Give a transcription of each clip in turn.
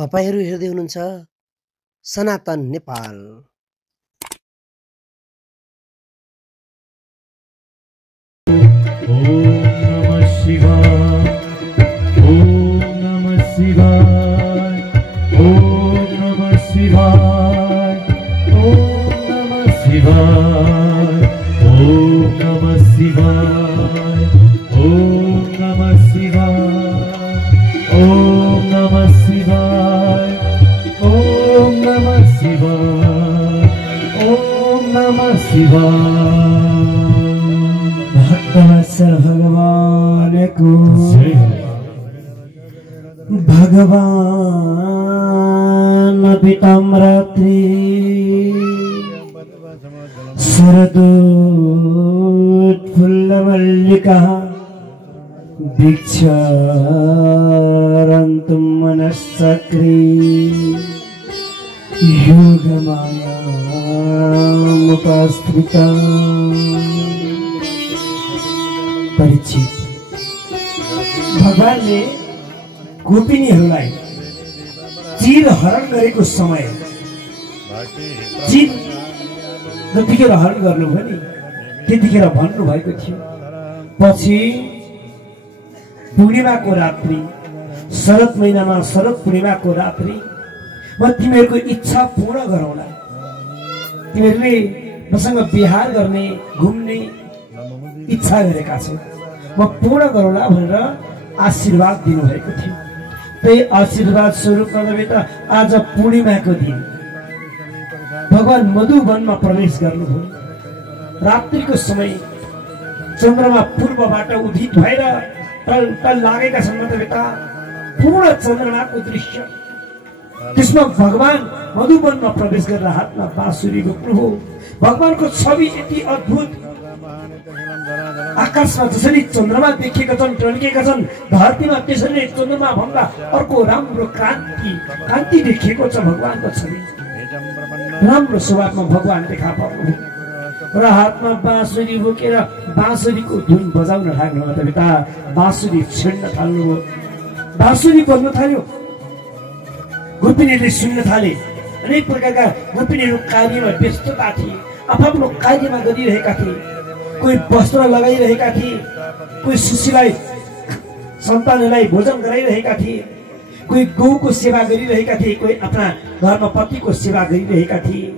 तपाईहरू हेर्दै हुनुहुन्छ सनातन नेपाल। ओम नमः शिवाय, ओम नमः शिवाय, ओम नमः शिवाय, ओम नमः शिवाय, ओम नमः शिवाय, ओम नमः शिवाय, ओम नमः शिवाय, ओम नमः शिवाय, ओम नमः शिवाय। भक्तवत्सल भगवान को भगवान पीताम्बरात्री शरदूत फुल्लमल्लिका भिक्षारन्तुं मनश्चक्री योगमायामुपास्त्रिता। परीक्षित भगवानले गोपिनीहरूलाई चिर हरण गरेको समय चिर जतिखेर हरण गर्नुभयो नि त्यतिखेर भन्नुभएको थियो, पछि पूर्णिमाको रात्रि, शरद महिनामा शरद पूर्णिमाको रात्रि म तिमीहरूको इच्छा पूर्ण गरौँला, तिमीहरूले मसँग विहार गर्ने घुम्ने इच्छा गरेका छौ, म पूर्ण गरौँला भनेर आशीर्वाद दिनुभएको थियो। त्यही आशीर्वाद स्वरूपमा त आज पूर्णिमाको दिन भगवान मधुवनमा प्रवेश गर्नुभयो। रात्रिको समय चन्द्रमा पूर्वबाट उदित भएर तल लागेका छन् बेटा, पूर्ण चन्द्रमाको दृश्य। त्यसमा भगवान मधुवनमा प्रवेश गरेर हातमा बाँसुरी बोक्नुभयो। भगवानको छवि यति अद्भुत, आकाशमा जसरी चन्द्रमा देखिएका छन्, टल्केका छन्, धरतीमा त्यसरी नै चन्द्रमा भन्दा अर्को राम्रो कान्ति देखिएको छ। भगवानको छवि राम्रो स्वभावमा भगवान देखा पर्नु र हातमा बाँसुरी बोकेर बाँसुरीको धुन बजाउन लाग्नु बेटा। बाँसुरी छिड्न थाल्नुभयो, बाँसुरी बज्न थाल्यो, गोपिनीहरूले सुन्न थाले। अनेक प्रकारका गोपिनीहरू कार्यमा व्यस्तता थिए, आफ्नो कार्यमा गरिरहेका थिए। कोही वस्त्र लगाइरहेका थिए, कोही शिशुलाई सन्तानहरूलाई भोजन गराइरहेका थिए, कोही गौको सेवा गरिरहेका थिए, कोही आफ्ना घरमा पतिको सेवा गरिरहेका थिए।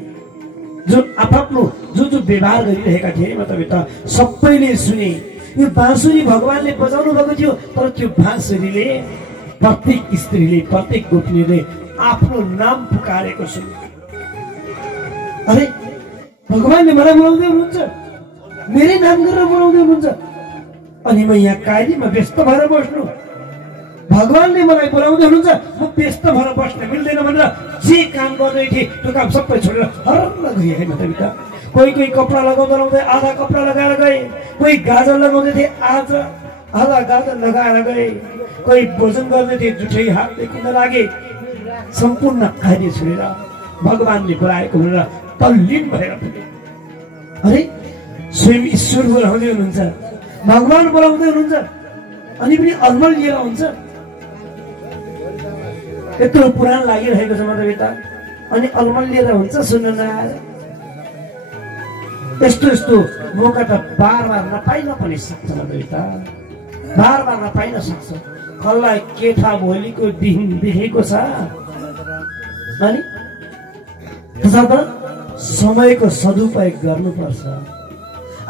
जो आफ्नो जो व्यवहार गरिरहेका थिए मतलब त सबैले सुने। यो बाँसुरी भगवानले बजाउनु भएको थियो, तर त्यो बाँसुरीले प्रत्येक स्त्रीले, प्रत्येक गोपिनीले आफ्नो नाम पुकारेको सुन्यो। अरे भगवानले मलाई बोलाउँदै हुनुहुन्छ, मेरै नाम गरेर बोलाउँदै हुनुहुन्छ, अनि म यहाँ कार्यमा व्यस्त भएर बस्नु, भगवानले मलाई बोलाउँदै हुनुहुन्छ, म व्यस्त भएर बस्न मिल्दैन भनेर जे काम गर्दै थिएँ त्यो काम सबै छोडेर हर्न गए। है मतलब कोही कपडा लगाउँदा लगाउँदै आधा कपडा लगाएर गए, कोही गाजर लगाउँदै थिए आधा गाजर लगाएर गए, कोही भोजन गर्दै थिए जुठै हातले कुद्न लागे। सम्पूर्ण कार्य छोडेर भगवानले बोलाएको भनेर तल्लीन भएर पुगे। अरे स्वयं ईश्वर बोलाउँदै हुनुहुन्छ, भगवान बोलाउँदै हुनुहुन्छ, अनि पनि अलमल लिएर हुन्छ। यत्रो पुराण लागिरहेको छ मतलब यता, अनि अलमल लिएर हुन्छ सुन्न नआएर। यस्तो मौका त बार नपाइन पनि सक्छ मतलब यता, बार नपाइन सक्छ। कसलाई के थाहा भोलिको दिन देखेको छ, अनि त्यसर्थ समयको सदुपयोग गर्नुपर्छ।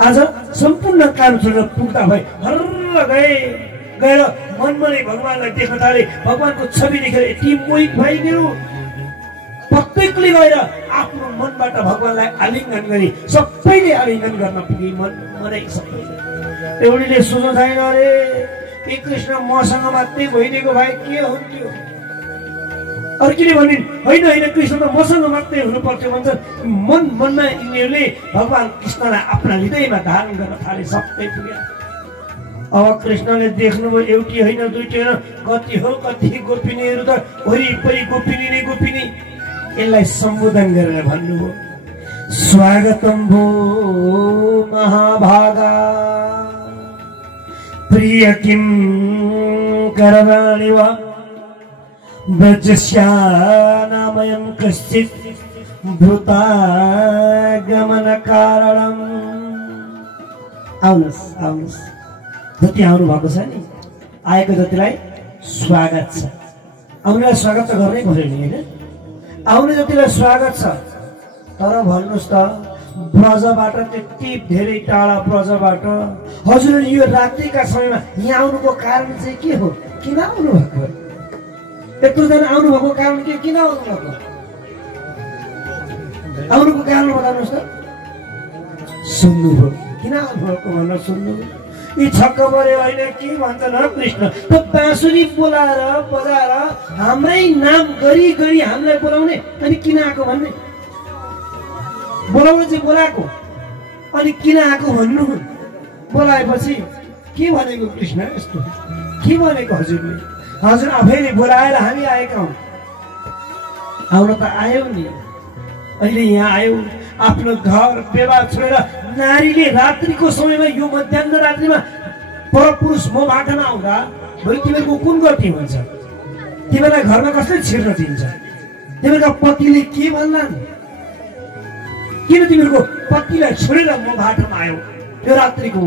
आज सम्पूर्ण काम छोडेर पुग्दा भए हर्र गएर मनमा नै भगवानलाई देख्न थाले। भगवानको छवि देखेर यति मोहित भए मेरो, प्रत्येकले गएर आफ्नो मनबाट भगवानलाई आलिङ्गन गरे। सबैले आलिङ्गन गर्न पुगे, मनै सबैले। एउटीले सोच्न थालेन, अरे ए कृष्ण मसँग मात्रै भइदिएको भए के हुन्थ्यो। अर्कीले भनिन्, होइन कृष्ण त मसँग मात्रै हुनु पर्थ्यो भन्छ। मनमा यिनीहरूले भगवान कृष्णलाई आफ्ना हृदयमा धारण गर्न थाले। सबै पुगे। अब कृष्णले देख्नुभयो एउटी होइन दुईटी होइन, कति हो कति गोपिनीहरू त वरिपरि गोपिनी नै गोपिनी। यसलाई सम्बोधन गरेर भन्नुभयो, स्वागतम भो महाभागा प्रिय किं करवाणि वा व्रजस्यानामयं कश्चित् भूतागमन कारणम्। आउनुहोस् आउनुहोस्, जति आउनु भएको छ नि आएको जतिलाई स्वागत छ। आउनेलाई स्वागत त गर्नै पर्यो नि होइन, आउने जतिलाई स्वागत छ। तर भन्नुहोस् त ब्रजबाट त्यति धेरै टाढा ब्रजबाट हजुरले यो रात्रिका समयमा यहाँ आउनुको कारण चाहिँ के हो? किन आउनु भएको? यत्रो जना आउनु भएको कारण के? किन आउनु भएको? आउनुको कारण बताउनुहोस् त। सुन्नुभयो किन आउनु भएको भनेर सुन्नुभयो? यी छक्क पऱ्यो होइन के भन्छन् र कृष्ण? त बाँसुरी बोलाएर बजाएर हाम्रै नाम गरी गरी हामीलाई बोलाउने, अनि किन आएको भन्ने? बोलाउनु चाहिँ बोलाएको, अनि किन आएको भन्नु? बोलाएपछि के भनेको कृष्ण? यस्तो के भनेको हजुरले? हजुर आफैले बोलाएर हामी आएका हौँ। आउन त आयौ नि, अहिले यहाँ आयौ आफ्नो घर व्यवहार छोडेर। नारीले रात्रिको समयमा यो मध्याह्न रात्रिमा परपुरुष म बाटोमा आउँदा भोलि तिमीहरूको कुन गति हुन्छ? तिमीलाई घरमा कसले छिर्न दिन्छ? तिमीहरूका पतिले के भन्लान्? किन तिमीहरूको पतिलाई छोडेर म बाटोमा आयो? यो रात्रिको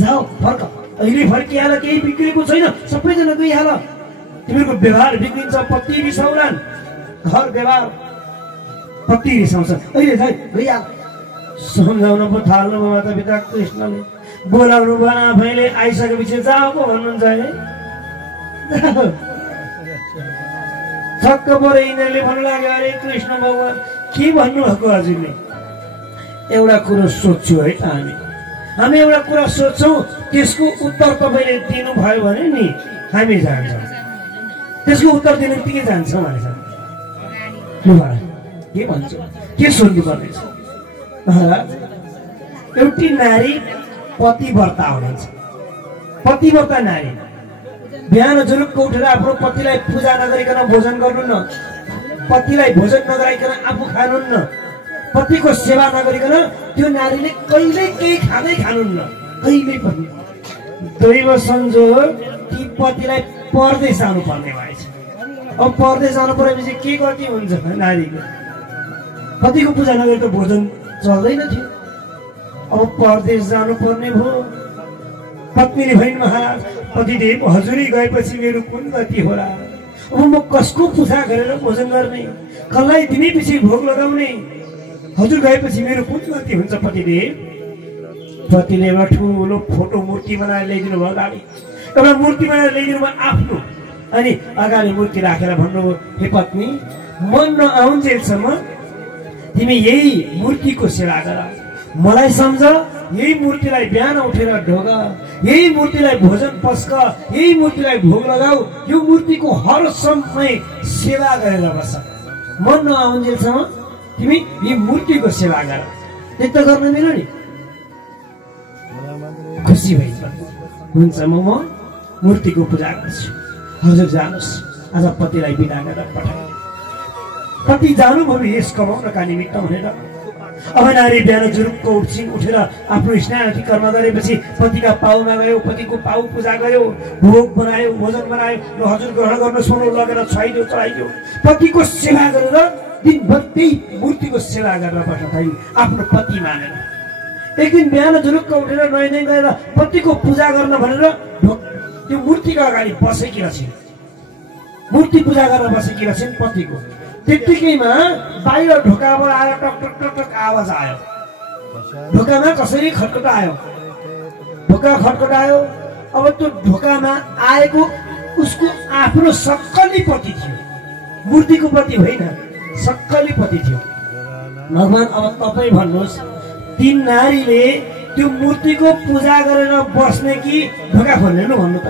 जाऊ फर्क, अहिले फर्किहाल, केही बिग्रेको छैन, सबैजना गइहाल। तिमीहरूको व्यवहार बिग्रिन्छ, पति रिसाउलान्, घर व्यवहार पति रिसाउँछ। अहिले गइहाल। सम्झाउनु पो थाल्नुभयो माता पिता कृष्णले, बोलाउनु भएन आफैले, आइसकेपछि जाऊ पो भन्नुहुन्छ है। छक्क परे यिनीहरूले भन्नु लाग्यो अरे कृष्ण भगवान के भन्नुभएको हजुरले? एउटा कुरो सोध्छु है त, हामी एउटा कुरा सोध्छौँ, त्यसको उत्तर तपाईँले दिनुभयो भने नि हामी जान्छौँ, त्यसको उत्तर दिनु के जान्छौँ भनेर के भन्छ? के सोध्नु पर्नेछ? महाराज एउटी नारी पतिव्रता हुनुहुन्छ। पतिव्रता नारी बिहान जुरुक्क उठेर आफ्नो पतिलाई पूजा नगरिकन भोजन गर्नुहुन्न, पतिलाई भोजन नगराइकन आफू खानुहुन्न, पतिको सेवा नगरिकन त्यो नारीले कहिल्यै केही खाँदै खानुहुन्न, कहिल्यै पनि। दैव संजोग ती पतिलाई परदेश जानु पर्ने भएछ। अब परदेश जानु परेपछि के गति हुन्छ नारीको? पतिको पूजा नगरी त भोजन चल्दैन थियो। अब परदेश जानु पर्ने भयो। पत्नीले भइन् महाराज पतिदेव हजुरै गएपछि मेरो कुन गति होला? अब म कसको पूजा गरेर भोजन गर्ने? कसलाई दिने पछि भोग लगाउने? हजुर गएपछि मेरो कुन गति हुन्छ पतिदेव? पतिले एउटा ठुलो फोटो मूर्ति बनाएर ल्याइदिनु भयो अगाडि। एउटा मूर्ति बनाएर ल्याइदिनु भयो आफ्नो, अनि अगाडि मूर्ति राखेर भन्नुभयो हे पत्नी मन नआउन्जेलसम्म तिमी यही मूर्तिको सेवा गर, मलाई सम्झ, यही मूर्तिलाई बिहान उठेर ढोग, यही मूर्तिलाई भोजन पस्क, यही मूर्तिलाई भोग लगाऊ, यो मूर्तिको हर समय सेवा गरेर बस। मन नआउन्जेलसम्म तिमी यी मूर्तिको सेवा गर। त्यति त गर्न मिल्यो नि? खुसी भइन्छ। हुन्छ म मूर्तिको पूजा गर्छु, हजुर जानुहोस्। आज पतिलाई बिदा गरेर पठाए। पति जानुभयो यस कमाउनका निमित्त भनेर। अब नारी बिहान जुरुक्क उठेर आफ्नो स्नान कर्म गरेपछि पतिका पाउमा गयो, पतिको पाउ पूजा गर्यो, भोग बनायो, भोजन बनायो, ल हजुर ग्रहण गर्न सोनो लगेर छाइदियो चढाइदियो। पतिको सेवा गरेर दिनभर त्यही मूर्तिको सेवा गरेर बस्न आफ्नो पति मानेर। एक दिन बिहान जुरुक्क उठेर नुहाइ गएर पतिको पूजा गर्न भनेर त्यो मूर्तिको अगाडि बसेकी रहेछन्। मूर्ति पूजा गर्न बसेकी रहेछन् पतिको। त्यतिकैमा बाहिर ढोकाबाट आएर टक टक टक टक आवाज आयो। ढोकामा कसरी खटखटायो, ढोका खटखटायो। अब त्यो ढोकामा आएको उसको आफ्नो सक्कली पति थियो, मूर्तिको पति होइन, सक्कली पति थियो। भगवान अब तपाईँ भन्नुहोस्, ती नारीले त्यो मूर्तिको पूजा गरेर बस्ने कि ढोका खोल्ने न भन्नु त?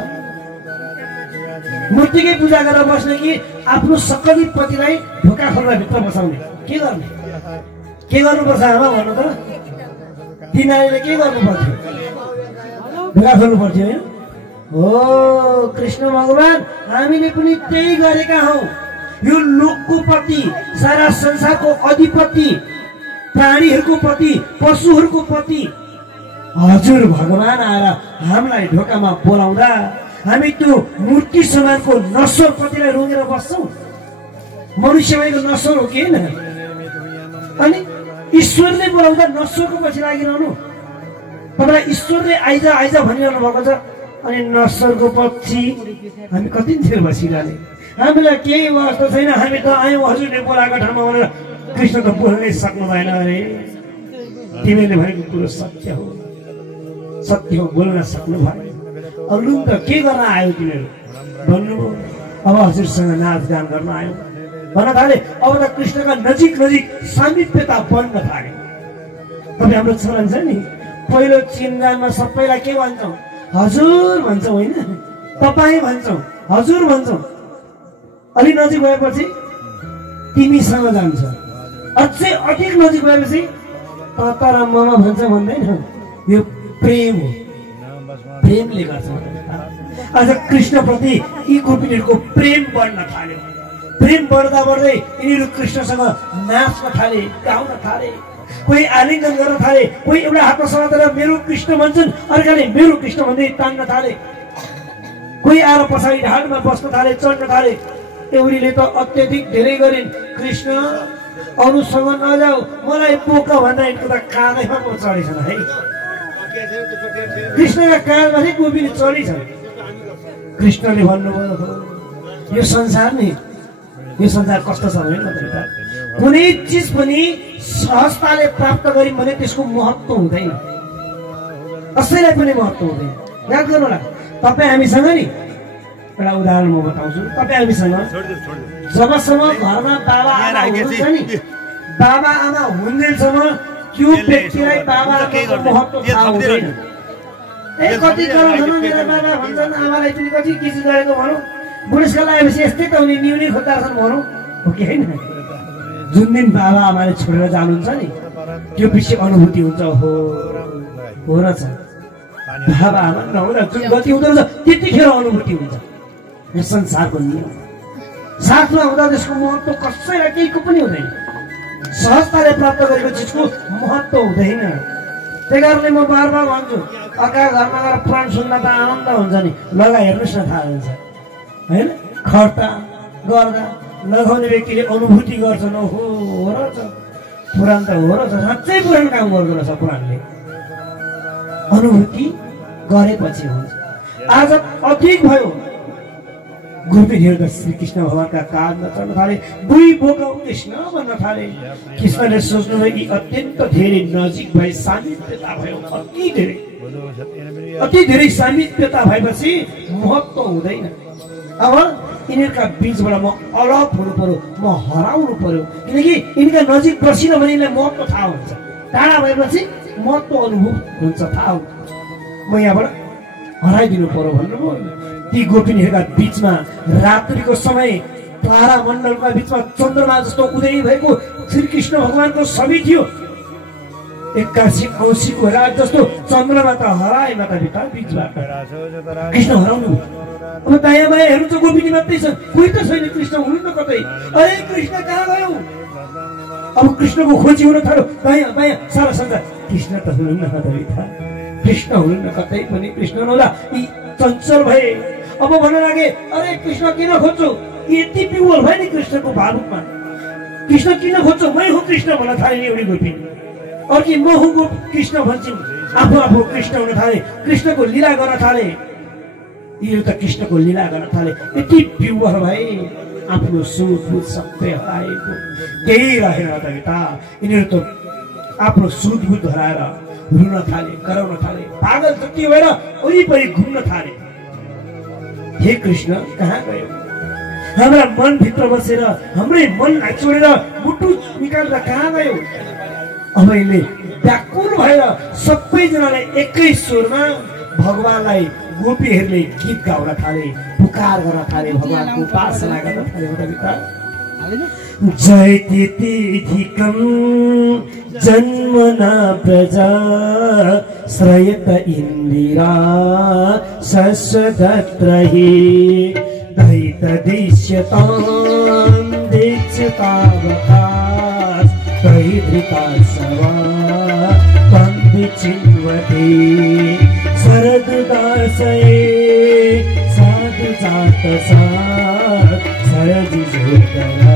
मूर्तिकै पूजा गरेर बस्ने कि आफ्नो सक्कली पतिलाई ढोका खोलेर भित्र बसाउने? के गर्ने? के गर्नुपर्छ आमा भन्नु त? ती नारीले के गर्नु पर्थ्यो? ढोका खोल्नु पर्थ्यो होइन? हो कृष्ण भगवान, हामीले पनि त्यही गरेका हौँ। यो लोकको पति, सारा संसारको अधिपति, प्राणीहरूको पति, पशुहरूको पति हजुर भगवान आएर हामीलाई ढोकामा बोलाउँदा हामी त्यो मूर्ति समानको नश्वरपतिलाई रोगेर बस्छौँ। मनुष्यमाईको नश्वर हो कि होइन? अनि ईश्वरले बोलाउँदा नश्वरको पछि लागिरहनु। तपाईँलाई ईश्वरले आइज आइज भनिरहनु भएको छ, अनि नश्वरको पछि हामी कति धेरै बसिरहने? हामीलाई केही वास्ता छैन, हामी त आयौँ हजुरले बोलाएको ठाउँमा भनेर। कृष्ण त बोल्नै सक्नु भएन अरे। तिमीले भनेको कुरो सत्य हो, सत्य हो, बोल्न सक्नु भएन। अरू त के गर्न आयो तिमीहरू भन्नुभयो। अब हजुरसँग नाचगान गर्न आयो भन्न थाले। अब त कृष्णका नजिक नजिक सामिप्यता बन्न थाल्यो। तपाईँ हाम्रो चलन छ नि, पहिलो चिन्जानमा सबैलाई के भन्छौँ? हजुर भन्छौँ होइन, तपाईँ भन्छौँ, हजुर भन्छौँ। अलि नजिक भएपछि तिमीसँग जान्छ, अझै अधिक नजिक भएपछि तता र ममा भन्छ भन्दैन। यो प्रेम हो, प्रेमले गर्छ। आज कृष्णप्रति यी गोपिनीहरूको प्रेम बढ्न थाल्यो। प्रेम बढ्दा बढ्दै यिनीहरू कृष्णसँग नाच्न थाले, गाउन थाले, कोही आलिङ्गन गर्न थाले, कोही एउटा हातमा समातेर मेरो कृष्ण भन्छन्, अर्काले मेरो कृष्ण भन्दै तान्न थाले, कोही आएर पछाडि ढाडमा बस्न थाले, चढ्न थाले। एउटीले त अत्यधिक धेरै गरिन्, कृष्ण अरूसँग नजाऊ, मलाई पोका भन्दा यिनको त काँधैमा पो चढेछन् है। कृष्णका काँधमाथि गोपिनी चढिछन्। कृष्णले भन्नुभयो, यो संसार नि, यो संसार कस्तो छ भने कुनै चिज पनि सहजताले प्राप्त गर्यौँ भने त्यसको महत्त्व हुँदैन, कसैलाई पनि महत्त्व हुँदैन। याद गर्नु होला, तपाईँ हामीसँग नि, एउटा उदाहरण म बताउँछु। तपाईँ हामीसँग जबसम्म घरमा बाबा आमा हुनुहुन्छ नि, बाबा आमा हुन्जेलसम्म त्यो व्यक्तिलाई बाबा आमाको महत्त्व थाहा हुँदैन। कति गरौँ मेरा बाबा भन्छन्, आमालाई पनि कति किच गरेको भनौँ, बुढेसकाल आएपछि यस्तै त उनी न्युनी खोज्दा छन् भनौँ, हो कि होइन? जुन दिन बाबा आमाले छोडेर जानुहुन्छ नि, त्यो पछि अनुभूति हुन्छ, हो रहेछ बाबा आमा नहुँदा जुन गति हुँदो रहेछ त्यतिखेर अनुभूति हुन्छ। यो संसारको नियम, साथमा हुँदा त्यसको महत्त्व कसैलाई केहीको पनि हुँदैन। सहजताले प्राप्त गरेको चिजको महत्त्व हुँदैन। त्यही कारणले म बार बार भन्छु, अर्का घरमा गएर पुराण सुन्दा त आनन्द हुन्छ नि, लगा हेर्नुहोस् न थाहा हुन्छ होइन? खर्ता गर्दा लगाउने व्यक्तिले अनुभूति गर्छन्, हो रहेछ पुराण त हो रहेछ, साँच्चै पुराण काम गर्दो रहेछ पुराणले। अनुभूति गरेपछि हुन्छ। आज अधिक भयो, गोपीहरू त श्रीकृष्ण भगवानका काँधमा चढ्न थाले, बुई बोकाउ कृष्ण भन्न थाले। कृष्णले सोच्नुभयो कि अत्यन्त धेरै नजिक भए, सामिप्यता भयो, अति धेरै सामिप्यता भएपछि महत्त्व हुँदैन। अब यिनीहरूका बिचबाट म अलग हुनु पर्यो, म हराउनु पर्यो, किनकि यिनीका नजिक बसिन भने यिनीलाई महत्त्व थाहा हुन्छ, टाढा भएपछि महत्त्व अनुभव हुन्छ, थाहा हुन्छ। म यहाँबाट हराइदिनु पर्यो भन्नुभयो। ती गोपिनीहरूका बिचमा रात्रिको समय तारा मण्डलका बिचमा चन्द्रमा जस्तो उदय भएको श्रीकृष्ण भगवानको छवि थियो। 81 औँसीको रात जस्तो चन्द्रमा त हराए मातापिता बिचबाट, कृष्ण हराउनु। अब दायाँ बायाँ हेर्नु त गोपिनी मात्रै छ, कोही त छैन, कृष्ण हुनु त कतै। अरे कृष्ण कहाँ गयो? अब कृष्णको खोजी हुन थाल्यो, दायाँ बायाँ सारा संसार, कृष्ण त हुनुहुन्न मातापिता, कृष्ण हुनुहुन्न कतै पनि, कृष्ण नहुँदा यी चञ्चल भए। अब भन्न लागे, अरे कृष्ण किन खोज्छौ? यति विवल भयो नि कृष्णको भावुकमा, कृष्ण किन खोज्छौ? मै हो कृष्ण भन्न थाले नि एउटी गोपिनी, अर्की म हुँ कृष्ण भन्छन्, आफू आफू कृष्ण हुन थाले, कृष्णको लीला गर्न थाले। यो त कृष्णको लीला गर्न थाले, यति विवल भए, आफ्नो सुध सबै हराएको, केही रहेन त। यिनीहरू त आफ्नो सुध हराएर रुन थाले, कराउन थाले, पागल जति भएर वरिपरि घुम्न थाले। हे कृष्ण कहाँ गयो? हाम्रा मनभित्र बसेर हाम्रै मन छोडेर मुटु निकाल्दा कहाँ गयो? अब यिनले व्याकुल भएर सबैजनाले एकै स्वरमा भगवानलाई, गोपीहरूले गीत गाउन थाले, पुकार गर्न थाले, भगवानको उपासना गर्न थाले। जय तिथिकं जन्मना प्रजा श्रयत इन्दिरा सस्वदत्रहि दैत दिश्यतां दीक्षितावकाश दैधृता सवा त्वं विचिन्वते शरददासये साथ साथ सरजी जोगरा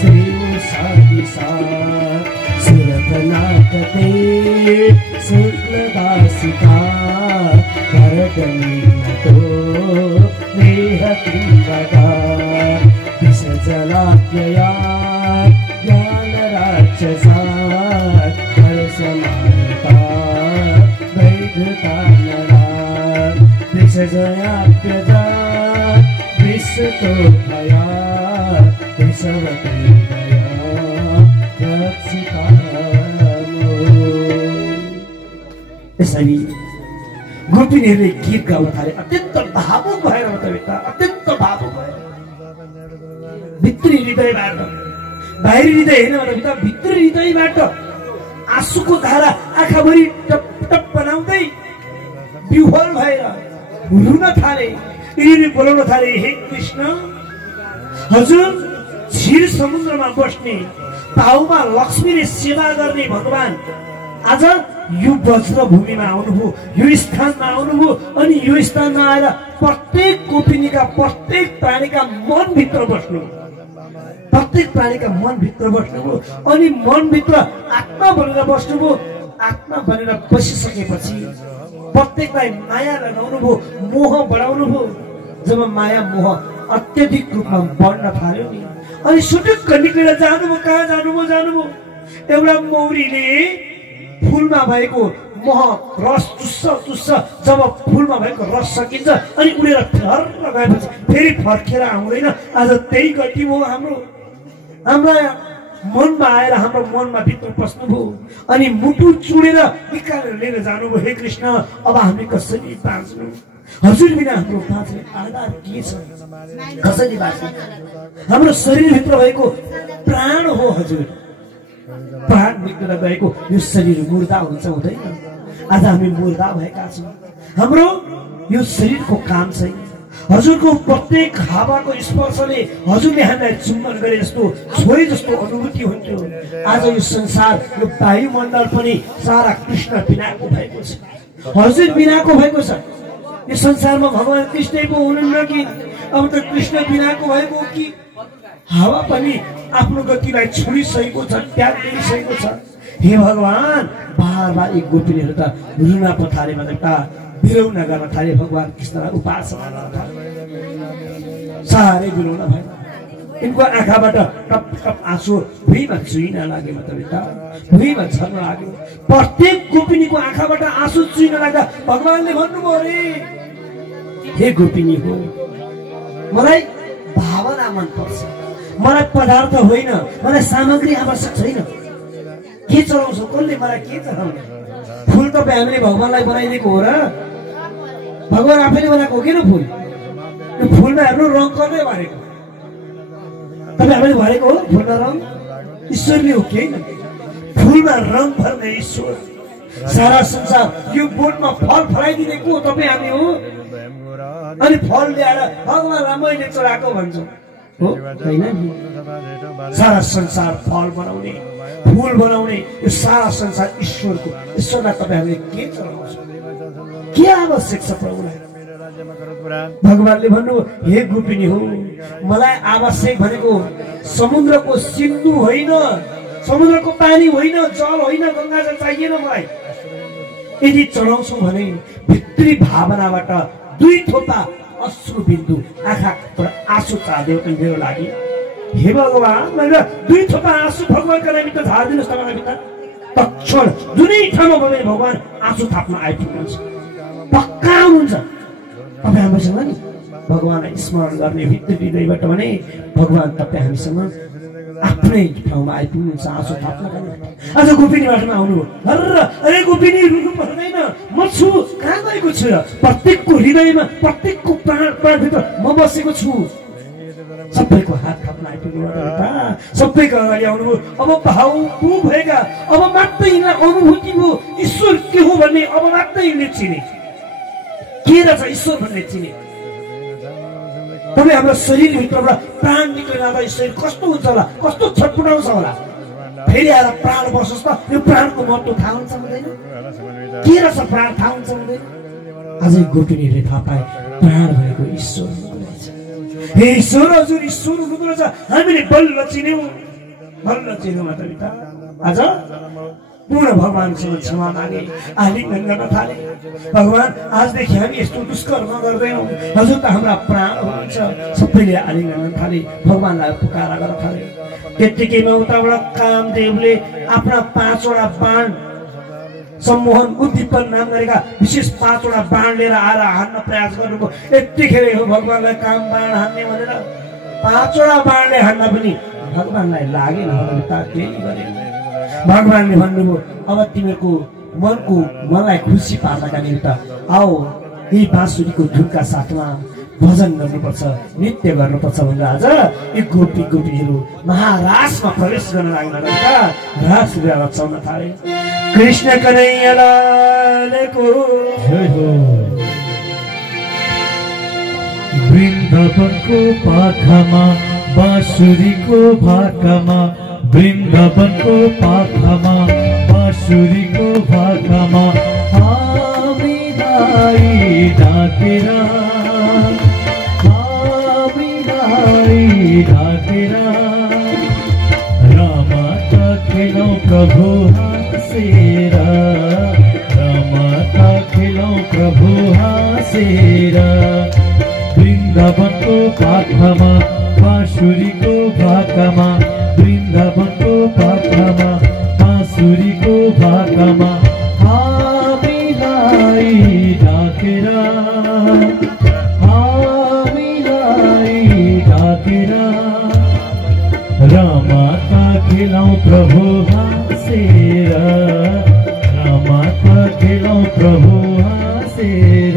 श्री साथी साथ सुरत नाकते शुक्लदासिका भरतनी तो नेह तिंबगा विष जलाप्यया ज्ञान राक्षसात् हर समानता वैधता नरा विष जयाप्यजा विष तो भया विषवती दया रक्षिता यसरी गोपिनीहरूले गीत गाउन थाले अत्यन्त भावुक भएर अत्यन्त भावुक भएर भित्री हृदयबाट बाहिरी हृदय हेर्न भित्री हृदयबाट आँसुको धारा आँखाभरि टप टप बनाउँदै विह्वल भएर रुन थाले यिनीहरूले बोलाउन थाले हे कृष्ण हजुर क्षीर समुद्रमा बस्ने ताउमा लक्ष्मीले सेवा गर्ने भगवान आज यो वज्र भूमिमा आउनुभयो यो स्थानमा आउनुभयो अनि यो स्थानमा आएर प्रत्येक गोपिनीका प्रत्येक प्राणीका मनभित्र बस्नु प्रत्येक प्राणीका मनभित्र बस्नुभयो अनि मनभित्र आत्मा बनेर बस्नुभयो आत्मा बनेर बसिसकेपछि प्रत्येकलाई माया लगाउनुभयो मोह बढाउनुभयो जब माया मोह अत्यधिक रूपमा बढ्न थाल्यो नि अनि सुटुक्क निक्लेर जानुभयो कहाँ जानुभयो एउटा मौरीले फूलमा भएको मह रस चुस्छ जब फूलमा भएको रस सकिन्छ अनि उडेर फर गएपछि फेरि फर्केर आउँदैन आज त्यही गति हो हाम्रा मनमा आएर हाम्रो मनमा भित्र पस्नुभयो अनि मुटु चुडेर निकालेर लिएर जानुभयो हे कृष्ण अब हामी कसरी बाँच्नु हजुर बिना हाम्रो बाँच्ने आधार के छ कसरी बाँच्नु हाम्रो शरीरभित्र भएको प्राण हो हजुर प्राण निक्लेर गएको यो शरीर मुर्दा हुन्छ हुँदैन आज हामी मुर्दा भएका छौँ हाम्रो यो शरीरको काम छैन हजुरको प्रत्येक हावाको स्पर्शले हजुरले हामीलाई चुम्बन गरे जस्तो छोए जस्तो अनुभूति हुन्थ्यो आज यो संसार यो वायुमण्डल पनि सारा कृष्ण बिनाको भएको छ हजुर बिनाको भएको छ यो संसारमा भगवान कृष्ण पो हुनुहुन्न कि अब त कृष्ण बिनाको भएको कि हावा पनि आफ्नो गतिलाई छोडिसकेको छ त्याग गरिसकेको छ हे भगवान बार बार एक गोपिनीहरू त रुन पथारे भन्दा बिरौन गर्न थाले भगवान कृष्णलाई उपासना गर्न थाले साह्रै बिरौन भयो यिनको आँखाबाट टप टप आँसु भुइँमा चुइन लाग्यो मतलब भुइँमा झर्न लाग्यो प्रत्येक गोपिनीको आँखाबाट आँसु चुइन लाग्दा भगवानले भन्नुभयो अरे हे गोपिनी हो मलाई भावना मन पर्छ मलाई पदार्थ होइन मलाई सामग्री आवश्यक छैन के चलाउँछौ कसले मलाई के चलाउने फुल तपाईँ हामीले भगवानलाई बनाइदिएको हो र भगवान आफैले बनाएको हो किन फुल यो फुलमा हेर्नु रङ कसले भरेको तपाईँ हामीले भरेको हो फुलमा रङ ईश्वरले हो कि फुलमा रङ भर्ने ईश्वर सारा संसार यो बोटमा फल फलाइदिने को तपाईँ हामी हो अनि फल ल्याएर भगवान मैले चढाएको भन्छौँ हो हैन सारा संसार फल बनाउने फूल बनाउने यो सारा संसार ईश्वरको ईश्वरलाई तपाईहरुले के चलाउनुहुन्छ के आवश्यक छ प्रभुलाई भगवानले भन्नु हे गोपिनी हो मलाई आवश्यक भनेको समुद्रको सिन्धु होइन समुद्रको पानी होइन जल होइन गंगाजल चाहिएन मलाई यदि चढाउँछौ भने भित्री भावनाबाट दुई थोपा अश्रु बिन्दु आँखाबाट आँसु चाहदेऊ अनि मेरो लागि हे भगवान मैले दुई थोपा आँसु भगवानका निमित्त झार्दिनुस् तपाईलाई भित्र तत्क्षण जुनै ठाउँमा भने भगवान आँसु थाप्न आइपुग्नुहुन्छ पक्का हुनुहुन्छ तपाईँ हामीसँग नि भगवानलाई स्मरण गर्ने भित्री हृदयबाट भने भगवान तपाईँ हामीसँग आफ्नै ठाउँमा आइपुग्नुहुन्छ आँसु थाप्नका निमित्त आज गोपिनी बाटोमा आउनुभयो हर्र अरे गोपिनी रुनु पर्दैन म छु कहाँ गएको छु र प्रत्येकको हृदयमा प्रत्येकको प्राणभित्र म बसेको छु सबैको हात थाप्न आइपुग्नु सबैको अगाडि आउनुभयो अब भावुक भएका अब मात्रै यिनलाई अनुभूति भयो ईश्वर के हो भन्ने अब मात्रै यिनले चिने के रहेछ ईश्वर भन्ने चिने तपाईँ हाम्रो शरीरभित्रबाट प्राण निक्लेर जाँदा शरीर कस्तो हुन्छ होला कस्तो छटपटाउँछ होला फेरि आएर प्राण बसोस् त यो प्राणको महत्त्व थाहा हुन्छ हुँदैन के रहेछ प्राण थाहा हुन्छ हुँदैन अझै गोपिनीहरूले थाहा पाए प्राण भएको ईश्वर हुनुहुँदो रहेछ। हे ईश्वर, हजुर ईश्वर हुनुहुँदो रहेछ। हामीले बल्ल चिन्यौँ माता पिता। आज पूर्ण भगवानसँग क्षमा मागे, आलिङ्गन गर्न थाले। भगवान, आजदेखि हामी यस्तो दुष्कर्म गर्दैनौँ। हजुर त हाम्रा प्राण हुनुहुन्छ। सबैले आलिङ्गन गर्न थाले, भगवानलाई पुकारा गर्न थाले। त्यत्तिकैमा उताबाट कामदेवले आफ्ना 5वटा बाण, सम्मोहन उद्दीपन नाम गरेका विशेष 5वटा बाण लिएर आएर हान्न प्रयास गर्नुभयो। यत्तिखेर हो भगवानलाई काम बाण हान्ने भनेर 5वटा बाणले हान्न पनि भगवानलाई लागेन। भगवानले भन्नुभयो, अब तिमीहरूको मनको मनलाई खुसी पार्नका निमित्त आओ, यही बाँसुरीको धुनका साथमा भजन गर्नुपर्छ, नृत्य गर्नुपर्छ भनेर आज यी गोपीहरू महारासमा प्रवेश गर्न लाग्न रहेका रास लीला रचाउन थाले। कृष्ण कन्हैया लालको जय हो। वृन्दावनको पाखामा बाँसुरीको भाकामा, वृन्दावनको पाखामा बाँसुरीको भाकामा हामीलाई डाकेर रामाका खेलौँ प्रभु हाँसेर, रामाका खेलौँ प्रभु हाँसेर। वृन्दावनको पाखामा बाँसुरीको भाकामा, वृन्दावनको पाखामा बाँसुरीको भाकामा हामीलाई डाकेर रामाका खेलौँ प्रभु हाँसेर, रामाका खेलौँ प्रभु हाँसेर।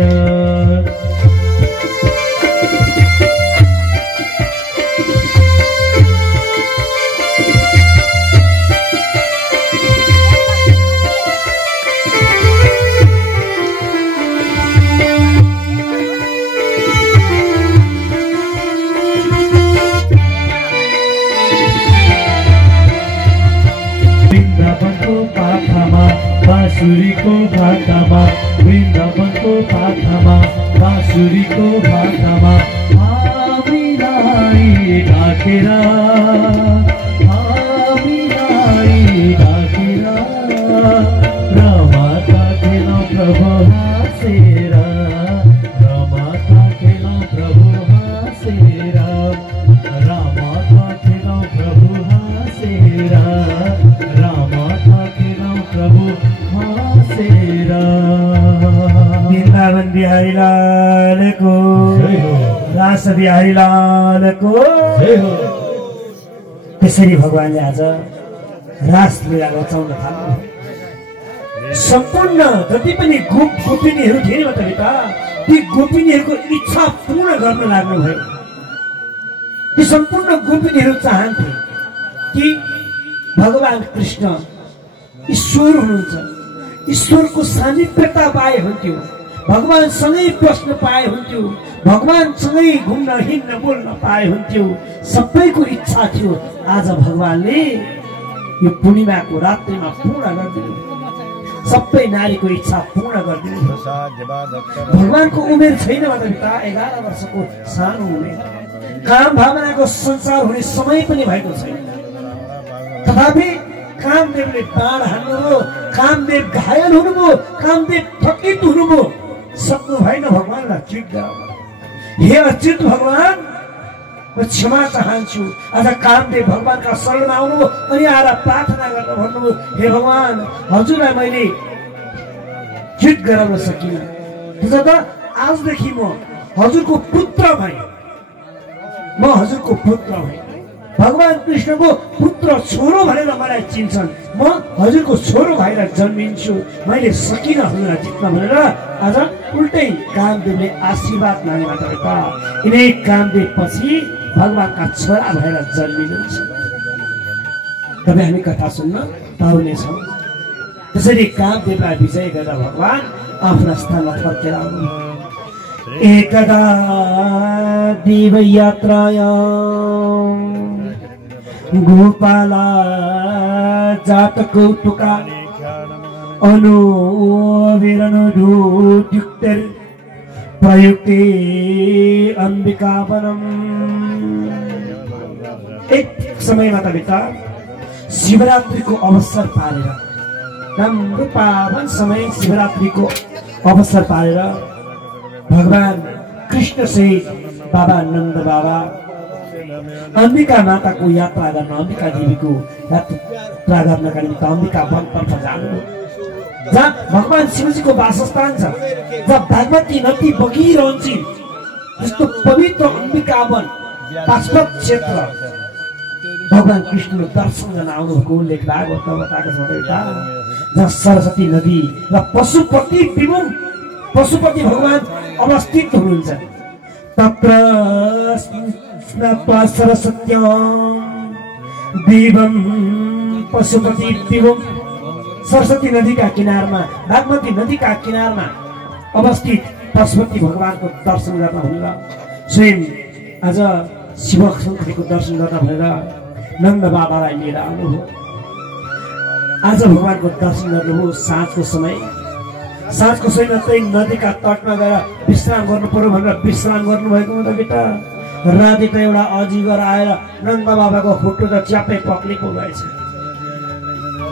बाँसुरीको भाकामा, वृन्दावनको पाखामा बाँसुरीको भाकामा हामीलाई डाकेर रामाका खेलौँ प्रभु हाँसेर, रामाका खेलौँ प्रभु हाँसेर, रामाका खेलौँ प्रभु हाँसेर, रामाका खेलौँ प्रभु हाँसेर। वृन्दावन बिहारी लालको जय हो। रास बिहारी लालको जय हो। त्यसरी भगवानले आज रास लीला रचाउन थाल्नु। सम्पूर्ण जति पनि गोपिनीहरू थिए नि माता पिता, ती गोपिनीहरूको इच्छा पूर्ण गर्न लाग्नुभयो। ती सम्पूर्ण गोपिनीहरू चाहन्थे कि भगवान कृष्ण ईश्वर हुनुहुन्छ, ईश्वरको सानिध्यता पाए हुन्थ्यो, भगवानसँगै बस्न पाए हुन्थ्यो, भगवानसँगै घुम्न हिँड्न बोल्न पाए हुन्थ्यो। सबैको इच्छा थियो। आज भगवानले यो पूर्णिमाको रात्रिमा पूर्ण गरिदिनु, सबै नारीको इच्छा पूर्ण गरिदिनु। भगवानको उमेर छैन माता पिता, 11 वर्षको सानो उमेर, काम भावनाको संसार हुने समय पनि भएको छैन। तथापि कामदेवले बाण हान्नुभयो, कामदेव घायल हुनुभयो, कामदेव थकित हुनुभयो। सक्नु भएन भगवानलाई चित गराउन। हे अच्युत भगवान, म क्षमा चाहन्छु। आज कामदेव भगवानका शरणमा आउनुभयो अनि आएर प्रार्थना गर्न भन्नुभयो, हे भगवान, हजुरलाई मैले चित गराउन सकिनँ। त आजदेखि म हजुरको पुत्र भएँ, म हजुरको पुत्र भएँ। भगवान कृष्णको पुत्र छोरो भनेर मलाई चिन्छन्। म हजुरको छोरो भएर जन्मिन्छु। मैले सकिनँ हजुरलाई जित्न भनेर आज उल्टै कामदेवले आशीर्वाद मागे माता पिता। यिनै कामदेव पछि भगवानका छोरा भएर जन्मिनुहुन्छ। तपाईँ हामी कथा सुन्न पाउनेछौँ। त्यसरी कामदेवलाई विजय गरेर भगवान आफ्ना स्थानमा फर्केर आउनु। एकदा देव यात्रायां गोपाला जात कौतुका अनुविरनुदुक्तर प्रयुक्ते अम्बिकावनम। एक समयमा त भित्र शिवरात्रिको अवसर पारेर राम्रो पावन समय शिवरात्रिको अवसर पारेर भगवान कृष्ण सहित बाबा नन्द बाबा अम्बिका माताको यात्रा गर्न अम्बिका देवीको यात्रा गर्नका निमित्त अम्बिका वनतर्फ जानुभयो, जहाँ भगवान शिवजीको वासस्थान छ, जहाँ भागवती नदी बगिरहन्छन्। त्यस्तो पवित्र अम्बिका वन पाशुपत क्षेत्र भगवान कृष्णले दर्शन गर्न आउनुभएको उल्लेख भागवतमा बताएको छ एउटा, जहाँ सरस्वती नदी र पशुपति विमुख पशुपति भगवान अवस्थित हुनुहुन्छ। तत्र स्नात्वा सरस्वत्यां दिवं पशुपति विमुख, सरस्वती नदीका किनारमा बागमती नदीका किनारमा अवस्थित पशुपति भगवानको दर्शन गर्न भनेर स्वयं आज शिव शङ्करको दर्शन गर्न भनेर नन्द बाबालाई लिएर आउनुभयो। आज भगवानको दर्शन गर्नुभयो साँझको समय। साँझको समयमा त्यही नदीका तटमा गएर विश्राम गर्नु पर्यो भनेर विश्राम गर्नुभएको हुँदा बेटा राति त एउटा अजिगर आएर नन्द बाबाको खुट्टो त च्याप्पै पक्रेको रहेछ।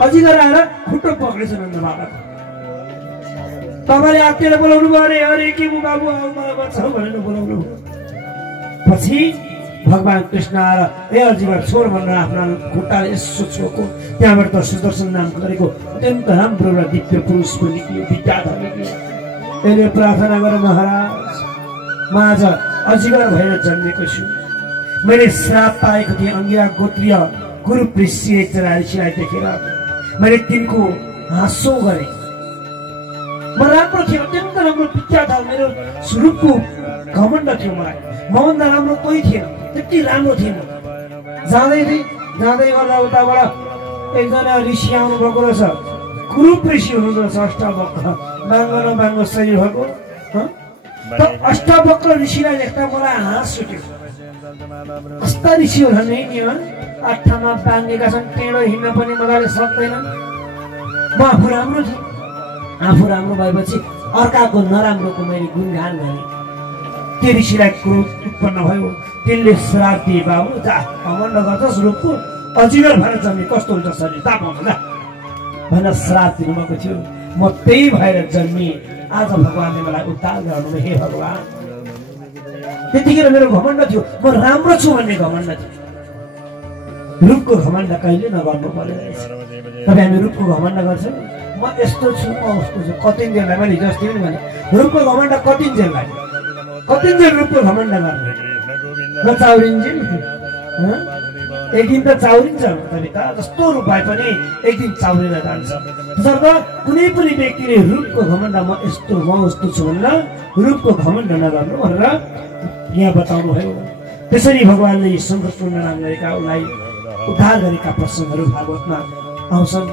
अजिगर आएर खुट्टो पक्रेछ नन्द बाबाको। तपाईँले आत्तिएर बोलाउनु भयो अरे अरे के मु बाबु आऊ मलाई बचाऊ भनेर बोलाउनु। पछि भगवान कृष्ण आएर ए अजिगर छोड भनेर आफ्नो खुट्टाले यसो छोको। त्यहाँबाट त सुदर्शन नाम गरेको अत्यन्त राम्रो र दिव्य पुरुषको निक्लियो, विद्याधर निक्लियो। यसले प्रार्थना गर महाराज, म आज अजिगर भएर जन्मेको छु। मैले श्राप पाएको थिएँ अंगिरा गोत्रीय गुरु ऋषि ऋषिलाई देखेर मैले तिनको हाँसो गरेँ। म राम्रो थिएँ, अत्यन्त राम्रो विद्याधर, मेरो स्वरूपको घमण्ड थियो मलाई। मभन्दा राम्रो कोही थिएन, त्यति राम्रो थिएन। जाँदै गर्दा उताबाट एकजना ऋषि आउनु भएको रहेछ, कुरूप ऋषि हुनुहुँदो रहेछ, अष्टवक्र बाङ्गो न बाङ्गो शरीर भएको। त अष्टवक्र ऋषिलाई देख्दा मलाई हाँस उठ्यो। कस्ता ऋषि होला नि, आठामा बाङ्गेका छन्, टेढो हिँड्न पनि मजाले सक्दैनन्। म आफू राम्रो थिएँ। आफू राम्रो भएपछि अर्काको नराम्रोको मैले गुणगान गरेँ। त्यो ऋषिलाई क्रोध उत्पन्न भयो। त्यसले श्राप दिए, बाबु जा घमण्ड गर्छस्, रूपको अजिगर भएर जन्मे कस्तो हुन्छ शरीर, ताप आउँछ जा भनेर श्राप दिनुभएको थियो। म त्यही भएर जन्मेँ। आज भगवानले मलाई उद्धार गर्नुभयो। हे भगवान, त्यतिखेर मेरो घमण्ड थियो, म राम्रो छु भन्ने घमण्ड थियो। रूपको घमण्ड कहिले नगर्नु पर्यो रहेछ। तपाईँ हामी रूपको घमण्ड गर्छौँ, म यस्तो छु म उस्तो छु। कतिन्जेललाई मैले जस्तै पनि भने रूपको घमण्ड कतिन्जेललाई, कतिन्जेल रूपको घमण्ड गर्ने नचाउरिन्जेल। एक दिन त चाउरिन्छ जस्तो रूप भए पनि एक दिन चाउरेर जान्छ। तसर्थ कुनै पनि व्यक्तिले रूपको घमण्ड म यस्तो म उस्तो छु भनेर रूपको घमण्ड नगर्नु भनेर यहाँ बताउनु भयो। त्यसरी भगवानले शङ्कर नाम गरेका उनलाई उद्धार गरेका प्रसङ्गहरू भागवतमा आउँछन्।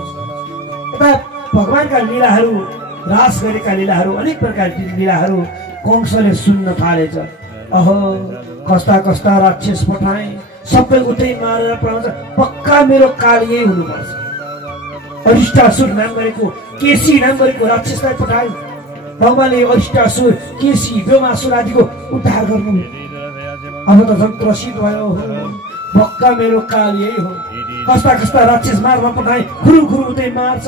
यता भगवानका लीलाहरू, रास गरेका लीलाहरू, अनेक प्रकारका लीलाहरू कंसले सुन्न थालेछ। अहो कस्ता कस्ता राक्षस पठाए, सबै उतै मारेर पठाउँछ। पक्का मेरो काल यही हुनुपर्छ। अरिष्टासुर नाम गरेको, केसी नाम गरेको राक्षसलाई पठाए भगवानले। अरिष्टासुर, केसी, व्योमासुर आदिको उद्धार गर्नु। अब त झन् त्रसित भयो। पक्का मेरो काल यही हो। कस्ता कस्ता राक्षस मार्न पठाए, खुरु खुरु उतै मार्छ।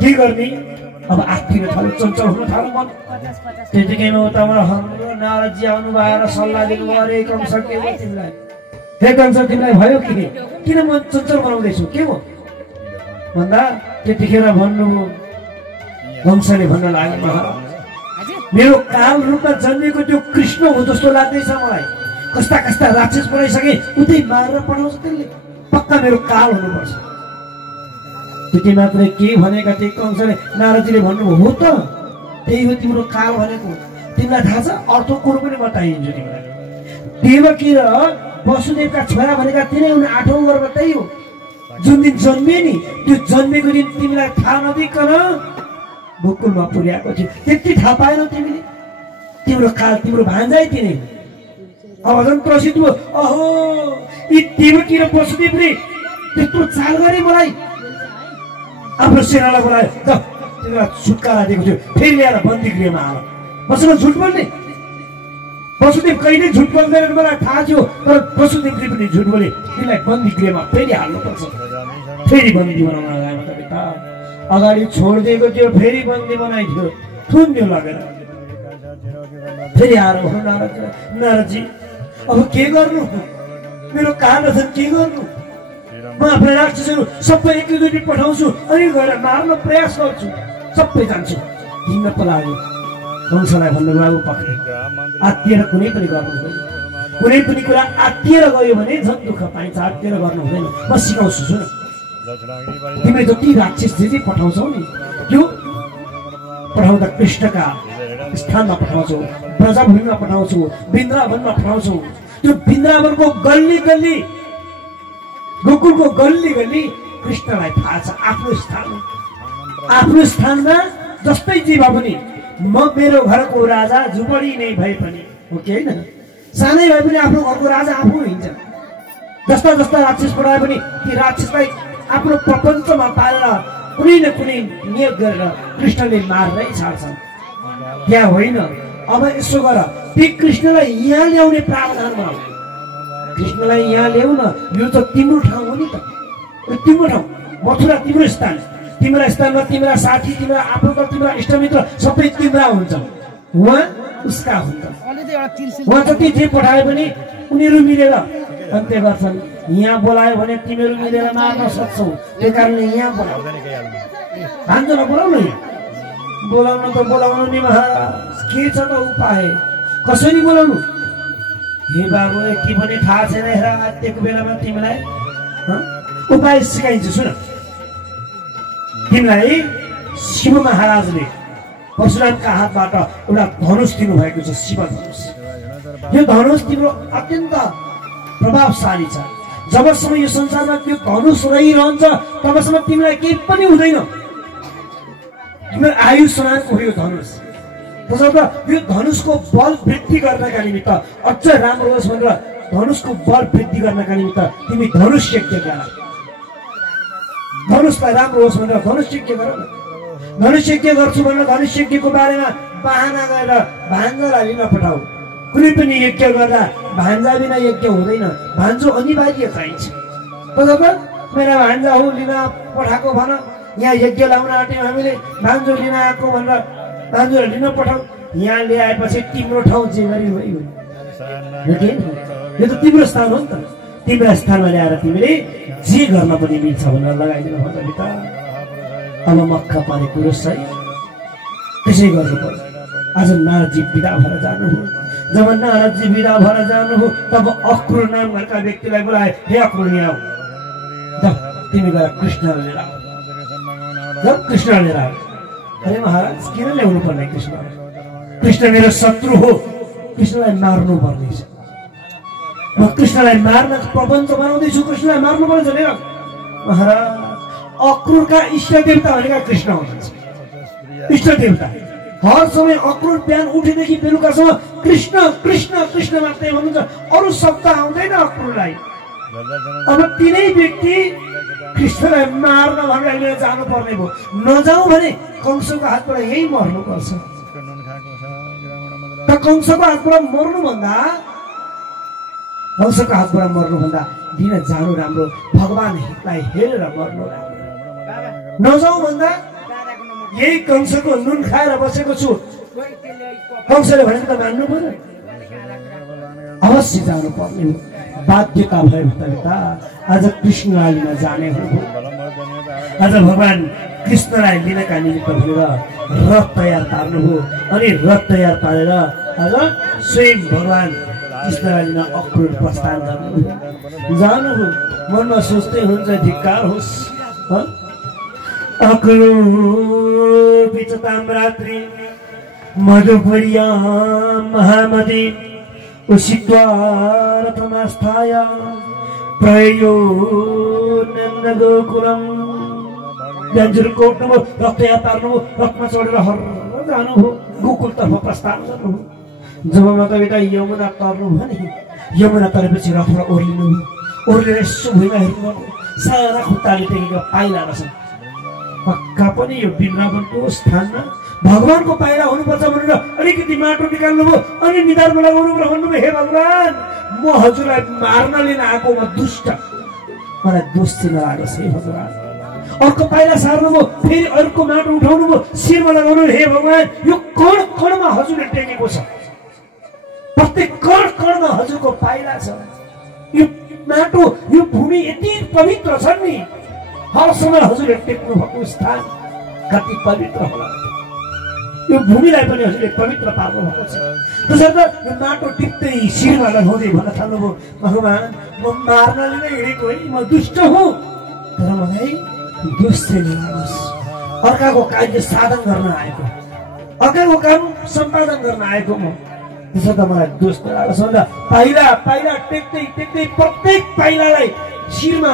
के गर्ने? अब आत्तिन थाल्यो, चञ्चल हुन थाल्यो मन। त्यतिकैमा उताबाट हाम्रो नारदजी आउनु भएर सल्लाह दिनुभयो, अरे कंस के हो तिमीलाई? हे कंस तिमीलाई भयो कि किन म चञ्चल बनाउँदैछु के हो भन्दा त्यतिखेर भन्नुभयो। कंसले भन्न लाग्यो, महाराज मेरो काल रूपमा जन्मेको त्यो कृष्ण हो जस्तो लाग्दैछ मलाई। कस्ता कस्ता राक्षस बनाइसके उतै मारेर पठाउँछ त्यसले। पक्का मेरो काल हुनुपर्छ। त्यति मात्रै के भनेका थिए कंसले? नारदजीले भन्नुभयो, हो त त्यही हो तिम्रो काल भनेको। तिमीलाई थाहा छ? अर्को कुरो पनि बताइदिन्छु तिमीलाई। देवकी र वसुदेवका छोरा भनेका तिनै हुन्। 8औं वर्ग त्यही हो। जुन दिन जन्मिए नि त्यो जन्मेको दिन तिमीलाई थाहा नदिकन गोकुलमा पुर्याएको थियो। त्यति थाहा पाएनौ तिमीले? तिम्रो काल तिम्रो भान्जै तिनै। अब झन् त्रसित भयो। अहो यी देवकी र वसुदेवले त्यत्रो चाल गरे मलाई। आफ्नो सेनालाई बोलायो, तिमीलाई छुटकारा दिएको थियो, फेरि ल्याएर बन्दी गृहमा हाल। मसँग झुट बोल्ने वसुदेव कहिले झुट बोल्दैन मलाई थाहा थियो तर वसुदेवले पनि झुट बोले तिनलाई बन्दी गृहमा फेरि हाल्नुपर्छ फेरि बन्दी बनाउन लगाए त पिता अगाडि छोडिदिएको थियो फेरि बन्दी बनाइदियो थुन्यो लगेर फेरि आएर नारदजी अब के गर्नु मेरो कारण छ के गर्नु म आफ्ना राक्षसहरू सबै एकैचोटि पठाउँछु अनि गएर मार्न प्रयास गर्छु सबै जान्छु हिँड्नको लागि कंसलाई भन्नुभयो अब पक्रे आत्तिएर कुनै पनि गर्नु हुँदैन कुनै पनि कुरा आत्तिएर गयो भने झन् दुःख पाइन्छ आत्तिएर गर्नु हुँदैन म सिकाउँछु सुन तिमीले जति राक्षस जे पठाउँछौ नि त्यो पठाउँदा कृष्णका स्थानमा पठाउँछौ ब्रजभूमिमा पठाउँछौ वृन्दावनमा पठाउँछौ त्यो वृन्दावनको गल्ली गल्ली गोकुलको गल्ली गल्ली कृष्णलाई थाहा छ आफ्नो स्थानमा जस्तै जे भए पनि म मेरो घरको राजा झुपडी नै भए पनि हो कि होइन सानै भए पनि आफ्नो घरको राजा आफू हिँड्छ जस्ता जस्ता राक्षस पठाए पनि ती राक्षसलाई आफ्नो प्रपञ्चमा पालेर कुनै न कुनै नियोग गरेर कृष्णले मार्दै छाड्छन् त्यहाँ होइन अब यसो गर ती कृष्णलाई यहाँ ल्याउने प्रावधान बनाऊ कृष्णलाई यहाँ ल्याउ न यो त तिम्रो ठाउँ हो नि त यो तिम्रो ठाउँ मथुरा तिम्रो स्थान तिम्रा स्थानमा तिम्रा साथी तिम्रा आफूका तिम्रा इष्टमित्र सबै तिम्रा हुन्छ उहाँ उसका हुन्छ उहाँ जति जे पठाए पनि उनीहरू मिलेर अन्त्य गर्छन् यहाँ बोलायो भने तिमीहरू मिलेर मार्न सक्छौ त्यही कारणले यहाँ बोलाऊ भान्जोलाई बोलाउनु यहाँ बोलाउनु त बोलाउनु नि महाराज के छ त उपाय कसरी बोलाउनु हे बाबु के पनि थाहा छैन हेर त्यतिको बेलामा तिमीलाई उपाय सिकाइन्छ सुन तिमीलाई शिव महाराजले परशुरामका हातबाट एउटा धनुष दिनुभएको छ शिव धनुष यो धनुष तिम्रो अत्यन्त प्रभावशाली छ जबसम्म यो संसारमा त्यो धनुष रहिरहन्छ तबसम्म तिमीलाई केही पनि हुँदैन तिम्रो आयु समानको हो यो धनुष तसर्थ यो धनुषको बल वृद्धि गर्नका निमित्त अझ राम्रो होस् भनेर धनुषको बल वृद्धि गर्नका निमित्त तिमी धनुष यज्ञ गर धनुषलाई राम्रो होस् भनेर धनुष यज्ञ गर न धनुष यज्ञ गर्छु भनेर धनुष यज्ञको बारेमा बहाना गरेर भान्जालाई लिन पठाऊ कुनै पनि यज्ञ गर्दा भान्जा बिना यज्ञ हुँदैन भान्जो अनिवार्य चाहिन्छ तसर्थ मेरा भान्जा हो लिन पठाएको भन यहाँ यज्ञ लाउन आँट्यौँ हामीले भान्जो लिन आएको भनेर भान्जोलाई लिन पठाऊ यहाँ ल्याएपछि तिम्रो ठाउँ जे गरी भयो यो त तिम्रो स्थान हो नि त तिम्रो स्थानमा ल्याएर तिमीले जे गर्न पनि मिल्छ भनेर लगाइदिनु पर्छ त अब मक्का परे कुरो सही त्यसै गर्नु पर्छ आज नारदजी विदा भएर जानुभयो जब नारदजी विदा भएर जानुभयो तब अक्रूर नाम घरका व्यक्तिलाई बोलाए हे अक्रूर यहाँ आऊ तिमी गएर कृष्णलाई लिएर आऊ कृष्णलाई लिएर आऊ अरे महाराज किन ल्याउनु पर्ने कृष्ण मेरो शत्रु हो कृष्णलाई मार्नु पर्ने छ म कृष्णलाई मार्न प्रपञ्च बनाउँदैछु कृष्णलाई मार्नु पर्छ लिएर महाराज अक्रूरका इष्ट देवता भनेका कृष्ण हुनुहुन्छ इष्ट देवता हर समय अक्रूर बिहान उठेदेखि बेलुकासम्म कृष्ण कृष्ण कृष्ण मात्रै भन्नुहुन्छ अरू शब्द आउँदैन अक्रूरलाई अब तिनै व्यक्ति कृष्णलाई मार्न भनेर लिएर जानु पर्ने भयो नजाऊ भने कंसको हातबाट यही मर्नुपर्छ त कंसको हातबाट मर्नुभन्दा दिन जानु राम्रो भगवानलाई हेरेर मर्नु राम्रो नजाऊ भन्दा यही कंसको नुन खाएर बसेको छु कंसले भनेको त मान्नु पर्यो अवश्य जानु पर्ने हो बाध्यता भयो भन्दा आज कृष्णलाई लिन जाने हो आज भगवान कृष्णलाई लिनका निमित्त भनेर रथ तयार पार्नुभयो अनि रथ तयार पारेर आज स्वयं भगवान कृष्णलाई लिन अक्रूर प्रस्थान गर्नुभयो जानुभयो मनमा सोच्दै हुन्छ धिक्कार होस् अक्रूर विचताम रात्रि मधुपुर्या महामदी उषित्वा रथमास्थाय प्रयो नन्दगोकुलम व्यञ्जुर कोट्नुभयो रथ तयार पार्नुभयो रथमा चढेर हर जानुभयो गोकुलतर्फ प्रस्थान गर्नुभयो जब माता यमुना तर्नुभयो नि यमुना तरेपछि रथबाट ओर्लिनुभयो ओर्लेर यसो भुइँमा हेर्नुभयो सारा खुट्टाले टेकेको पाइला रहेछ पक्का पनि यो वृन्दावनको स्थानमा भगवानको पाइला हुनुपर्छ भनेर अलिकति माटो निकाल्नुभयो अनि निधारमा लगाउनु र भन्नुभयो हे भगवान म हजुरलाई मार्न लिन आएको म दुष्ट मलाई दोष चाहिँ नलागोस् हे भगवान अर्को पाइला सार्नुभयो फेरि अर्को माटो उठाउनु भयो शिरमा लगाउनु हे भगवान यो कण कणमा हजुरले टेकेको छ प्रत्येक कण कणमा हजुरको पाइला छ यो माटो यो भूमि यति पवित्र छ नि हर समय हजुरले टेक्नु भएको स्थान कति पवित्र होला यो भूमिलाई पनि हजुरले पवित्र पार्नु भएको छ त्यसर्थ यो माटो टिप्दै शिरमा लगाउँदै भन्न थाल्नुभयो भगवान म मार्न लिन हिँडेको है म दुष्ट हुँ तर मलाई दोष चाहिँ नलागोस् अर्काको कार्य साधन गर्न आएको अर्काको काम सम्पादन गर्न आएको म त्यसर्थ मलाई दोष नलागोस् भनेर पाइला पाइला टेक्दै टेक्दै प्रत्येक पाइलालाई शिरमा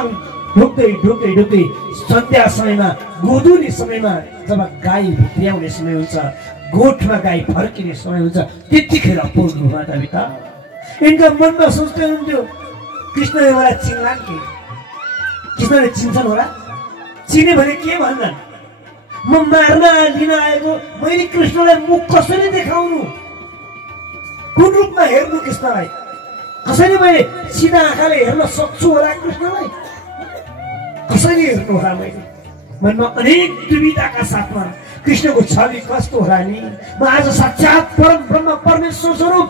ढोक्दै ढोक्दै ढोक्दै सन्ध्या समयमा गोधुली समयमा जब गाई भित्र्याउने समय हुन्छ गोठमा गाई फर्किने समय हुन्छ त्यतिखेर पुग्नु मातापिता यिनका मनमा सोच्दै हुन्थ्यो कृष्णले मलाई चिन्लान् के कृष्णले चिन्छन् होला चिने भने के भन्छन् म मार्न लिन आएको मैले कृष्णलाई मुख कसरी देखाउनु कुन रूपमा हेर्नु कृष्णलाई कसरी मैले सिधा आँखाले हेर्न सक्छु होला कृष्णलाई कसरी हेर्नु होला मैले मनमा अनेक दुविधाका साथमा कृष्णको छवि कस्तो होला नि म आज साक्षात परम ब्रह्म परमेश्वर स्वरूप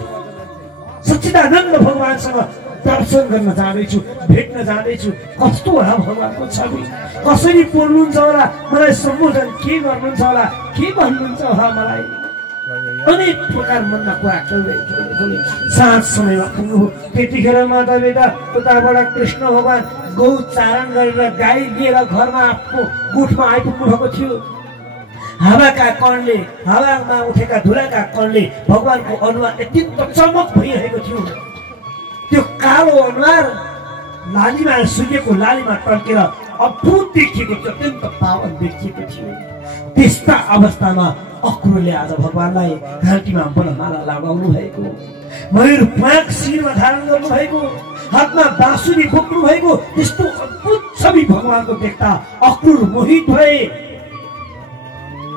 सच्चिदानन्द भगवानसँग दर्शन गर्न जाँदैछु भेट्न जाँदैछु कस्तो होला भगवानको छवि कसरी बोल्नुहुन्छ होला मलाई सम्बोधन के गर्नुहुन्छ होला के भन्नुहुन्छ होला मलाई अनेक प्रकार मनमा कुरा खेल्दै खेल्दै साँझ समयमा पुग्नु त्यतिखेर मातापिता उताबाट कृष्ण भगवान गौ चारण गरेर गाई लिएर घरमा आफ्नो गोठमा आइपुग्नु भएको थियो हावाका कणले हावामा उठेका धुलाका कणले भगवानको अनुहार अत्यन्त चमक भइरहेको थियो त्यो कालो अनुहार लालीमा सूर्यको लालीमा टल्केर अद्भुत देखिएको थियो अत्यन्त पावन देखिएको थियो त्यस्ता अवस्थामा अक्रूरले आज भगवानलाई घाँटीमा वनमाला लगाउनु भएको मयूर प्वाक शिरमा धारण गर्नु भएको हातमा बाँसुरी बोक्नु भएको त्यस्तो अद्भुत छवि भगवानको देख्दा अक्रूर मोहित भए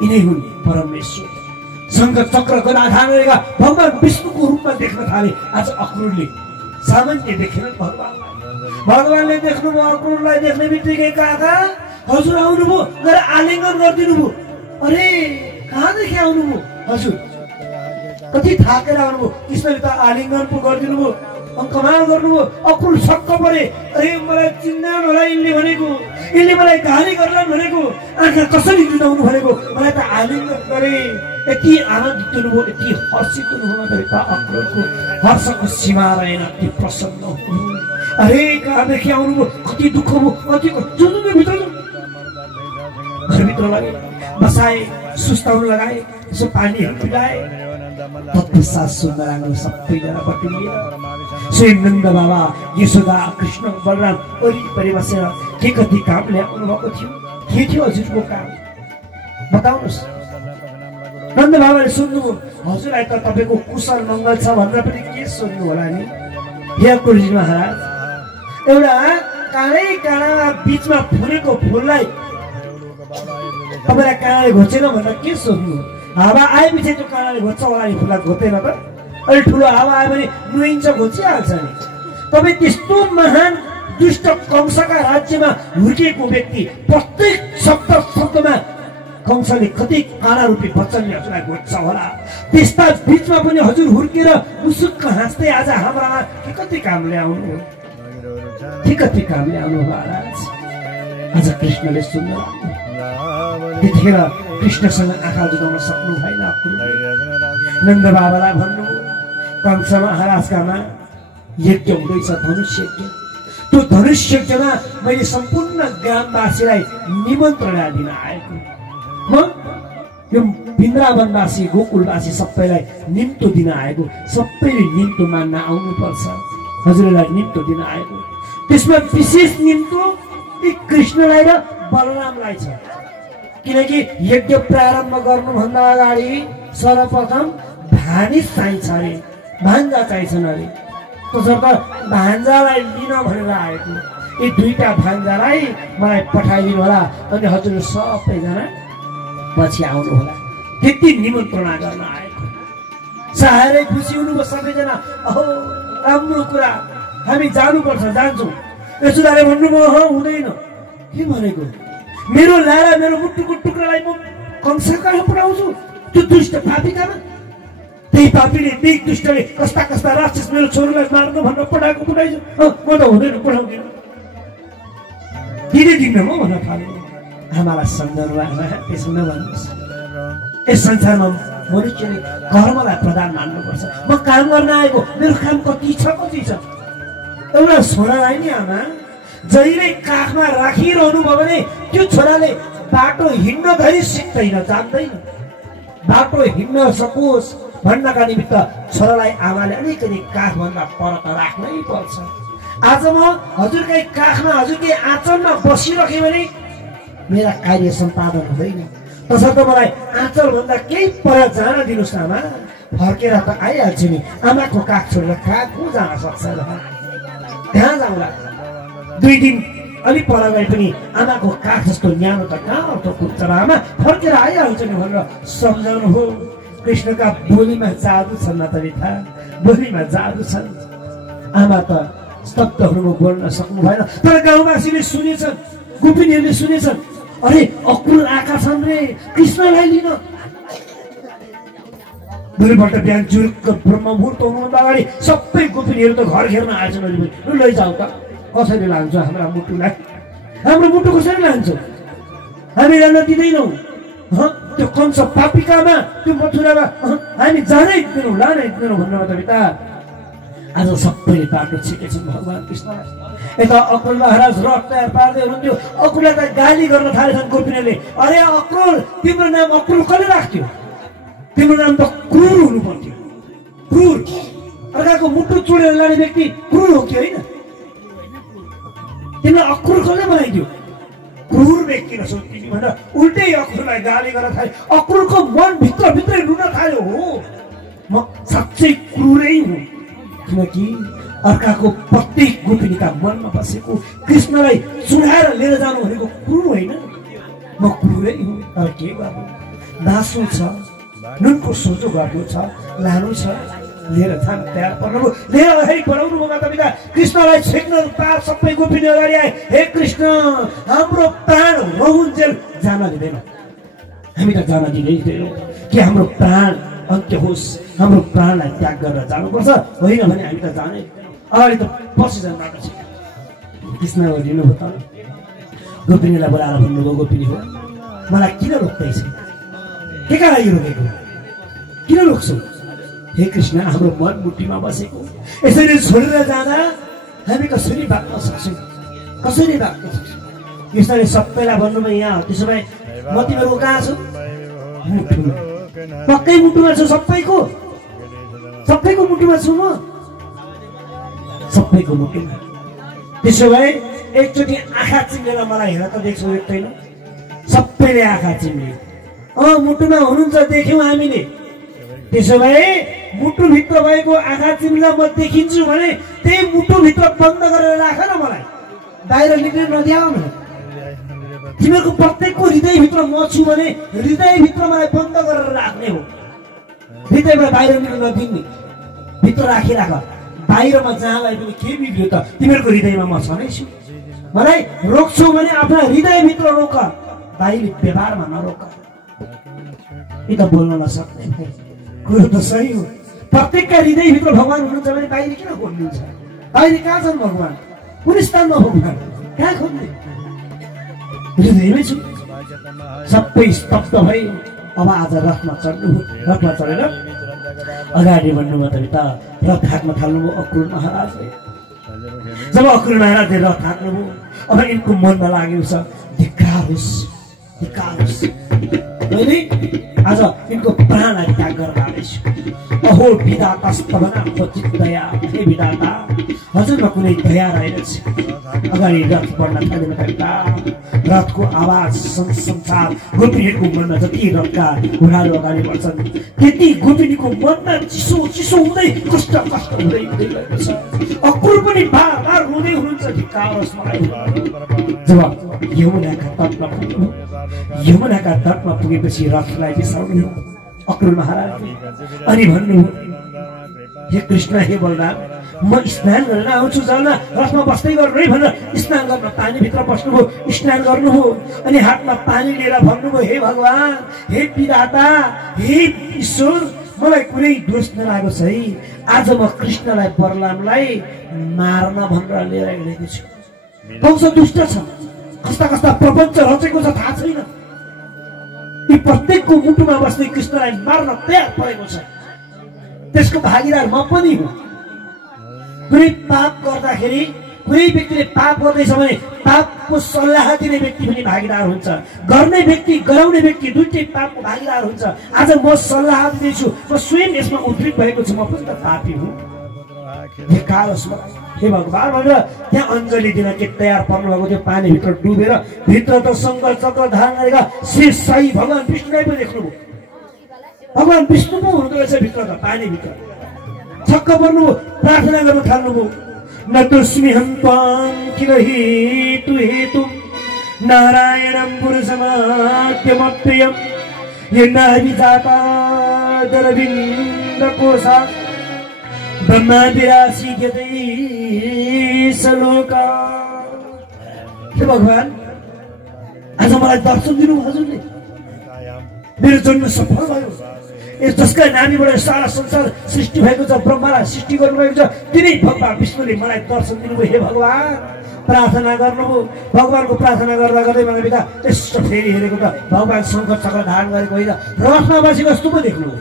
यिनै हुन् परमेश्वर शङ्ख चक्र गदा धारण गरेका भगवान विष्णुको रूपमा देख्न थाले आज अक्रूरले सामान्य देखेन भगवानले देख्नुभयो अक्रूरलाई देख्ने बित्तिकै कहाँ हजुर आउनुभयो गएर आलिङ्गन गरिदिनु भयो अरे कहाँदेखि आउनुभयो हजुर कति थाकेर आउनुभयो कृष्णले त आलिङ्गन पो गरिदिनु भयो कमाल गर्नुभयो अक्रूर छक्क परे अरे मलाई चिन्दैन होला यिनले भनेको यिनले मलाई गाली गर्लान् भनेको आँखा कसरी जुटाउनु भनेको मलाई त आलिङ्गन गरे यति आनन्दित हुनुभयो यति हर्षित हुनुभयो अक्रूरको हर्षको सीमा रहेन अति प्रसन्न हुनु अरे कहाँदेखि आउनुभयो कति दुःख भयो कति भित्र घरभित्र लगे बसाए सुस्ताउनु लगाए यसो पानीहरू पिलाए तत्पश्चात सुन्दराङ्ग सबैजना बटुलिएर स्वयं नन्द बाबा यशोदा कृष्ण बलराम वरिपरि बसेर के कति कामले आउनु भएको थियो के थियो हजुरको काम बताउनुहोस् नन्द बाबाले सोध्नुभयो हजुरलाई त तपाईँको कुशल मङ्गल छ भनेर पनि के सोध्नु होला नि हे गुरुजी महाराज एउटा काँडै काँडा बिचमा फुलेको फुललाई तपाईँलाई काँडाले घोचेन भनेर के सोध्नु हावा आएपछि त्यो काँडाले घोच्छ होला नि फुललाई घोच्दैन त अलि ठुलो हावा आयो भने नुहाइन्छ घोचिहाल्छ नि तपाईँ त्यस्तो महान दुष्ट कंसका राज्यमा हुर्किएको व्यक्ति प्रत्येक शब्दमा कंसले कति काँडा रूपी वचनले हजुरलाई घोच्छ होला त्यस्ता बिचमा पनि हजुर हुर्केर मुसुक्क हाँस्दै आज हाम्रा के कति कामले आउनु के कति कामले आउनु महाराज आज कृष्णले सुन्नु त्यतिखेर कृष्णसँग आँखा जुटाउन सक्नु भएन नन्द बाबालाई भन्नु कंस महाराजकामा यज्ञ हुँदैछ धनुष यज्ञ त्यो धनुष यज्ञमा मैले सम्पूर्ण ग्रामवासीलाई निमन्त्रणा दिन आएको म यो वृन्दावनवासी गोकुलवासी सबैलाई निम्तो दिन आएको सबैले निम्तो मान्न आउनुपर्छ हजुरलाई निम्तो दिन आएको त्यसमा विशेष निम्तो कृष्णलाई र बलरामलाई छ किनकि यज्ञ प्रारम्भ गर्नुभन्दा अगाडि सर्वप्रथम भानिज चाहिन्छ अरे भान्जा चाहिन्छन् अरे त्यसर्थ भान्जालाई लिन भनेर आएको यी दुईटा भान्जालाई मलाई पठाइदिनु होला अनि हजुर सबैजना पछि आउनु होला त्यति निमन्त्रणा गर्न आएको साह्रै खुसी हुनुभयो सबैजना। अहो राम्रो कुरा, हामी जानुपर्छ, जान्छौँ। यसुदाले भन्नुभयो हुँदैन। के भनेको? मेरो लारा मेरो मुटुको टुक्रालाई म कंसका कहाँ पठाउँछु? त्यो दुष्ट पापीकामा? त्यही पापीले त्यही दुष्टले कस्ता कस्ता राक्षस मेरो छोरीलाई मार्नु भनेर पठाएको पठाइछु। म त हुँदैन, पठाउँदिन। दिनै दिन्न म भन्न थाल्यो। आमालाई सम्झनु आमा त्यसो नभन्नुहोस्। यस संसारमा मनुष्यले कर्मलाई प्रधान मान्नुपर्छ। म काम गर्न आएको, मेरो काम कति छ कति छ। एउटा छोरालाई नि आमा जहिले काखमा राखिरहनु भयो भने त्यो छोराले बाटो हिँड्न धरि सिक्दैन, जान्दैन। बाटो हिँड्न सकोस् भन्नका निमित्त छोरालाई आमाले अलिकति काखभन्दा पर त राख्नै पर्छ। आज म हजुरकै काखमा हजुरकै आँचलमा बसिरह्यो भने मेरा कार्य सम्पादन हुँदैन। तसर्थ मलाई आँचलभन्दा केही पर जान दिनुहोस् न आमा। फर्केर त आइहाल्छु नि। आमाको काख छोडेर कहाँ को जान सक्छ र? कहाँ जाउँला? 2 दिन अलि पर गए पनि आमाको काख जस्तो न्यानो त कहाँ त पुग्छ र? आमा फर्केर आइहाल्छु नि भनेर सम्झाउनु हो। कृष्णका बोलीमा जादु छन् न त रिथा, बोलीमा जादु छन्। आमा त स्तब्ध हुनुभयो, बोल्न सक्नु भएन। तर गाउँवासीले सुनेछन्, गोपिनीहरूले सुनेछन्, अरे अक्रुर आएका छन् रे कृष्णलाई लिन। भोलिपल्ट बिहान जुरुक्क ब्रह्म मुहुर्त हुनुभन्दा अगाडि सबै गोपिनीहरू त घर घेर्न आएछन्। लैजाऊ त, कसरी लान्छौ हाम्रा मुटुलाई? हाम्रो मुटु कसरी लान्छौ? हामी जान दिँदैनौँ। त्यो कंस पापिकामा, त्यो मथुरामा हामी जानै दिदैनौँ, लानै दिदैनौँ भन्नु त पिता। आज सबैले बाटो छिटेछन् भगवान कृष्णलाई। यता अक्रुल महाराज रथ तयार पार्दै हुनुहुन्थ्यो। अक्रुललाई त गाली गर्न थालेछन् गोपिनीहरूले। अरे अक्रुल, तिम्रो नाम अक्रुल कसले राख्थ्यो? तिम्रो नाम त क्रूर हुनु पर्थ्यो। क्रूर, अर्काको मुटु चुडेर लाने व्यक्ति क्रूर हो कि होइन? तिमीलाई अक्रुर कसले बनाइदियो? क्रूर व्यक्ति रहेछौ तिमी भनेर उल्टै अक्रुललाई गाली गर्न थाले। अक्रुलको मन भित्रभित्रै रुन थाल्यो। हो, म साँच्चै क्रूरै हुँ, किनकि अर्काको प्रत्येक गोपिनीका मनमा बसेको कृष्णलाई चुडाएर लिएर जानु भनेको क्रूर होइन। म क्रूरै हुँ। तर के गर्नु? नासु छ, नुनको सोचो गर्नु छ, लानु छ, लिएर जान तयार पर्नुभयो। लिएर अगाडि बढाउनु भयो माता पिता। कृष्णलाई छेक्न पार सबै गोपिनी अगाडि आए। हे कृष्ण, हाम्रो प्राण रहुन्जेल जान दिँदैन। हामी त जान दिँदैनौँ कि हाम्रो प्राण अन्त्य होस्, हाम्रो प्राणलाई त्याग गरेर जानुपर्छ। होइन भने हामी त जानै अगाडि त बसिजान बाटो छ। कृष्ण दिनुभयो त गोपिनीलाई बोलाएर भन्नुभयो, गोपिनी हो मलाई किन रोक्दैछ? के का लागि रोकेको? किन रोक्छौ? हे कृष्ण, हाम्रो मन मुट्टीमा बसेको यसरी छोडेर जाँदा हामी कसरी बाँच्न सक्छौँ? कसरी बाँच्न सक्छौँ? कृष्णले सबैलाई भन्नुभयो, यहाँ त्यसो भए म तिमीहरूको कहाँ छु? मुटुमा, पक्कै मुटुमा छु। सबैको मुटुमा छु म, सबैको मुटुमा। त्यसो भए एकचोटि आँखा चिम्लेर मलाई हेर त, देख्छौ एकदैन? सबैले आँखा चिम्ले। मुटुमा हुनुहुन्छ, देख्यौँ हामीले। त्यसो भए मुटुभित्र भएको आँखा चिम्ला म देखिन्छु भने त्यही मुटुभित्र बन्द गरेर राख न, मलाई बाहिर निक्लिन नदिऊ न। तिमीहरूको प्रत्येकको हृदयभित्र म छु भने हृदयभित्र मलाई बन्द गरेर राख्ने हो। हृदयबाट बाहिर निक्लिन नदिने, भित्र राखिराख। बाहिरमा जहाँ गए पनि के बिग्रियो त? तिमीहरूको हृदयमा म छँदै छु। मलाई रोक्छौ भने आफ्ना हृदयभित्र रोक, बाहिरी व्यवहारमा नरोक। यी त बोल्न नसक्ने कुरो त सही हो। प्रत्येकका हृदयभित्र भगवान हुनुहुन्छ भने बाहिर किन खोज्नुहुन्छ? बाहिर कहाँ छन् भगवान? कुन स्थानमा भगवान? कहाँ खोज्ने? हृदयमै छु। सबै स्तब्ध भई अब आज रथमा चढ्नु। रथमा चढेर अगाडि बढ्नुभयो त रथ हाक्न थाल्नुभयो अक्रुल महाराजले। जब अक्रुल महाराजले रथ हाक्नुभयो, अब यिनको मनमा लागेको छ धिक्कार होस्, धिक्कार होस्। मैले आज यिनको प्राणलाई त्याग गरेर आएछु। अहो विधाता स्तवना क्वचित दया। हे विधाता, हजुरमा कुनै दया रहेछ? अगाडि रथ बढ्न थाल्यो बेटा। रथको आवाज संसार गोपिनीहरूको मनमा जति रथका घोडाहरू अगाडि बढ्छन् त्यति गोपिनीको मनमा चिसो चिसो हुँदै कष्ट हुँदै गएको छ। अक्रुल पनि बार बार रुँदै हुनुहुन्छ, धिक्कार होस् मलाई। जब यमुनाका तटमा पुग्नुभयो, यमुनाका तटमा पुगेपछि रथलाई बसाउनु अक्रुल महाराजले। अनि भन्नुभयो, हे कृष्ण, हे बलराम, म स्नान गरेर आउँछु, जान रथमा बस्दै गर्नु है भनेर स्नान गर्न पानीभित्र बस्नुभयो, स्नान गर्नुभयो। अनि हातमा पानी लिएर भन्नुभयो, हे भगवान, हे विधाता, हे ईश्वर, मलाई कुनै दोष नलागोस् है, आज म कृष्णलाई बलरामलाई मार्न भनेर लिएर हिँडेको छु। कंस दुष्ट छ, कस्ता कस्ता प्रपञ्च रचेको छ थाहा छैन। यी प्रत्येकको मुटुमा बस्ने कृष्णलाई मार्न तयार परेको छ। त्यसको भागीदार म पनि हुँ। कुनै पाप गर्दाखेरि कुनै व्यक्तिले पाप गर्दैछ भने पापको सल्लाह दिने व्यक्ति पनि भागीदार हुन्छ, गर्ने व्यक्ति गराउने व्यक्ति दुईटै पापको भागीदार हुन्छ। आज म सल्लाह दिँदैछु, म स्वयं यसमा उद्धित भएको छु, म पनि त पापी हुँ। हे भगवान भनेर त्यहाँ अञ्जली दिन के तयार पर्नु भएको त्यो पानीभित्र डुबेर भित्र त शङ्कर चक्र धारण गरेका श्री साई भगवान विष्णुलाई पनि देख्नुभयो। भगवान विष्णु पो हुँदो रहेछ भित्र त पानीभित्र। छक्क पर्नुभयो, प्रार्थना गर्न थाल्नुभयो। न तुस्मिहं त्वां किल हेतुं नारायणं पुरुषमाद्यमप्रियं येन विजाता दरविन्दकोशा ब्रह्मा विरासीयते सलोका। हे भगवान, आज मलाई दर्शन दिनु हजुरले, मेरो जन्म सफल भयो। जसका नानीबाट सारा संसार सृष्टि भएको छ, ब्रह्मालाई सृष्टि गर्नुभएको छ, तिनै भगवान विष्णुले मलाई दर्शन दिनुभयो। हे भगवान, प्रार्थना गर्नुभयो। भगवानको प्रार्थना गर्दा गर्दै मलाई बिता यस्तो फेरि हेरेको त भगवान शङ्कर चक्र धारण गरेको होइन, रथमा बसेको जस्तो पो देख्नुभयो।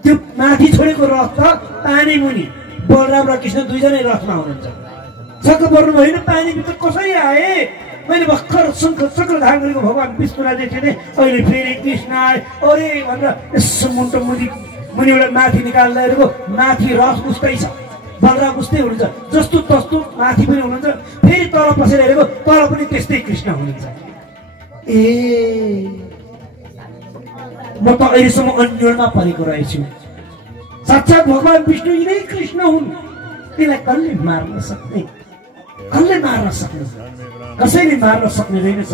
त्यो माथि छोडेको रथ त पानी मुनि, बलराम र कृष्ण दुईजनै रथमा हुनुहुन्छ। छक्क पर्नु होइन, पानीभित्र कसरी आए? मैले भर्खर शङ्कर चक्र धारण गरेको भगवान विष्णुलाई देखेँ नि, अहिले फेरि कृष्ण आए अरे भनेर यसो मुन्टो मुनिबाट माथि निकाल्दा हेरेको माथि रथ उस्तै छ, बलराम उस्तै हुनुहुन्छ, जस्तो तस्तो माथि पनि हुनुहुन्छ। फेरि तल पसेर हेरेको तल पनि त्यस्तै कृष्ण हुनुहुन्छ। ए म त अहिलेसम्म अन्योलमा परेको रहेछु। साक्षात् भगवान विष्णु यिनै कृष्ण हुन्। त्यसलाई कसले मार्न सक्ने? कसले मार्न सक्ने? कसैले मार्न सक्ने रहेनछ।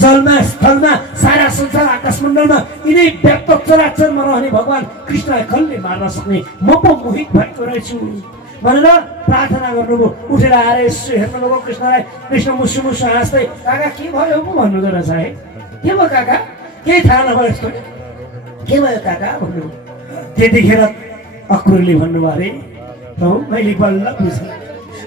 जलमा स्थलमा सारा संसार आकाश मण्डलमा यिनै व्याप्त चराचरमा रहने भगवान कृष्णलाई कसले मार्न सक्ने? म पो मोहित भएको रहेछु भनेर प्रार्थना गर्नुभयो। उठेर आएर यसो हेर्नुभयो कृष्णलाई। कृष्ण मुसु मुसु हाँस्दै, काका के भयो पो भन्नुहुँदो रहेछ है। के भयो काका? केही थाहा नभयो यस्तो? के भयो काका भन्नुभयो। त्यतिखेर अक्रुरले भन्नुभयो, अरे प्रभु, मैले बल्ल बुझेँ,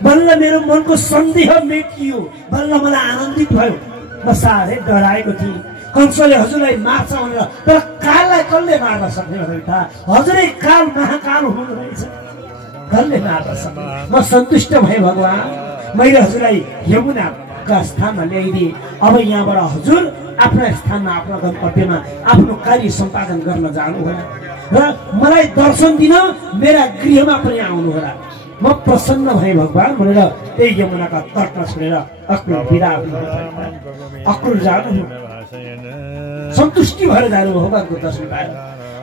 बल्ल मेरो मनको सन्देह मेटियो, बल्ल मलाई आनन्दित भयो। म साह्रै डराएको थिएँ कंसले हजुरलाई मार्छ भनेर, तर काललाई कसले मार्न सक्ने भनेर थाहा। हजुरै काल महाकाल हुनु रहेछ, कसले मार्न सक्ने? म सन्तुष्ट भएँ भगवान, मैले हजुरलाई यमुनाका स्थानमा ल्याइदिएँ। अब यहाँबाट हजुर आफ्नो स्थानमा, आफ्नो गन्तव्यमा आफ्नो कार्य सम्पादन गर्न जानु होला र मलाई दर्शन दिन मेरा गृहमा पनि आउनु होला। म प्रसन्न भएँ भगवान भनेर त्यही यमुनाका तटमा छोडेर अक्रुर बिदा अक्रुर जानु, सन्तुष्टि भएर जानु, भगवानको दर्शन पाएर।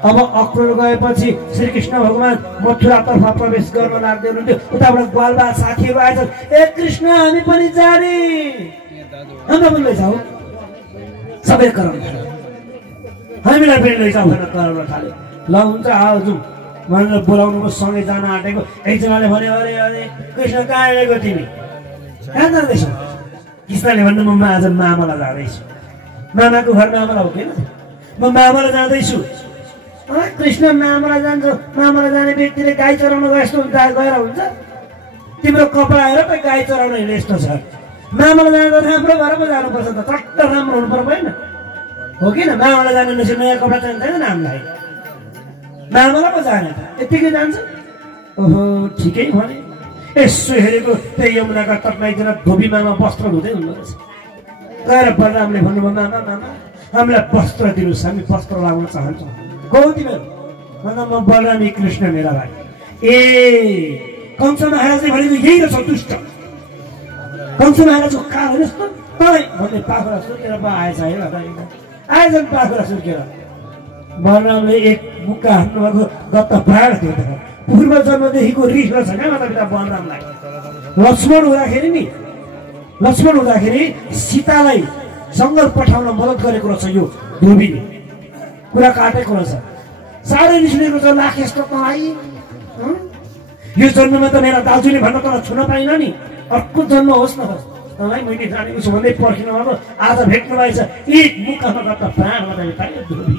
अब अक्रुर गएपछि श्रीकृष्ण भगवान मथुरातर्फ प्रवेश गर्न लाग्दै हुनुहुन्थ्यो। उताबाट ग्वालबाल साथीहरू आएछन्, ए कृष्ण हामी पनि जाने, हाम्रो पनि लैजाऊ, सबै कराउन थाल्यो। हामीलाई पनि लैजाऊ भनेर कराउन थाल्यो। ल हुन्छ आऊ जाउँ भनेर बोलाउनुको सँगै जान आँटेको एकजनाले भन्यो, अरे अरे कृष्ण कहाँ गएको तिमी? कहाँ जाँदैछौ? कृष्णले भन्नु, म आज मामालाई जाँदैछु। मामाको घर मामला हो किन? म मामालाई जाँदैछु। कृष्ण मामालाई जान्छ? मामालाई जाने व्यक्तिले गाई चराउन गए यस्तो गएर हुन्छ? तिम्रो कपडा आएर त गाई चराउन हिँडे यस्तो छ। मामालाई जाँदा राम्रो भएर पो जानुपर्छ त, चट्ट राम्रो हुनु पर्यो होइन हो किन? मामालाई जाने नयाँ कपडा चाहिँदैन हामीलाई, मामालाई पो जाने त यत्तिकै जान्छ। ओहो ठिकै भने। यसो हेरेको त्यही यमुनाका तटमा एकजना धोबी मामा वस्त्र धुँदै हुँदो रहेछ। गएर बलरामले भन्नुभयो, मामा मामा हामीलाई वस्त्र दिनुहोस्, हामी वस्त्र लगाउन चाहन्छौँ। गौ तिमीहरू भन्दा म बलराम कृष्ण मेरा भाइ। ए कंस महाराजले भनेको यही रहेछ दुष्ट। कंस महाराजको काल हो यस्तो तँलाई भन्दै पाखुरा सुर्केर आएछ हेर, आएछन् पाखुरा सुर्केर। बलरामले एक मुक्का हान्नुभएको गत्त प्राण थियो त, पूर्व जन्मदेखिको रिस रहेछ क्या माता-पिता बलरामलाई। लक्ष्मण हुँदाखेरि सीतालाई जङ्गल पठाउन मद्दत गरेको रहेछ यो धोबीले। कुरा काटेको रहेछ। साह्रै रिस उठेको छ, लाख यस्तो तँलाई यो जन्ममा त मेरा दाजुले भन्न तँलाई छुन पाइन नि, अर्को जन्म होस् न होस् तँलाई मैले जानेको छु भन्दै पर्खिनु भएको। आज भेट्नु भएछ, एक मुखमा गर्दा प्राणमा पाइयो धोबी।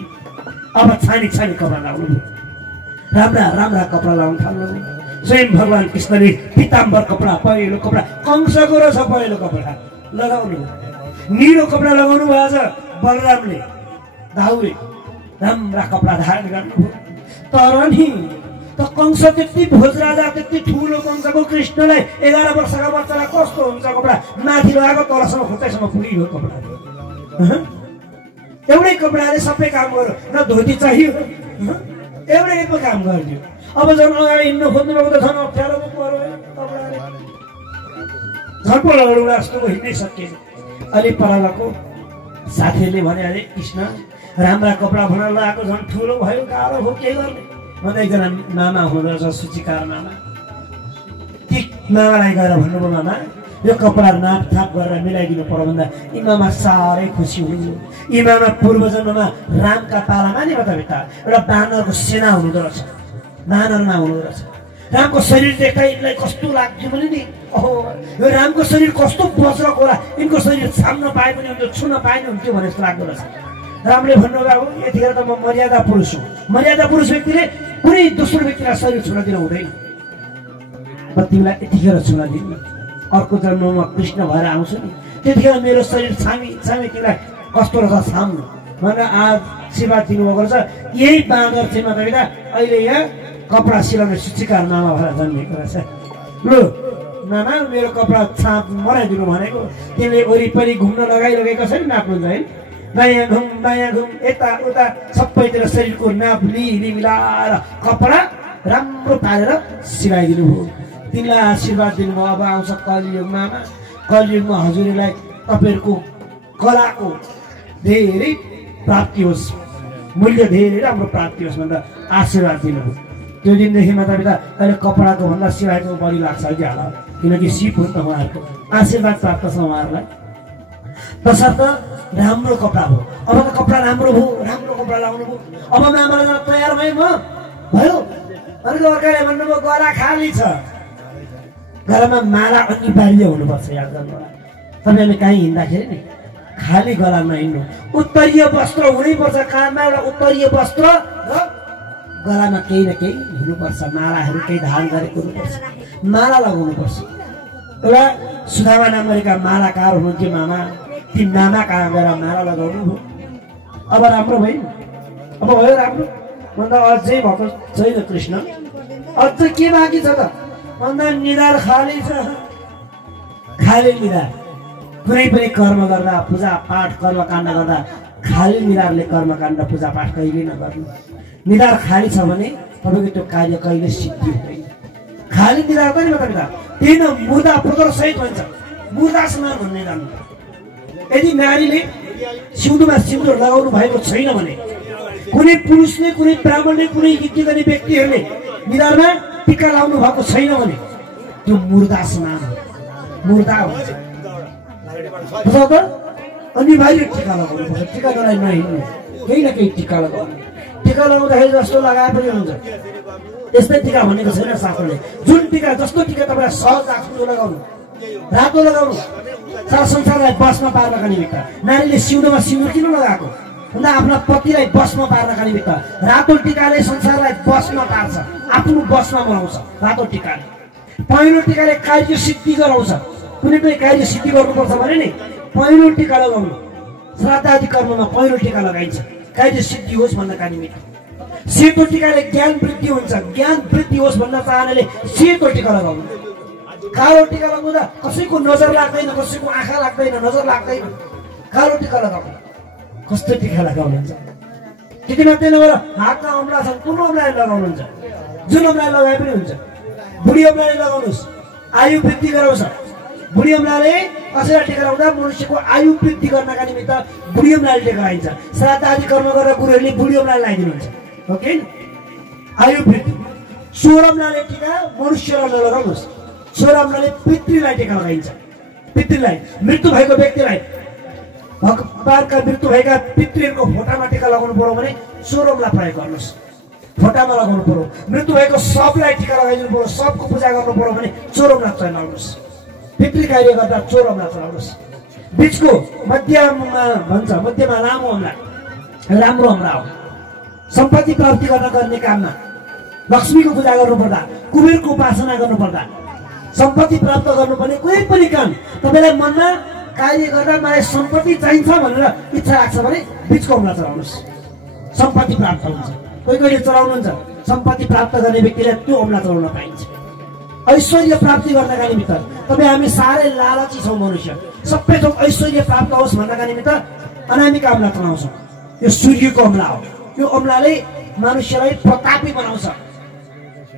अब छानी छानी कपडा लाउनु, राम्रा राम्रा कपडा लाउनु थाल्नु। स्वयं भगवान कृष्णले पीताम्बर कपडा, पहेँलो कपडा, कंसको रहेछ पहेँलो कपडा लगाउनु, निलो कपडा लगाउनु भएछ बलरामले, दाउले राम्रा कपडा धारण गर्नुभयो। तर नि त कंस त्यति भोज राजा, त्यति ठुलो कंसको कृष्णलाई 11 वर्षका बच्चालाई कस्तो हुन्छ कपडा, माथि लगाएको तलसम्म खुट्टैसम्म पुगियो कपडा। एउटै कपडाले सबै काम गर्यो, न धोती चाहियो, एउटै पो काम गरिदियो। अब झन् अगाडि हिँड्नु खोज्नुभएको त झन् अप्ठ्यारो पो पर्यो कपडाले, झट्पटहरू जस्तो हिँड्नै सकिएन। अलि परलाको साथीले भने अरे कृष्ण राम्रा कपडा बनाएर लगाएको झन् ठुलो भयो, गाह्रो भयो, के गर्ने भन्दा एकजना मामा हुँदो रहेछ, सूचीकार मामा। ती मामालाई गएर भन्नुभयो, मामा यो कपडा नापथाप गरेर मिलाइदिनु पर्यो भन्दा यी मामा साह्रै खुसी हुनुहुन्थ्यो। यी मामा पूर्व जन्ममा रामका पालामा नि बेटा एउटा बानरको सेना हुनुहुँदो रहेछ, बानरमा हुनुहुँदो रहेछ। रामको शरीर देख्दा यिनलाई कस्तो लाग्थ्यो भने नि, ओहो यो रामको शरीर कस्तो वज्रको होला, यिनको शरीर छाम्न पाए पनि हुन्थ्यो, छुन पाए पनि हुन्थ्यो भने जस्तो लाग्दो रहेछ। रामले भन्नुभयो यतिखेर त म मर्यादा पुरुष हुँ, मर्यादा पुरुष व्यक्तिले कुनै दोस्रो व्यक्तिलाई शरीर छुन दिन हुँदैन, तिमीलाई यतिखेर छुन दिन्न, अर्को जन्ममा कृष्ण भएर आउँछु नि, त्यतिखेर मेरो शरीर छामी छामी तिमीलाई कस्तो रहेछ छाम्नु भनेर आशीर्वाद दिनुभएको रहेछ। यही बाँदर चाहिँ माता अहिले यहाँ कपडा सिलाउने सूचीकार मामा भएर जन्मेको रहेछ। लु मामा मेरो कपडा छाप मराइदिनु भनेको, तिमीले वरिपरि घुम्न लगाइरहेको छ नि, नाप्नुहुन्छ है, बायाँ घुम यता उता सबैतिर शरीरको नाप लिली मिलाएर कपडा राम्रो पारेर सिलाइदिनु भयो। तिमीलाई आशीर्वाद दिनुभयो। अब आउँछ कलियुग मामा, कलियुगमा हजुरलाई तपाईँहरूको कलाको धेरै प्राप्ति होस्, मूल्य धेरै राम्रो प्राप्ति होस् भनेर आशीर्वाद दिनुभयो। त्यो दिनदेखि मातापिता अहिले कपडाको भन्दा सिलाइको बढी लाग्छ क्या होला, किनकि सिप हो नि त उहाँहरूको, आशीर्वाद प्राप्त छ उहाँहरूलाई। तसर्थ राम्रो कपडा भयो। अब त कपडा राम्रो भयो, राम्रो कपडा लाउनु भयो। अब मामालाई तयार भएँ म भयो। अर्को अर्काले भन्नुभयो गला खाली छ, गलामा माला अनिवार्य हुनुपर्छ, याद गर्नु होला। तपाईँले कहीँ हिँड्दाखेरि नि खाली गलामा हिँड्नु, उत्तरीय वस्त्र हुनैपर्छ, कानमा एउटा उत्तरीय वस्त्र र गलामा केही न केही हुनुपर्छ, मालाहरू केही धारण गरेको हुनुपर्छ, माला लगाउनुपर्छ। एउटा सुदामा नामका मालाकार हुनुहुन्थ्यो मामा, ती मामा कहाँ गएर माला लगाउनु भयो। अब राम्रो भयो, अब भयो राम्रो भन्दा अझै भएको छैन कृष्ण, अझ के बाँकी छ त भन्दा निधार खाली छ, खाली निधार। कुनै पनि कर्म गर्दा, पूजा पाठ कर्मकाण्ड गर्दा खाली निधारले कर्मकाण्ड पूजा पाठ कहिले नगर्नु। निधार खाली छ भने तपाईँको त्यो कार्य कहिले सिद्धि हुँदैन। खाली निधार पनि माता त्यही न मुर्दा पुत्र सहित भन्छ, मुर्दा स्नान भन्ने जान्नु। यदि नारीले सिउँदोमा सिन्दुर लगाउनु भएको छैन भने, कुनै पुरुषले, कुनै ब्राह्मणले, कुनै यज्ञ गर्ने व्यक्तिहरूले निधारमा टीका लाउनु भएको छैन भने त्यो मुर्दा स्नान हो, मुर्दा हुन्छ। अनिवार्य टीका लगाउनु पर्छ, टीका लगाइ नहिँड्नु, केही न केही टीका लगाउनु। टीका लगाउँदाखेरि जस्तो लगाए पनि हुन्छ, यस्तै टीका भनेको छैन शास्त्रले। जुन टीका, जस्तो टीका तपाईँलाई सहज लाग्छ त्यो लगाउनु, रातो लगाउनु, सारा संसारलाई बसमा पार्नका निमित्त। नारीले सिउँदोमा सिन्दुर किन लगाएको भन्दा आफ्ना पतिलाई बसमा पार्नका निमित्त। रातो टीकाले संसारलाई बसमा पार्छ, आफ्नो बसमा बनाउँछ रातो टीकाले। पहेँलो टीकाले कार्य सिद्धि गराउँछ। कुनै पनि कार्य सिद्धि गर्नुपर्छ भने नि पहेँलो टीका लगाउनु। श्राद्ध आदि कर्ममा पहेँलो टीका लगाइन्छ, कार्य सिद्धि होस् भन्नका निमित्त। सेतो टीकाले ज्ञान वृद्धि हुन्छ, ज्ञान वृद्धि होस् भन्न चाहनाले सेतो टीका लगाउनु। कालो टीका लगाउँदा कसैको नजर लाग्दैन, कसैको आँखा लाग्दैन, नजर लाग्दैन। कालो टीका लगाउनु। कस्तो टीका लगाउनुहुन्छ? त्यति मात्रै नभएर हातमा औँला छन्, कुन औँलाले लगाउनुहुन्छ? जुन औँलाले लगाए पनि हुन्छ। बुढी औँलाले लगाउनुहोस्, आयु वृद्धि गराउँछ। बुढी औँलाले कसैलाई टीका लगाउँदा मनुष्यको आयु वृद्धि गर्नका निमित्त बुढी औँलाले टीका लगाइन्छ। श्राद्ध आदि कर्म गरेर गुरुहरूले बुढी औँलाले लगाइदिनुहुन्छ, ओके? आयु वृद्धि। 16 औँलाले टीका मनुष्यलाई नलगाउनुहोस्, 16 औँलाले पितृलाई टीका लगाइन्छ। पितृलाई, मृत्यु भएको व्यक्तिलाई, भगवानका मृत्यु भएका पितृहरूको फोटामा टीका लगाउनु पर्यो भने चोर अमला प्रयोग गर्नुहोस्, फोटामा लगाउनु पर्यो। मृत्यु भएको सबलाई टिका लगाइदिनु पर्यो, सबको पूजा गर्नु पर्यो भने चोर अमला चलाउनुहोस्। पितृ कार्य गर्दा चोर अमला चलाउनुहोस्। बिचको मध्यमा भन्छ, मध्यमा लामो अमला राम्रो अमला हो। सम्पत्ति प्राप्ति गर्न गर्ने काममा लक्ष्मीको पूजा गर्नुपर्दा, कुबेरको उपासना गर्नुपर्दा, सम्पत्ति प्राप्त गर्नुपर्ने कुनै पनि काम तपाईँलाई मनमा कार्य गर्दा मलाई सम्पत्ति चाहिन्छ भनेर इच्छा लाग्छ भने बिचको अमला चलाउनुहोस्, सम्पत्ति प्राप्त हुन्छ। कोही कोहीले चलाउनुहुन्छ, सम्पत्ति प्राप्त गर्ने व्यक्तिलाई त्यो अमला चलाउन पाइन्छ। ऐश्वर्य प्राप्ति गर्नका निमित्त तपाईँ हामी साह्रै लालची छौँ मनुष्य, सबै थोक ऐश्वर्य प्राप्त होस् भन्नका निमित्त अनामिका अमला चलाउँछौँ। यो सूर्यको अमला हो। यो अमलाले मनुष्यलाई प्रतापी बनाउँछ,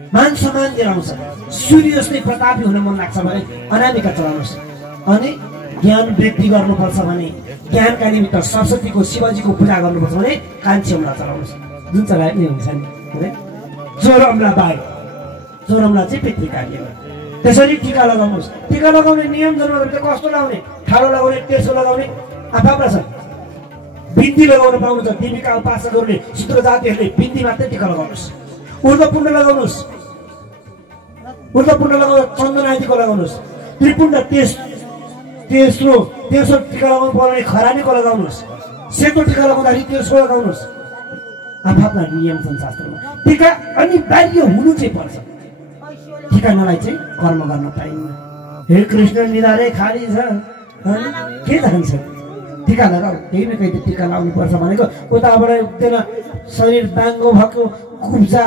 मान सम्मान दिलाउँछ। सूर्य जस्तै प्रतापी हुन मन लाग्छ भने अनामिका चलाउनुहोस्। अनि ज्ञान वृद्धि गर्नुपर्छ भने, ज्ञानका निमित्त सरस्वतीको शिवजीको पूजा गर्नुपर्छ भने कान्छी अमला चलाउनुहोस्, जुन चलाए पनि हुन्छ नि। जोर अमला बाहेक, जोर अमला चाहिँ पितृ कार्य हो। त्यसरी टिका लगाउनुहोस्। टिका लगाउने नियम जन्मदा कस्तो लगाउने, ठाडो लगाउने, तेर्सो लगाउने आफ्ना छ। बिन्दी लगाउन पाउनुहुन्छ, देवीका उपासकहरूले, शूद्र जातिहरूले बिन्दी मात्रै टिका लगाउनुहोस्। ऊर्ध्वपुण्ड लगाउनुहोस्, ऊर्ध्वपुण्ड लगाउनु, चन्दन आदिको लगाउनुहोस्। त्रिपुण्ड तेस्रो टिका लगाउनु पर्यो भने खरानीको लगाउनुहोस्। सेतो टिका लगाउँदाखेरि तेस्रो लगाउनुहोस्। आफ्ना नियम छन् शास्त्रमा। टिका अनिवार्य हुनु चाहिँ पर्छ, टिका नलाई चाहिँ कर्म गर्न पाइन्न। हे कृष्ण निधारे खाली छ, के जान्छ टिका लगाऊ, केही न केही त टिका लाउनु पर्छ भनेको। उताबाट उठ्दैन, शरीर बाङ्गो भएको कुब्जा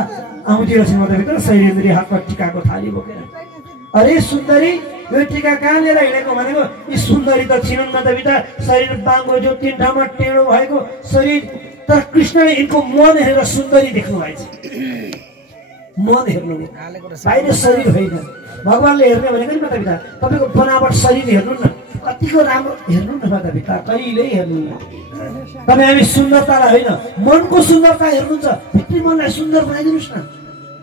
आउँथ्यो भित्र, शरीर हातमा टिकाको थाली बोकेर, अरे सुन्दरी यो टिका कहाँ लिएर हिँडेको भनेको। यी सुन्दरी त छिनन् न त भित्र, शरीर बाङ्गो जो तीन ठाउँमा टेढो भएको शरीर। तर कृष्णले यिनको मन हेरेर सुन्दरी देख्नु भएछ, मन हेर्नु, बाहिर शरीर होइन। भगवानले हेर्ने भनेको नि माता पिता, तपाईँको बनावट शरीर हेर्नु न, कतिको राम्रो हेर्नु न माता पिता, कहिल्यै हेर्नु न। तपाईँ हामी सुन्दरतालाई होइन, मनको सुन्दरता हेर्नुहुन्छ। भित्री मनलाई सुन्दर बनाइदिनुहोस् न।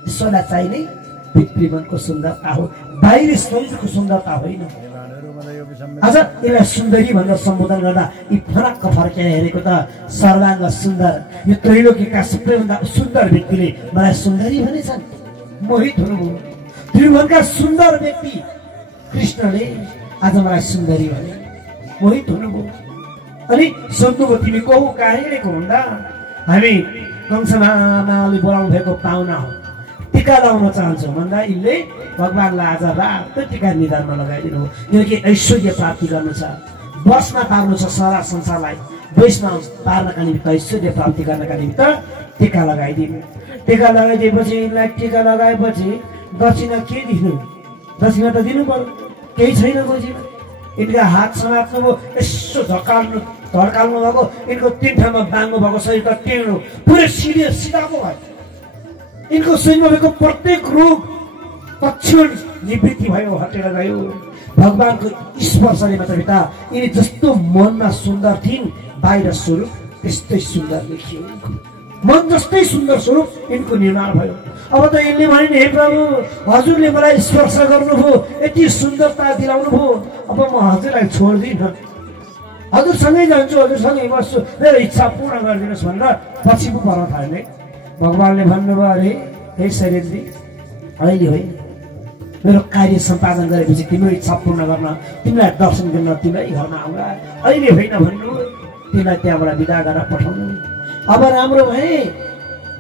ईश्वरलाई चाहिने भित्री मनको सुन्दरता हो, बाहिरी शरीरको सुन्दरता होइन। आज यसलाई सुन्दरी भनेर सम्बोधन गर्दा यी फरक फर्केर हेरेको त सर्वाङ्ग सुन्दर, यो त्रैलोकीका सबैभन्दा सुन्दर व्यक्तिले मलाई सुन्दरी भनेछन्, मोहित हुनुभयो। त्रिभुवनका सुन्दर व्यक्ति कृष्णले आज मलाई सुन्दरी भने मोहित हुनुभयो। अनि सोध्नुभयो तिमी को हो, कहाँ हिँडेको भन्दा हामी कंसमामाले बोलाउनु भएको पाहुना हो, टिका लगाउन चाहन्छौँ भन्दा यिनले भगवानलाई आज रातो टिका निधारमा लगाइदिनु। किनकि ऐश्वर्य प्राप्ति गर्नु छ, बसमा पार्नु छ सारा संसारलाई, बेसमा पार्नका निमित्त, ऐश्वर्य प्राप्ति गर्नका निमित्त टिका लगाइदिनु। टिका लगाइदिएपछि यिनलाई टिका लगाएपछि दक्षिणा के दिनु, दक्षिणा त दिनु पर्यो, केही छैन दक्षिणा। यिनका हात समात्नुभयो, यसो धड्काल्नु भएको, यिनको तीन ठाउँमा बाङ्गो भएको शरीर त टेढो, पुरै सिधा पो भयो। यिनको शरीरमा भएको प्रत्येक रोग तक्षण निवृत्ति भयो, हटेर गयो। भगवानको स्पर्शले मात्र पिता यिनी जस्तो मनमा सुन्दर थिइन्, बाहिर स्वरूप त्यस्तै सुन्दर देखियो। मन जस्तै सुन्दर स्वरूप यिनको निर्माण भयो। अब त यिनले भनिन्, हे प्रभु हजुरले मलाई स्पर्श गर्नुभयो, यति सुन्दरता दिलाउनु भयो, अब म हजुरलाई छोड्दिनँ, हजुरसँगै जान्छु, हजुरसँगै बस्छु, मेरो इच्छा पूर्ण गरिदिनुहोस् भनेर पछि पो पर्न थाल्ने। भगवानले भन्नुभयो, अरे हे शरीरले अहिले होइन, मेरो कार्य सम्पादन गरेपछि तिम्रो इच्छा पूर्ण गर्न, तिमीलाई दर्शन गर्न तिम्रै घरमा आउँला, अहिले होइन भन्नु, तिमीलाई त्यहाँबाट बिदा गरेर पठाउनु। अब राम्रो भए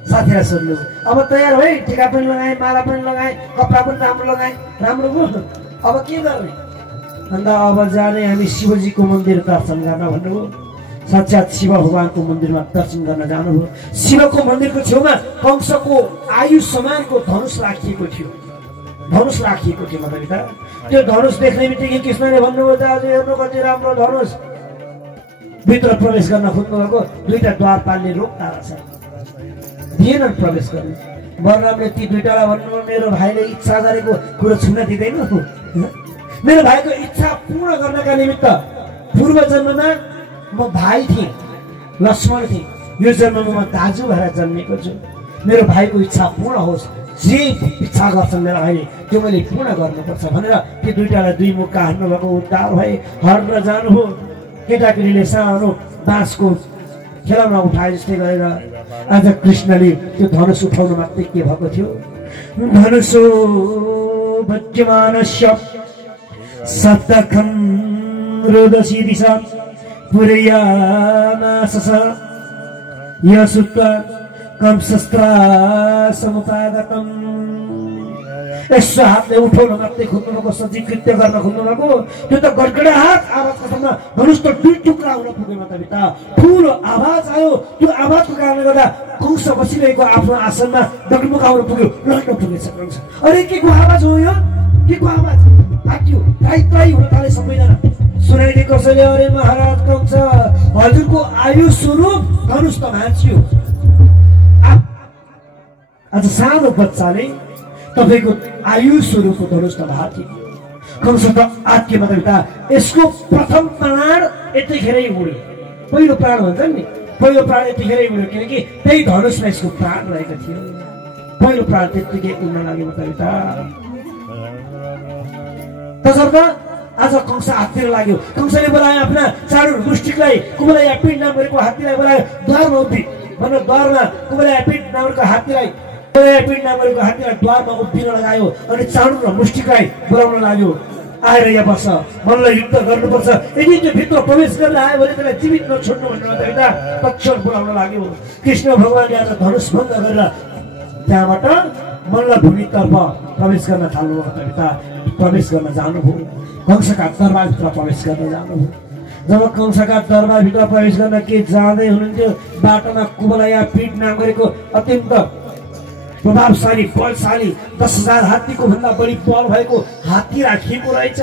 साथीलाई सोध्नु, अब तयार भए, टिका पनि लगाएँ, माला पनि लगाएँ, कपडा पनि राम्रो लगाएँ, राम्रो भयो, अब के गर्ने अन्त अब जाने हामी शिवजीको मन्दिर दर्शन गर्न भन्नुभयो। साक्षात शिव भगवानको मन्दिरमा दर्शन गर्न जानुभयो। शिवको मन्दिरको छेउमा कंसको आयु समानको धनुष राखिएको थियो, धनुष राखिएको थियो माता पिता। त्यो धनुष देख्ने बित्तिकै कृष्णले भन्नुभयो, दाजु हेर्नु कति राम्रो धनुष। भित्र प्रवेश गर्न खोज्नु भएको, दुईटा द्वारपालले रोक्दा रहेछ, दिएनन् प्रवेश गर्नु। बलरामले ती दुईटालाई भन्नुभयो, मेरो भाइले इच्छा गरेको कुरो छुन दिँदैन, मेरो भाइको इच्छा पूर्ण गर्नका निमित्त पूर्व जन्ममा म भाइ थिएँ, लक्ष्मण थिएँ, यो जन्ममा म दाजु भएर जन्मेको छु। मेरो भाइको इच्छा पूर्ण होस्, जे इच्छा गर्छन् मेरो भाइले त्यो मैले पूर्ण गर्नुपर्छ भनेर ती दुईटालाई दुई मुक्का हान्नुभएको, उद्धार भए, हरेर जानुभयो। केटाकेटीले सानो बाँसको खेलौना उठाए जस्तै गरेर आज कृष्णले त्यो धनुष उठाउनु मात्रै के भएको थियो धनुषो भज्यमानस्य सप्तखं रोदसी दिशा पुरयामासस यसुत्वा कंसस्त्रा समुपागतम् यसो हातले उठाउन मात्रै खोज्नु भएको सजीव कृत्य गर्न खोज्नु भएको त्यो त गडगडाहट आवाजको साथमा धनुष त दुई टुक्रा हुन पुग्यो मातापिता ठुलो आवाज आयो त्यो आवाजको कारणले गर्दा कंस बसिरहेको आफ्नो आसनमा डगमगाउन पुग्यो लड्न पुगेछ कंस अरे के को आवाज हो यो के को आवाज आट्यो ट्राई ट्राई हुन थाले सबैजना सुनाइदिए कसैले अरे महाराज कंस हजुरको आयु स्वरूप धनुष त भाँचियो आज सानो बच्चाले तपाईको आयु स्वरूपको धनुष त भाँचियो कंस त आत्य मातापिता यसको प्रथम प्राण यतिखेरै उड्यो पहिलो प्राण भन्छ नि पहिलो प्राण यतिखेरै उड्यो किनकि त्यही धनुषमा यसको प्राण रहेको थियो पहिलो प्राण त्यतिकै उड्न लाग्यो मातापिता तसर्थ आज कंस हाततिर लाग्यो कंसले बोलायो आफ्ना चारु मुष्टिकलाई कुबलया पीड नाम गरेको हात्तीलाई बोलायो द्वारमा उभि भनेर द्वारमा कुबलया पीड नामको हात्तीलाई पीड नाम गरेको हात्तीलाई द्वारमा उभिन लगायो अनि चारु र मुष्टिकलाई बोलाउन लाग्यो आएर यहाँ बस मनलाई युद्ध गर्नुपर्छ यदि त्यो भित्र प्रवेश गर्न आयो भने त्यसलाई जीवित नछोड्नु भनेर मातापिता तक्षण बोलाउन लाग्यो कृष्ण भगवानले आज धनुष भङ्ग गरेर त्यहाँबाट मल्ल भूमितर्फ प्रवेश गर्न थाल्नु मातापिता प्रवेश गर्न जानुभयो कंसका दरबारभित्र प्रवेश गर्न जानुभयो जब कंसका दरबारभित्र प्रवेश गर्न के जाँदै हुनुहुन्थ्यो बाटोमा कुबलया पीड नाम गरेको अत्यन्त प्रभावशाली बलशाली 10,000 हात्तीको भन्दा बढी बल भएको हात्ती राखिएको रहेछ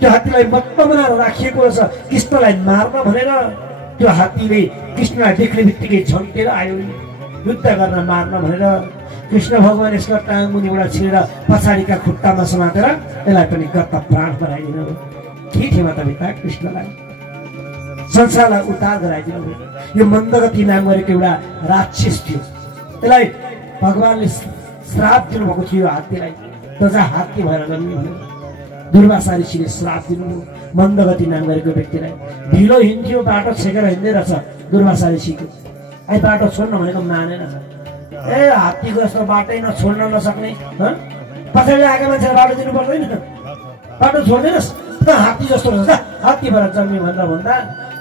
त्यो हात्तीलाई मत्त बनाएर राखिएको रहेछ कृष्णलाई मार्न भनेर त्यो हात्तीले कृष्णलाई देख्ने बित्तिकै झम्टेर आयो युद्ध गर्न मार्न भनेर कृष्ण भगवान यसको टाङ मुनिबाट छिरेर पछाडिका खुट्टामा समातेर यसलाई पनि गत्त प्राण बनाइदिनु के थियो मातापिता कृष्णलाई संसारलाई उद्धार गराइदिनु यो मन्दगति नाम गरेको एउटा राक्षस थियो त्यसलाई भगवानले श्राप दिनुभएको थियो हात्तीलाई तजा हात्ती भएर जन्मियो भनेर दुर्वासा ऋषिले श्राप दिनुभयो मन्दगति नाम गरेको व्यक्तिलाई ढिलो हिँड्थ्यो बाटो छेकेर हिँड्दै रहेछ दुर्वासा ऋषिको आई बाटो छोड्न भनेको मानेन ए हात्तीको जस्तो बाटै नछोड्न नसक्ने पछाडि आएको मान्छेलाई बाटो दिनु पर्दैन बाटो छोड्दैनस् त हात्ती जस्तो रहेछ हात्ती भएर जन्मियो भनेर भन्दा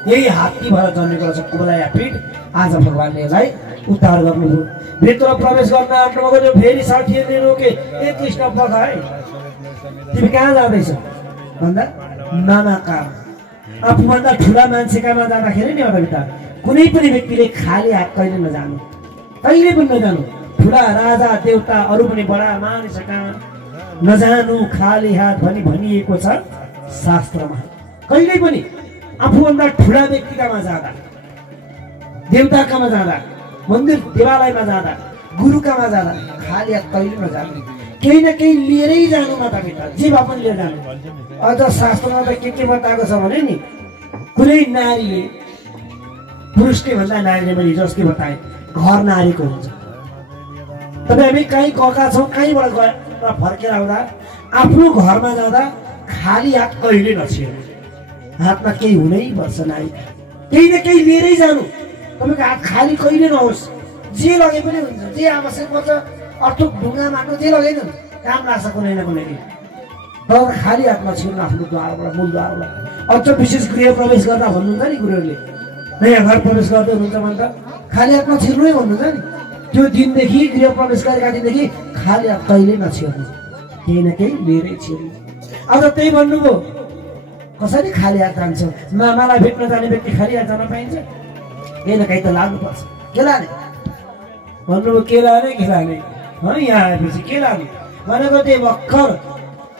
यही हात्ती भएर जन्मेको रहेछ कुबलया पीड आज भगवानले यसलाई उद्धार गर्नुभयो भित्र प्रवेश गर्न आफ्नो फेरि साथीहरूले रोके ए कृष्ण पख है तिमी कहाँ जाँदैछ भन्दा नाना काम आफूभन्दा ठुला मान्छे कहाँ जाँदाखेरि नि मातापिता कुनै पनि व्यक्तिले खाली हात कहिले नजानु कहिले पनि नजानु ठुला राजा देवता अरू पनि बडा मानिस कहाँ नजानु खाली हात भनिएको छ शास्त्रमा कहिले पनि आफूभन्दा ठुला व्यक्तिकामा जाँदा देवताकामा जाँदा मन्दिर देवालयमा जाँदा गुरुकामा जाँदा खाली हात कहिले नजानु केही न केही लिएरै जानु मातापिता जे भए पनि लिएर जानु अझ शास्त्रमा त के बताएको छ भने नि कुनै नारीले पुरुषले भन्दा नारीले मैले जस्तै बताए घर नारीको हुन्छ तपाईँ हामी कहीँ गएका छौँ कहीँबाट गएर फर्केर आउँदा आफ्नो घरमा जाँदा खाली हात कहिले नछिर्नु हातमा केही हुनै पर्छ नारी केही न केही लिएरै जानु तपाईँको हात खाली कहिले नहोस् जे लगे पनि हुन्छ जे आवश्यक पर्छ अर्थुक ढुङ्गा माटो जे लगे नि काम लाग्छ कुनै न कुनै तर खाली हातमा छिर्नु आफ्नो द्वारबाट मूल द्वारबाट अझ विशेष गृह प्रवेश गर्दा भन्नुहुन्छ नि गुरुहरूले नयाँ घर प्रवेश गर्दै हुनुहुन्छ भने त खाली हातमा छिर्नै भन्नुहुन्छ नि त्यो दिनदेखि गृह प्रवेश गरेका दिनदेखि खाली हात कहिले नछिर्नु केही न केही लिएरै छिर्नु आज त्यही भन्नुभयो कसरी खाली हात जान्छ मामालाई भेट्न जाने व्यक्ति खाली हात जान पाइन्छ केही न केही त लाग्नुपर्छ के लाने भन्नुभयो के लाने यहाँ आएपछि के लाने भनेको त्यही भर्खर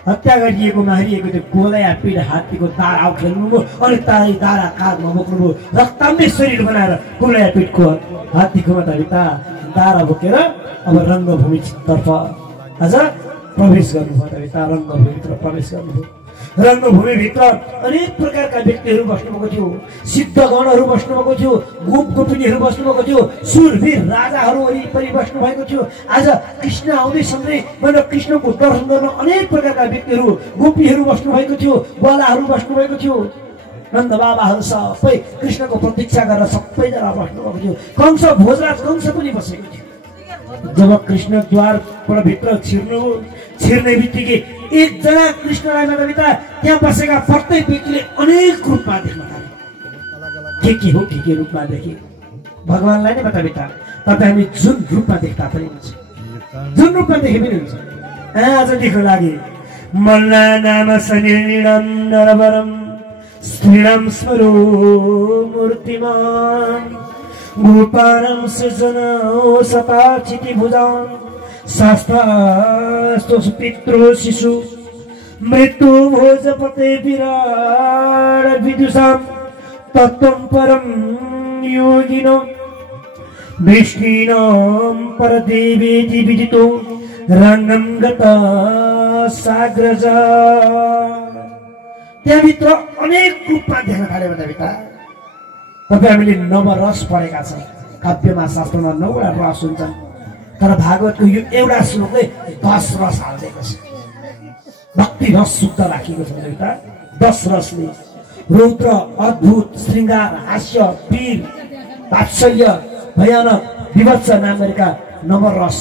हत्या गरिएको मारिएको त्यो गोलया पीड हात्तीको दारा खेल्नुभयो अनि तारै दारा कागमा बोक्नुभयो रक्ताम्य शरीर बनाएर गोलया पीडको हात्तीको मातापिता दारा बोकेर अब रङ्गभूमितर्फ आज प्रवेश गर्नुभयो मातापिता रङ्गभूमिभित्र प्रवेश गर्नुभयो रङ्गभूमिभित्र अनेक प्रकारका व्यक्तिहरू बस्नुभएको थियो सिद्धगणहरू बस्नुभएको थियो गोपिनीहरू बस्नुभएको थियो सुरवीर राजाहरू वरिपरि बस्नुभएको थियो आज कृष्ण आउँदैछन् भनेर कृष्णको दर्शन गर्न अनेक प्रकारका व्यक्तिहरू गोपीहरू बस्नुभएको थियो बलाहरू बस्नुभएको थियो नन्द बाबाहरू सबै कृष्णको प्रतीक्षा गरेर सबैजना बस्नुभएको थियो। कंस भोजराज कंस पनि बसेको थियो। जब कृष्ण द्वारबाट भित्र छिर्ने बित्तिकै एकजना कृष्णलाई मातापिता त्यहाँ बसेका प्रत्येक व्यक्तिले अनेक रूपमा देख्न थाले। के हो के रूपमा देखे भगवानलाई नै मातापिता तपाईँ हामी जुन रूपमा देख्दा पनि हुन्छ, जुन रूपमा देखे पनि हुन्छ। आजदेखि लागि मल्ला नाम सनिर्णिडम नरवरम स्त्रीणम स्मरो मूर्तिमान गोपानं सृजन सपाचिति भुजान शास्त्रास्तो पितृ शिशु मृत्यु भोजपते विराट विदुषां तत्त्वं परं योगिनो विष्णुनां परदेवेति विदितो रंगं गता साग्रजा। त्यहाँभित्र अनेक रूपमा देख्न थाले मातापिता। तपाईँ हामीले नवरस पढेका छौँ, काव्यमा शास्त्रमा 9वटा रस हुन्छन्, तर भागवतको यो एउटा श्लोकले 10 रस हालिदिएको छ। भक्ति रस शुद्ध राखिएको छ मातापिता। 10 रसले रौद्र, अद्भुत, श्रृङ्गार, हास्य, वीर, वात्सल्य, भयानक, विभत्स नाम गरेका नवरस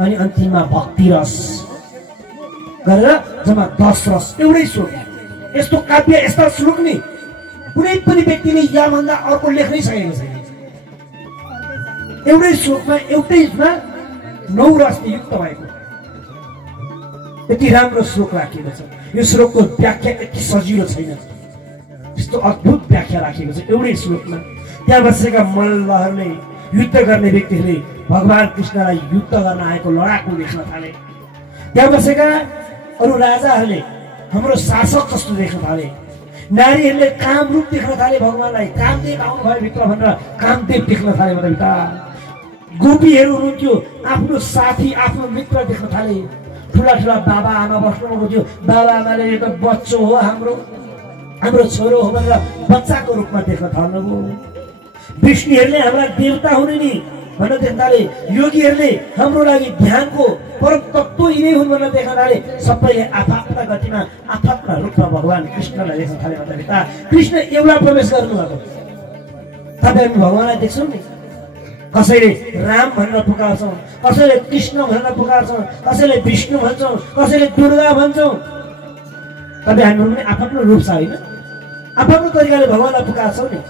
अनि अन्तिममा भक्ति रस गरेर जम्मा 10 रस एउटै श्लोक। यस्तो काव्य यस्ता श्लोक नि कुनै पनि व्यक्तिले याभन्दा अर्को लेख्नै सकेको छैन। एउटै श्लोकमा एउटैमा 9 रसले युक्त भएको यति राम्रो श्लोक राखिएको छ। यो श्लोकको व्याख्या यति सजिलो छैन, यस्तो अद्भुत व्याख्या राखिएको छ एउटै श्लोकमा। त्यहाँ बसेका मल्लहरूले युद्ध गर्ने व्यक्तिहरूले भगवान कृष्णलाई युद्ध गर्न आएको लडाकु देख्न थाले। त्यहाँ बसेका अरू राजाहरूले हाम्रो शासक जस्तो देख्न थाले। नारीहरूले कामरूप देख्न थाले, भगवानलाई कामदेव आउनुभयो भित्र भनेर कामदेव देख्न थाले मातापिता। गोपीहरू हुनुहुन्थ्यो, आफ्नो साथी आफ्नो मित्र देख्न थाले। ठुला ठुला बाबा आमा बस्नुभएको थियो, बाबा आमाले यो त बच्चो हो हाम्रो छोरो हो भनेर बच्चाको रूपमा देख्न थाल्नुभयो। विष्णुहरूले हाम्रा देवता हुने नि भनेर देख्न थाले। योगीहरूले हाम्रो लागि ध्यानको परम तत्त्व यिनै हुन् भनेर देख्न थाले। सबैले आफ्ना गतिमा आफ्ना रूपमा भगवान कृष्णलाई देख्न थाले मातापिता। कृष्ण एउटा प्रवेश गर्नुभएको। तपाईँ भगवानलाई देख्छौँ नि, कसैले राम भनेर पुकार्छौँ, कसैले कृष्ण भनेर पुकार्छौँ, कसैले विष्णु भन्छौँ, कसैले दुर्गा भन्छौँ। तपाईँ हाम्रो पनि आफ्नो रूप छ होइन, आफ्नो तरिकाले भगवानलाई पुकार्छौँ नि,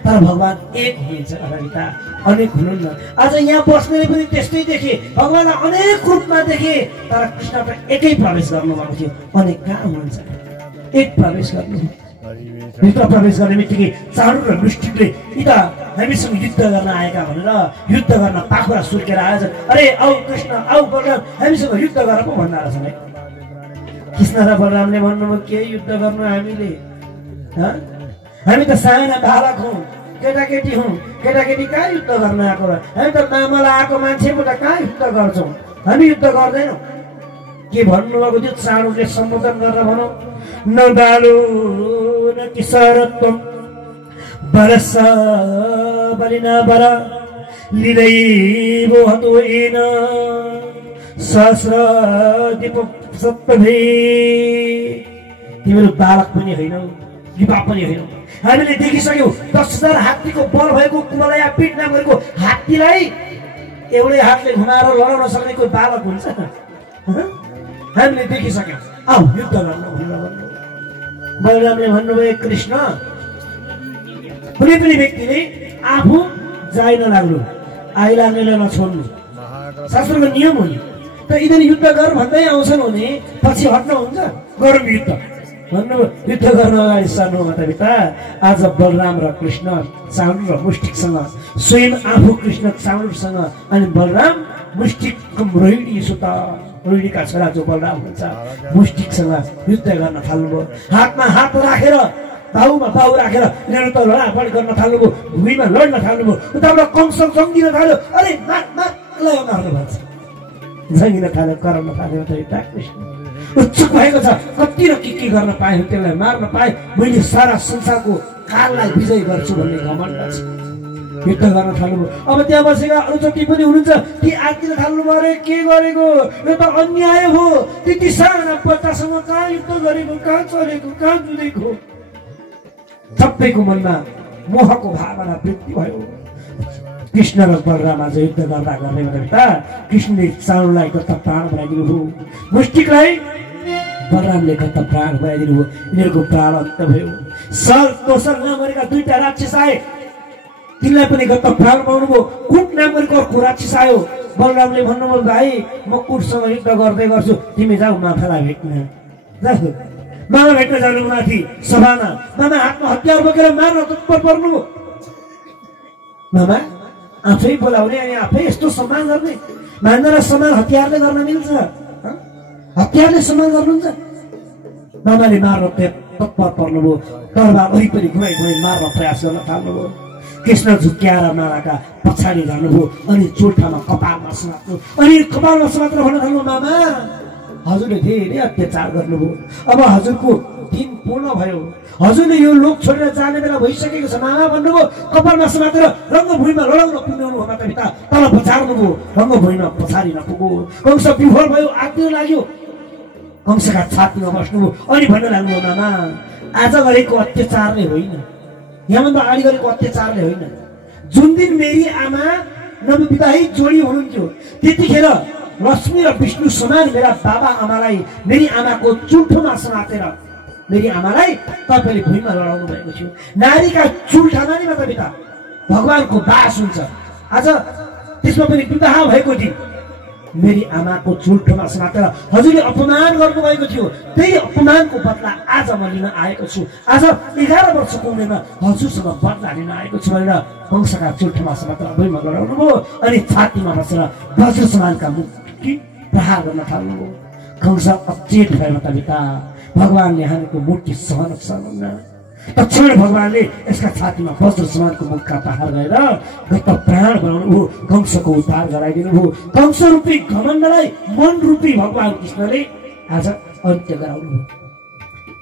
तर भगवान एक हुनुहुन्छ मातापिता, अनेक हुनुहुन्न। आज यहाँ बस्नेले पनि त्यस्तै देखे, भगवानलाई अनेक रूपमा देखे, तर कृष्ण त एकै प्रवेश गर्नुभएको थियो। अनेक कहाँ हुनुहुन्छ, एक प्रवेश गर्नु। भित्र प्रवेश गर्ने बित्तिकै चाँडो र मुष्टिकले यी त हामीसँग युद्ध गर्न आएका भनेर युद्ध गर्न पाखुरा सुर्केर आएछ। अरे आऊ कृष्ण आऊ बलराम हामीसँग युद्ध गर पो भन्दा रहेछन् है। कृष्ण र बलरामले भन्नुभयो के युद्ध गर्नु हामीले, हामी त साना बालक हौँ, केटाकेटी हौँ, केटाकेटी कहाँ युद्ध गर्न आएको र हामी त मामला आएको मान्छे पो त कहाँ युद्ध गर्छौँ, हामी युद्ध गर्दैनौँ। के भन्नुभएको थियो चाँडोले सम्बोधन गरेर भनौँ, न बालो न किशोरत्वम बरस बलिना बर लिदैवो हतो एन सहस्र दीप सप्तभे। तिमीहरू बालक पनि होइनौ, युवा पनि होइनौ। हामीले देखिसक्यौँ 10,000 हात्तीको बल भएको कुमलया पीठ नाम गरेको हात्तीलाई एउटै हातले घुमाएर लडाउन सक्ने कोही बालक हुन्छ? हामीले देखिसक्यौँ, आऊ युद्ध गर्न भन्नु। बलरामले भन्नुभयो कृष्ण कुनै पनि व्यक्तिले आफू जाइ नलाग्नु, आइलाग्नेलाई नछोड्नु शास्त्रको नियम हो नि। त यिनीहरू युद्ध गर भन्दै आउँछन् भने पछि हट्न हुन्छ, गरौँ युद्ध भन्नु। युद्ध गर्न अगाडि सर्नु मातापिता। आज बलराम र कृष्ण चाँडो र मुष्टिकसँग, स्वयं आफू कृष्ण चाँडोसँग अनि बलराम मुष्टिक रोहिणी सुता रोहिणीका छोरा जो बलराम हुन्छ मुष्टिकसँग युद्ध गर्न थाल्नुभयो। हातमा हात राखेर बाहुमा बाहु राखेर यिनीहरू त लडापड गर्न थाल्नुभयो, भूमिमा लड्न थाल्नुभयो। उताबाट कंस जङ्गिन थाल्यो, अरे मार्नु भन्छ, जङ्गिन थाल्यो, कराउन थाल्यो मातापिता। कृष्ण उत्सुक भएको छ, कति र के गर्न पाएँ, त्यसलाई मार्न पाएँ, मैले सारा संसारको काललाई विजय गर्छु भन्ने घमण्ड छ। युद्ध गर्न थाल्नुभयो। अब त्यहाँ बसेका अरू जति पनि हुनुहुन्छ ती आत्तिन थाल्नुभयो, अरे के गरेको, यो त अन्याय हो, त्यति साना बच्चासँग कहाँ युद्ध गरेको, कहाँ चलेको, कहाँ जुधेको। सबैको मनमा मोहको भावना वृद्धि भयो। कृष्ण र बलराम आज युद्ध गर्दा गर्दा कृष्णले चारुलाई गत प्राण बनाइदिनु भयो, मुष्टिकलाई बलरामले गत प्राण बनाइदिनु भयो। यिनीहरूको प्राण अन्त भयो। दोस्रो नमरेका दुईटा राक्षस आए, तिनलाई पनि गत प्राण बनाउनु भयो। कुट नमरेको अर्को राक्षस आयो। बलरामले भन्नुभयो भाइ म कुटसँग युद्ध गर्दै गर्छु, तिमी जाऊ माथालाई भेट्न। मामा भेट्न जानु माथि सभामा। मामा हातमा हतियार बोकेर मार्न तत्पर पर्नु। मामा आफै बोलाउने अनि आफै यस्तो सम्मान गर्ने। मान्दैन सम्मान हतियारले गर्न मिल्छ? हतियारले सम्मान गर्नुहुन्छ? मामाले मार्न तत्पर पर्नुभयो। तरबार वरिपरि घुमाइ घुमाइ मार्न प्रयास गर्न थाल्नुभयो। कृष्ण झुक्क्याएर मामाका पछाडि जानुभयो अनि चोटामा कपालमा समात्नु। अनि कपालमा समातेर भन्न थाल्नु मामा हजुरले धेरै अत्याचार गर्नुभयो, अब हजुरको दिन पूर्ण भयो, हजुरले यो लोक छोडेर जाने बेला भइसकेको छ मामा भन्नुभयो। कपालमा समातेर रङ्गभूमिमा लडाउन पुग्नु हो माता पिता, तल बचार्नुभयो। रङ्गभूमिमा पछाडि नपुग्यो। कंस विफल भयो, आत्तिनु लाग्यो। कंसका छातीमा बस्नुभयो अनि भन्न लाग्नुभयो मामा आज गरेको अत्याचारले होइन, यहाँभन्दा अगाडि गरेको अत्याचारले होइन। जुन दिन मेरी आमा नवविवाहित जोडी हुनुहुन्थ्यो त्यतिखेर लक्ष्मी र विष्णु समान मेरा बाबा आमालाई मेरी आमाको चुल्ठोमा समातेर मेरी आमालाई तपाईँले भुइँमा लडाउनु भएको थियो। नारीका चुल्ठामा नि माता पिता भगवानको बास हुन्छ। आज त्यसमा पनि विवाह भएको दिन मेरी आमाको चुल्ठोमा समातेर हजुरले अपमान गर्नुभएको थियो। त्यही अपमानको बदला आज म लिन आएको छु। आज 11 वर्षको उमेरमा हजुरसँग बदला लिन आएको छु भनेर कंसका चुल्ठोमा समातेर भुइँमा लडाउनु भयो अनि छातीमा बसेर वज्र समानका मुक्ति प्रहार गर्न थाल्नुभयो। कंस अचेत भयो माता पिता। भगवानले हानेको मूर्ति सहन सक्नुहुन्न। तक्षण भगवानले यसका छातीमा वज्र समानको मुखका प्रहार गरेर गत प्राण बनाउनु भयो। कंसको उद्धार गराइदिनु भयो। कंस रूपी घमण्डलाई मन रूपी भगवान कृष्णले आज अन्त्य गराउनु भयो।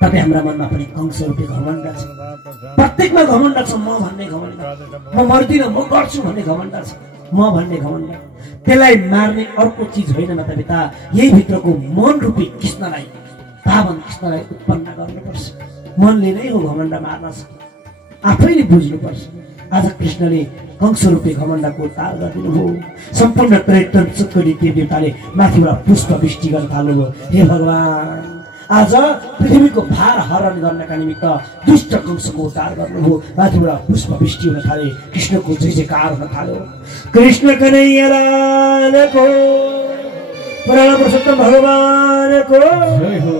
तपाईँ हाम्रा मनमा पनि कंस रूपी घमण्ड छ। प्रत्येकमा घमण्ड छ। म भन्ने घमण्ड, म मर्दिनँ म गर्छु भन्ने घमण्ड छ। म भन्ने घमण्ड त्यसलाई मार्ने अर्को चिज होइन माता पिता। यही भित्रको मन रूपी कृष्णलाई, पावन कृष्णलाई उत्पन्न गर्नुपर्छ। मनले नै हो घमण्ड मार्न सक्छ, आफैले बुझ्नुपर्छ। आज कृष्णले कंस रूपी घमण्डको उद्धार गरिदिनु भयो। सम्पूर्ण त्रैतन चक्री देवताले माथिबाट पुष्प वृष्टि गर्न थाल्नुभयो। हे भगवान आज पृथ्वीको भार हरण गर्नका निमित्त दुष्ट कंसको उद्धार गर्नुभयो। माथिबाट पुष्प वृष्टि हुन थाले। कृष्णको जय जयकार हुन थाल्यो। कृष्ण कन्हैया लालको, पुराण पुरुषोत्तम भगवानको जय हो।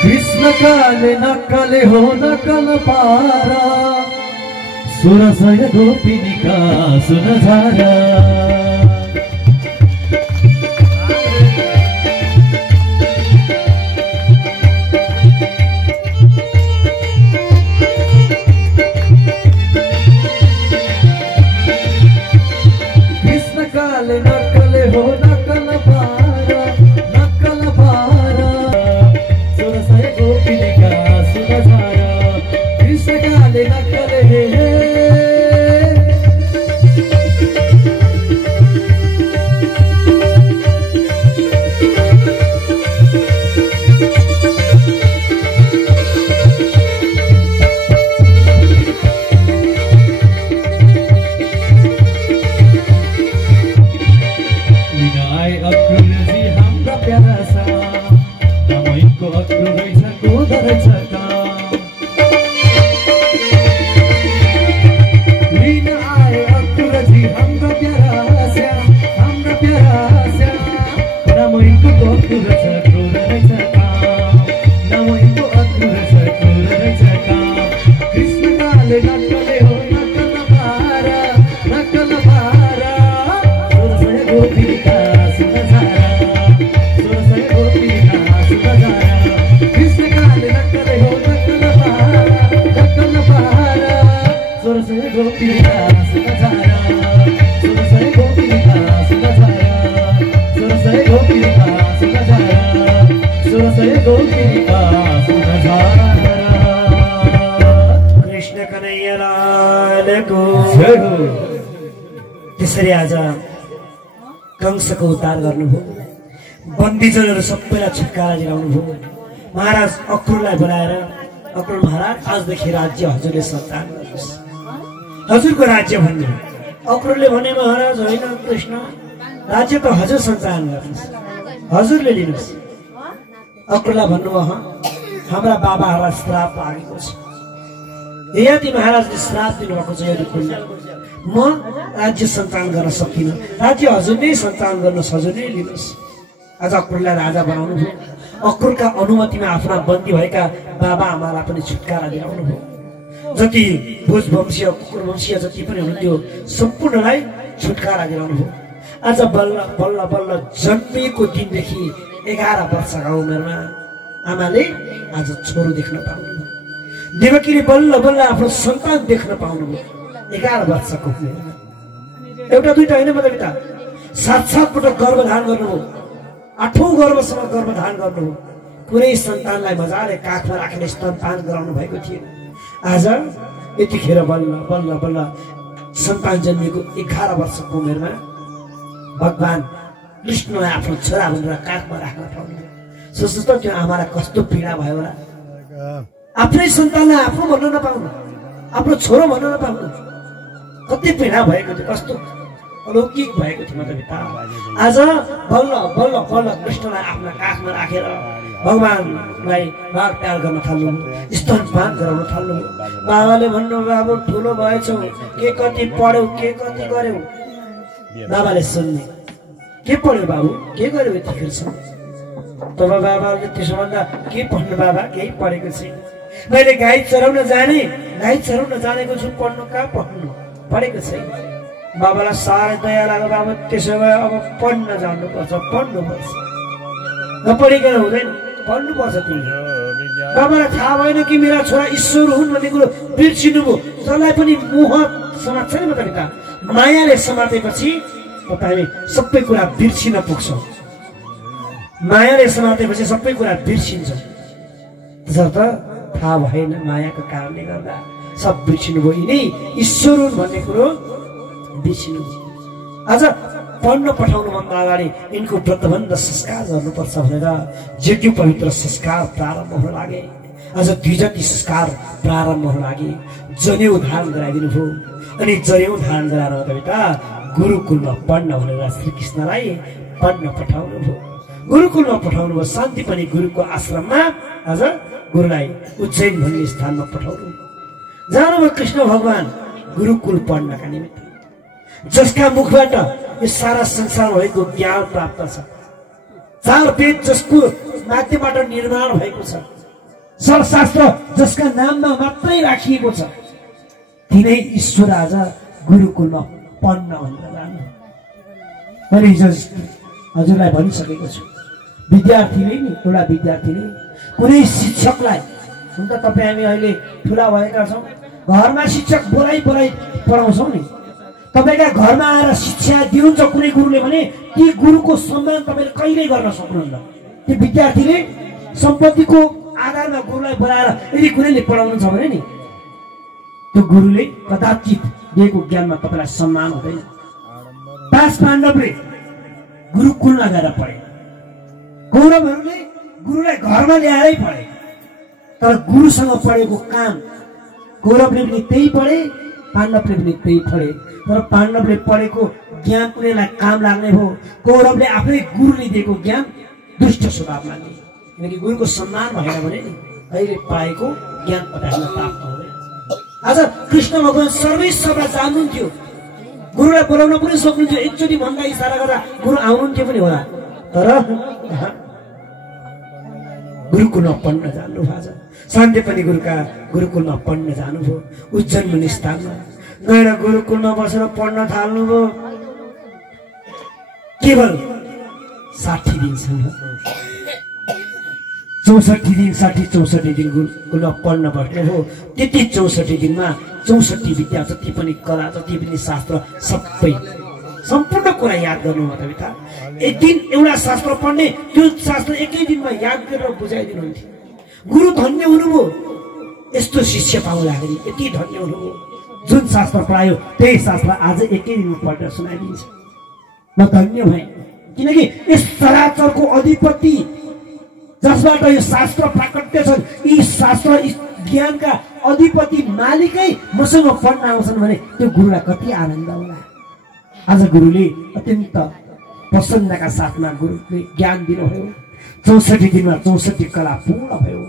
कृष्ण काले नक्कले हो नक्कल पारा, सुरसय गोपिनिका सुनझारा। कृष्ण काले नक्कले हो नक्कल पारा, नक्कल पारा, सुरसय गोपिनिका सुनझारा। कृष्ण काले नक्कले हे त्यसरी आज कंसको उद्धार गर्नुभयो। बन्दीजनहरू सबैलाई छुटकारा दिलाउनु भयो। महाराज अक्रुरलाई बोलाएर अक्रोल महाराज आजदेखि राज्य हजुरले सञ्चालन गर्नुहोस्, हजुरको राज्य भन्नु। अक्रोलले भने महाराज होइन कृष्ण, राज्य त हजुर सञ्चालन गर्नुहोस्, हजुरले लिनुहोस्। अक्रोललाई भन्नुभयो हाम्रा बाबाहरूलाई श्राप लागेको छ, यदि महाराजले श्राप दिनुभएको छ यदुकुलले, म राज्य सञ्चालन गर्न सक्दिनँ, राज्य हजुर नै सञ्चालन गर्नुहोस्, हजुर नै लिनुहोस्। आज अक्रोललाई राजा बनाउनु भयो। अक्रोलका अनुमतिमा आफ्ना बन्दी भएका बाबा आमालाई पनि छुटकारा दिलाउनु भयो। जति भोजवंशीय कुकुरवंशीय जति पनि हुनुहुन्थ्यो सम्पूर्णलाई छुटकारा दिलाउनु भयो। आज बल्ल बल्ल बल्ल जन्मिएको दिनदेखि 11 वर्षका उमेरमा आमाले आज छोरो देख्न पाउनुभयो। देवकीले बल्ल बल्ल आफ्नो सन्तान देख्न पाउनुभयो 11 वर्षको उमेरमा। एउटा दुईटा होइन माता-पिता, 7 पटक गर्भधारण गर्नुभयो, 8औं गर्भसम्म गर्भधारण गर्नुभयो। कुनै सन्तानलाई मजाले काखमा राखेर स्तनपान गराउनु भएको थिएन। आज यतिखेर बल्ल बल्ल बल्ल सन्तान जन्मिएको 11 वर्षको उमेरमा भगवान कृष्णलाई आफ्नो छोरा भनेर काखमा राख्न पाउनुभयो। सोच्नुहोस् त त्यो आमालाई कस्तो पीडा भयो होला। आफ्नै सन्तानलाई आफ्नो भन्न नपाउनु, आफ्नो छोरो भन्न नपाउनु, कति पीडा भएको थियो, कस्तो अलौकिक भएको थियो माता-पिता। आज बल्ल बल्ल बल्ल कृष्णलाई आफ्ना काखमा राखेर भगवानलाई राग प्यार गर्न थाल्नु, स्तनपान गराउन थाल्नु। बाबाले भन्नु बाबु ठुलो भएछौ, के कति पढ्यौ, के कति गर्यौ। बाबाले सुन्ने, के पढ्यौ बाबु, के गर्यौ यतिखेरसम्म। तब बाबाले त्यसो भन्दा के पढ्नु बाबा, केही पढेको छैन, मैले गाई चराउन जाने, गाई चराउन जानेको छु, पढ्नु कहाँ पढ्नु, पढेको छैन। बाबालाई साह्रै दया लाग्यो, बाबा त्यसो भए अब पढ्न जानुपर्छ, पढ्नुपर्छ, नपढिकन हुँदैन, पढ्नुपर्छ तिमी। बाबालाई थाहा भएन कि मेरा छोरा ईश्वर हुन् भन्ने कुरो बिर्सिनुभयो। जसलाई पनि मोह समात्छ नि माता-पिता, मायाले समातेपछि तपाईँ सबै कुरा बिर्सिन पुग्छौँ। मायाले समातेपछि सबै कुरा बिर्सिन्छ। त्यसर्थ थाहा भएन, मायाको कारणले गर्दा सब बिर्सिनुभयो। यिनै ईश्वर हुन् भन्ने कुरो बिर्सिनुभयो। आज पढ्न पठाउनुभन्दा अगाडि यिनको व्रतबन्ध संस्कार गर्नुपर्छ भनेर यज्ञ पवित्र संस्कार प्रारम्भ हुन लागे। आज द्विजाति संस्कार प्रारम्भ हुन लागे। जनेऊ धारण गराइदिनु भयो अनि जनेऊ धारण गराएर माता-पिता गुरुकुलमा पढ्न भनेर श्रीकृष्णलाई पढ्न पठाउनु भयो। गुरुकुलमा पठाउनु भयो। शान्ति पनि गुरुको आश्रममा आज गुरुलाई उज्जैन भन्ने स्थानमा पठाउनु। जानुभयो कृष्ण भगवान गुरुकुल पढ्नका निमित्त, जसका मुखबाट यो सारा संसार भएको ज्ञान प्राप्त छ। 4 वेद जसको माध्यमबाट निर्माण भएको छ, सर्वशास्त्र जसका नाममा मात्रै राखिएको छ, तिनै ईश्वर आज गुरुकुलमा पढ्न भनेर जानु। मैले हिजो हजुरलाई भनिसकेको छु, विद्यार्थीले नि एउटा विद्यार्थीले कुनै शिक्षकलाई, हुन त तपाईँ हामी अहिले ठुला भएका छौँ, घरमा शिक्षक बोलाइ बोलाइ पढाउँछौँ नि। तपाईँका घरमा आएर शिक्षा दिनुहुन्छ कुनै गुरुले भने ती गुरुको सम्मान तपाईँले कहिल्यै गर्न सक्नुहुन्न। त्यो विद्यार्थीले सम्पत्तिको आधारमा गुरुलाई बोलाएर यदि कुनैले पढाउनुहुन्छ भने नि त्यो गुरुले कदाचित दिएको ज्ञानमा तपाईँलाई सम्मान हुँदैन। 5 पाण्डवले गुरुकुलमा गएर पढे, कौरवहरूले गुरुलाई घरमा ल्याएरै पढे। तर गुरुसँग पढेको काम कौरवले पनि त्यही पढे, पाण्डवले पनि त्यही पढे। तर पाण्डवले पढेको ज्ञान उनीहरूलाई काम लाग्ने भयो। कौरवले आफ्नै गुरुले दिएको ज्ञान दुष्ट स्वभाव मान्ने, किनकि गुरुको सम्मान भएन भने नि अहिले पाएको ज्ञान पठाउन प्राप्त हुँदैन। आज कृष्ण भगवान सर्वेश्वरलाई जान्नुहुन्थ्यो, गुरुलाई बोलाउन पनि सक्नुहुन्थ्यो। एकचोटि भन्दा इसारा गर्दा गुरु आउनुहुन्थ्यो पनि होला, तर गुरुकुलमा पढ्न जानुभयो। आज शान्ति पनि गुरुकुलमा पढ्न जानुभयो। उज्जैन भन्ने स्थानमा गएर गुरुकुलमा बसेर पढ्न थाल्नुभयो। केवल 60 दिनसम्म, 64 दिन 60-64 दिन गुरुकुलमा पढ्न बस्नुभयो। त्यति 64 दिनमा 64 विद्या जति पनि कला, जति पनि शास्त्र, सबै सम्पूर्ण कुरा याद गर्नु माता-पिता। एक दिन एउटा शास्त्र पढ्ने, त्यो शास्त्र एकै दिनमा याद गरेर बुझाइदिनुहुन्थ्यो। गुरु धन्य हुनुभयो यस्तो शिष्य पाउँदाखेरि, यति धन्य हुनुभयो। जुन शास्त्र पढायो त्यही शास्त्र आज एकै दिनमा पढेर सुनाइदिन्छ। म धन्य भएँ, किनकि यस चराचरको अधिपति जसबाट यो शास्त्र प्राकट्य छन्, यी शास्त्र ज्ञानका अधिपति मालिकै मसँग पढ्न आउँछन् भने त्यो गुरुलाई कति आनन्द होला। आज गुरुले अत्यन्त प्रसन्नका साथमा गुरुले ज्ञान दिनुभयो। 64 दिनमा 64 कला पूर्ण भयो।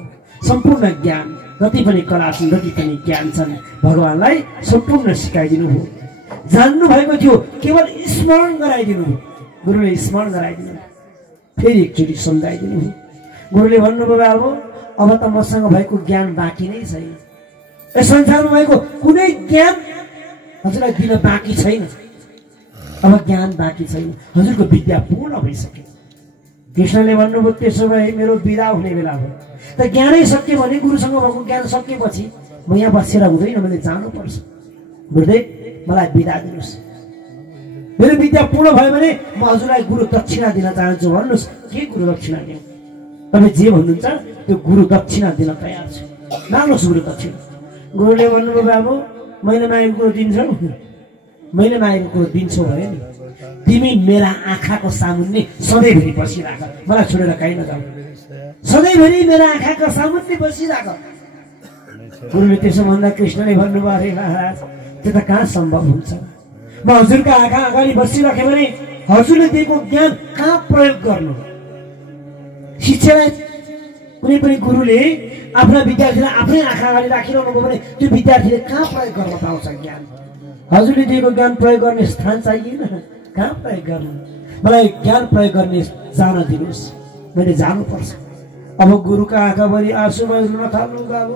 सम्पूर्ण ज्ञान जति पनि कला छन्, जति पनि ज्ञान छन्, भगवानलाई सम्पूर्ण सिकाइदिनु हो। जान्नु भएको थियो, केवल स्मरण गराइदिनु हो। गुरुले स्मरण गराइदिनु, फेरि एकचोटि सम्झाइदिनु हो। गुरुले भन्नुभयो बाबु अब त मसँग भएको ज्ञान बाँकी नै छैन। यस संसारमा भएको कुनै ज्ञान हजुरलाई दिन बाँकी छैन। अब ज्ञान बाँकी छैन, हजुरको विद्या पूर्ण भइसक्यो। कृष्णले भन्नुभयो त्यसो भए मेरो बिदा हुने बेला भयो। त ज्ञानै सक्यो भने गुरुसँग भएको ज्ञान सकिएपछि म यहाँ बसेर हुँदैन, मैले जानुपर्छ। गुरुदेव मलाई बिदा दिनुहोस्, मेरो विद्या पूर्ण भयो भने म हजुरलाई गुरु दक्षिणा दिन चाहन्छु। भन्नुहोस् के गुरु दक्षिणा दिउँ? तपाईँ जे भन्नुहुन्छ त्यो गुरु दक्षिणा दिन तयार छु, माग्नुहोस् गुरु दक्षिणा। गुरुले भन्नुभयो बाबु मैले मागेको कुरो दिन्छौ? मैले मागेको कुरो दिन्छौ भने नि तिमी मेरा आँखाको सामुन्ने सधैँभरि बसिराख, मलाई छोडेर कहीँ नजाऊ। सधैँभरि मेरा आँखाको सामुन्ने बसिराख। गुरुले त्यसो भन्दा कृष्णले भन्नुभयो अरे महाराज त्यो त कहाँ सम्भव हुन्छ? म हजुरका आँखा अगाडि बसिराखेँ भने हजुरले दिएको ज्ञान कहाँ प्रयोग गर्नु? शिक्षालाई कुनै पनि गुरुले आफ्ना विद्यार्थीलाई आफ्नै आँखा अगाडि राखिरहनु भयो भने त्यो विद्यार्थीले कहाँ प्रयोग गर्न पाउँछ ज्ञान? हजुरले दिएको ज्ञान प्रयोग गर्ने स्थान चाहिएन, कहाँ प्रयोग गर्नु? मलाई ज्ञान प्रयोग गर्ने जान दिनुहोस्, मैले जानुपर्छ। अब गुरुका आँखाभरि आँसु बग्न थाल्नु बाबु।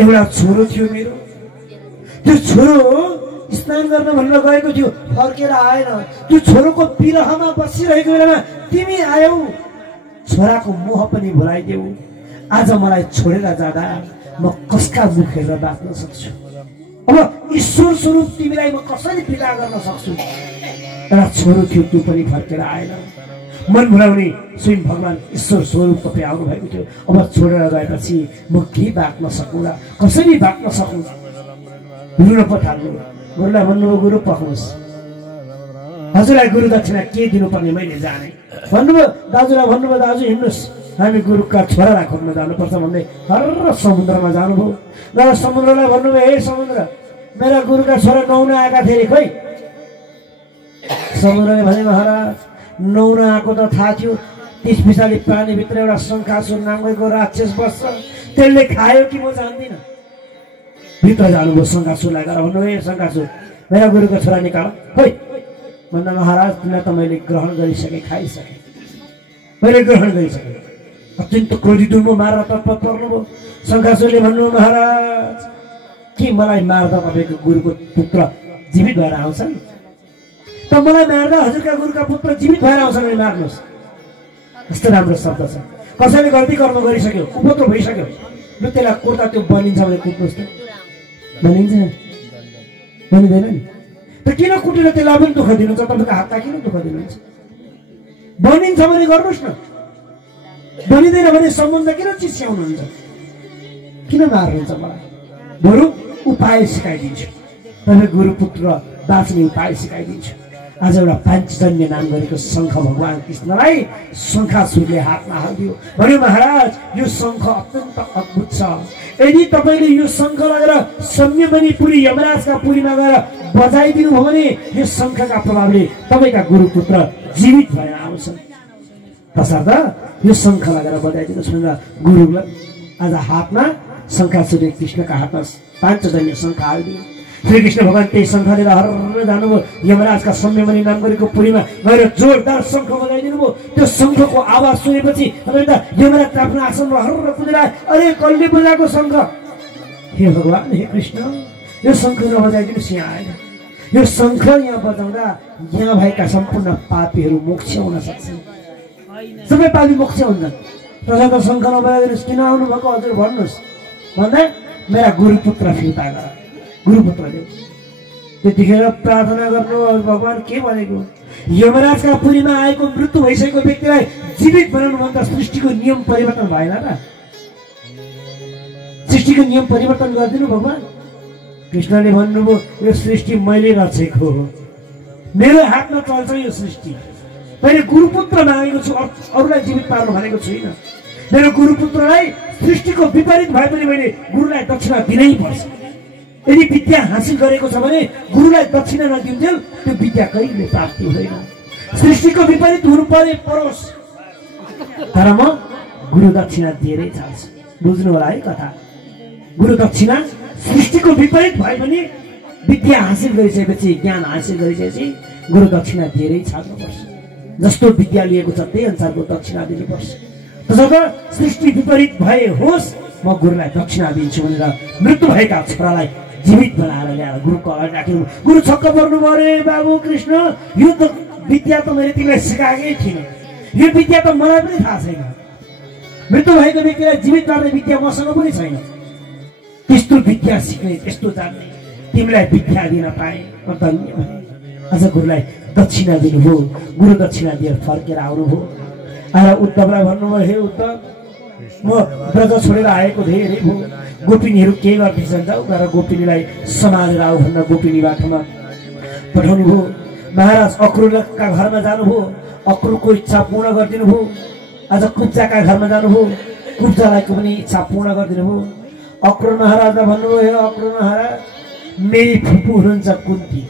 एउटा छोरो थियो मेरो, त्यो छोरो स्नान गर्न भनेर गएको थियो, फर्केर आएन। त्यो छोरोको विरहमा बसिरहेको बेलामा तिमी आयौ, छोराको मोह पनि भुलाइदेऊ। आज मलाई छोडेर जाँदा म कसका मुख हेरेर बाँच्न सक्छु? अब ईश्वर स्वरूप तिमीलाई म कसरी विदा गर्न सक्छु? एउटा छोरो थियो, त्यो पनि फर्केर आएन। मन भुलाउने स्वयं भगवान ईश्वर स्वरूप तपाईँ आउनु भएको थियो। अब छोडेर गएपछि म के बाँच्न सकौँला, कसरी बाँच्न सकौँ? रुन पठाल्नु। गुरुलाई भन्नुभयो गुरु पखाउनुहोस्, हजुरलाई गुरु दक्षिणा के दिनुपर्ने मैले जाने। भन्नुभयो दाजुलाई भन्नुभयो दाजु हिँड्नुहोस्, हामी गुरुका छोरालाई खोज्न जानुपर्छ भन्दै हर समुद्रमा जानुभयो। र समुद्रलाई भन्नुभयो हे समुद्र मेरा गुरुका छोरा नुहाउन आएका थिए खोइ। समुद्रले भने महाराज नुहाउन आएको त थाहा थियो, त्यस पछाडि पानीभित्र एउटा शङ्खासुर नामको राक्षस बस्छ, त्यसले खायो कि म जान्दिनँ। भित्र जानुभयो शङ्खासुरलाई गएर भन्नुभयो शङ्खासुर मेरा गुरुको छोरा निकाल खोइ। भन्दा महाराज तिमीलाई त मैले ग्रहण गरिसकेँ, खाइसकेँ, मैले ग्रहण गरिसकेँ। अत्यन्त क्रोधित हुनु मारेर तत्पर पर्नुभयो। शङ्खासुरले भन्नुभयो महाराज के मलाई मार्दा तपाईँको गुरुको पुत्र जीवित भएर आउँछन्? त मलाई मार्दा हजुरका गुरुका पुत्र जीवित भएर आउँछन् भने मार्नुहोस्। कस्तो राम्रो शब्द छ। कसैले गल्ती कर्म गरिसक्यो, उपद्रो भइसक्यो, ल त्यसलाई कुर्ता त्यो बनिन्छ भने कुट्नुहोस् त। बनिन्छ? बनिँदैन नि त किन कुटेर त्यसलाई पनि दुःख दिनुहुन्छ? तपाईँको हातलाई किन दुःख दिनुहुन्छ? बनिन्छ भने गर्नुहोस् न, बनिँदैन भने सम्बन्ध किन चिस्याउनुहुन्छ? किन मार्नुहुन्छ मलाई? बरु उपाय सिकाइदिन्छु, तपाईँ गुरुपुत्र बाँच्ने उपाय सिकाइदिन्छु। आज एउटा पाञ्चजन्य नाम गरेको शङ्ख भगवान कृष्णलाई शङ्खासुरले हातमा हालिदियो। भन्यो महाराज यो शङ्ख अत्यन्त अद्भुत छ, यदि तपाईँले यो शङ्ख लगेर संयमनी पुरी यमराजका पुरीमा गएर बजाइदिनु भयो भने यो शङ्खका प्रभावले तपाईँका गुरुपुत्र जीवित भएर आउँछन्। तसर्थ यो शङ्ख लगेर बजाइदिनुहोस् भनेर गुरुलाई आज हातमा शङ्खासुरले कृष्णका हातमा पाञ्चजन्य शङ्ख हालिदियो। श्रीकृष्ण भगवान त्यही शङ्ख लिएर हर जानुभयो यमराजका संयमनी नाम गरेको पुरीमा गएर जोरदार शङ्ख बजाइदिनु भयो। त्यो शङ्खको आवाज सुनेपछि यमराज आफ्नो आसनमा हर कुदेर अरे कसले बजाएको शङ्ख? हे भगवान हे कृष्ण यो शङ्ख नबजाइदिनुहोस्, यहाँ आएर यो शङ्ख यहाँ बजाउँदा यहाँ भएका सम्पूर्ण पापीहरू मोक्ष हुन सक्छन्, सबै पापी मोक्ष हुन्छन्। तसर्थ शङ्ख नबजाइदिनुहोस्। किन आउनु भएको हजुर भन्नुहोस् भन्दा मेरा गुरुपुत्र फिर्ता गर, गुरुपुत्र देऊ। त्यतिखेर प्रार्थना गर्नु भगवान के भनेको? यमराजका पुरीमा आएको मृत्यु भइसकेको व्यक्तिलाई जीवित बनाउनु भन्दा सृष्टिको नियम परिवर्तन भएन र? सृष्टिको नियम परिवर्तन गरिदिनु भगवान। कृष्णले भन्नुभयो यो सृष्टि मैले रचेको हो, मेरो हातमा चल्छ यो सृष्टि। मैले गुरुपुत्र मागेको छु, अरूलाई जीवित पार्नु भनेको छुइनँ। मेरो गुरुपुत्रलाई सृष्टिको विपरीत भए पनि मैले गुरुलाई दक्षिणा दिनै पर्छ। यदि विद्या हासिल गरेको छ भने गुरुलाई दक्षिणा नदिन्जेल त्यो विद्या कहिले प्राप्ति हुँदैन। सृष्टिको विपरीत हुनु परे परोस्, तर म गुरु दक्षिणा दिएरै चाहन्छु। बुझ्नु होला है कथा। गुरु दक्षिणा सृष्टिको विपरीत भए पनि विद्या हासिल गरिसकेपछि, ज्ञान हासिल गरिसकेपछि गुरु दक्षिणा दिएरै छाड्नुपर्छ। जस्तो विद्या लिएको छ त्यही अनुसारको दक्षिणा दिनुपर्छ। तसर्थ सृष्टि विपरीत भए होस् म गुरुलाई दक्षिणा दिन्छु भनेर मृत्यु भएका छोरालाई जीवित बनाएर ल्याएर गुरुको अगाडि राख्नु। गुरु छक्क पर्नु अरे बाबु कृष्ण, यो त विद्या त मैले तिमीलाई सिकाएकै थिइनँ, यो विद्या त मलाई पनि थाहा छैन। मृत्यु भएको व्यक्तिलाई जीवित पार्ने विद्या मसँग पनि छैन। त्यस्तो विद्या सिक्ने, त्यस्तो जान्ने तिमीलाई विद्या दिन पाए म धन्य भएँ। अझ गुरुलाई दक्षिणा दिनुभयो। गुरु दक्षिणा दिएर फर्केर आउनुभयो। आएर उद्धवलाई भन्नुभयो, हे उद्धव, म ब्रज छोडेर आएको धेरै भयो। गोपिनीहरू के गर्दैछन् जाऊ गएर गोपिनीलाई सम्हालेर आऊ भनेर गोपिनी बाटोमा पठाउनु भयो। महाराज अक्रूरका घरमा जानुभयो। अक्रूरको इच्छा पूर्ण गरिदिनु भयो। आज कुब्जाका घरमा जानुभयो। कुब्जालाई पनि इच्छा पूर्ण गरिदिनु भयो। अक्रूर महाराजलाई भन्नुभयो, हे अक्रूर महाराज, मेरी फुपू हुनुहुन्छ कुन्ती।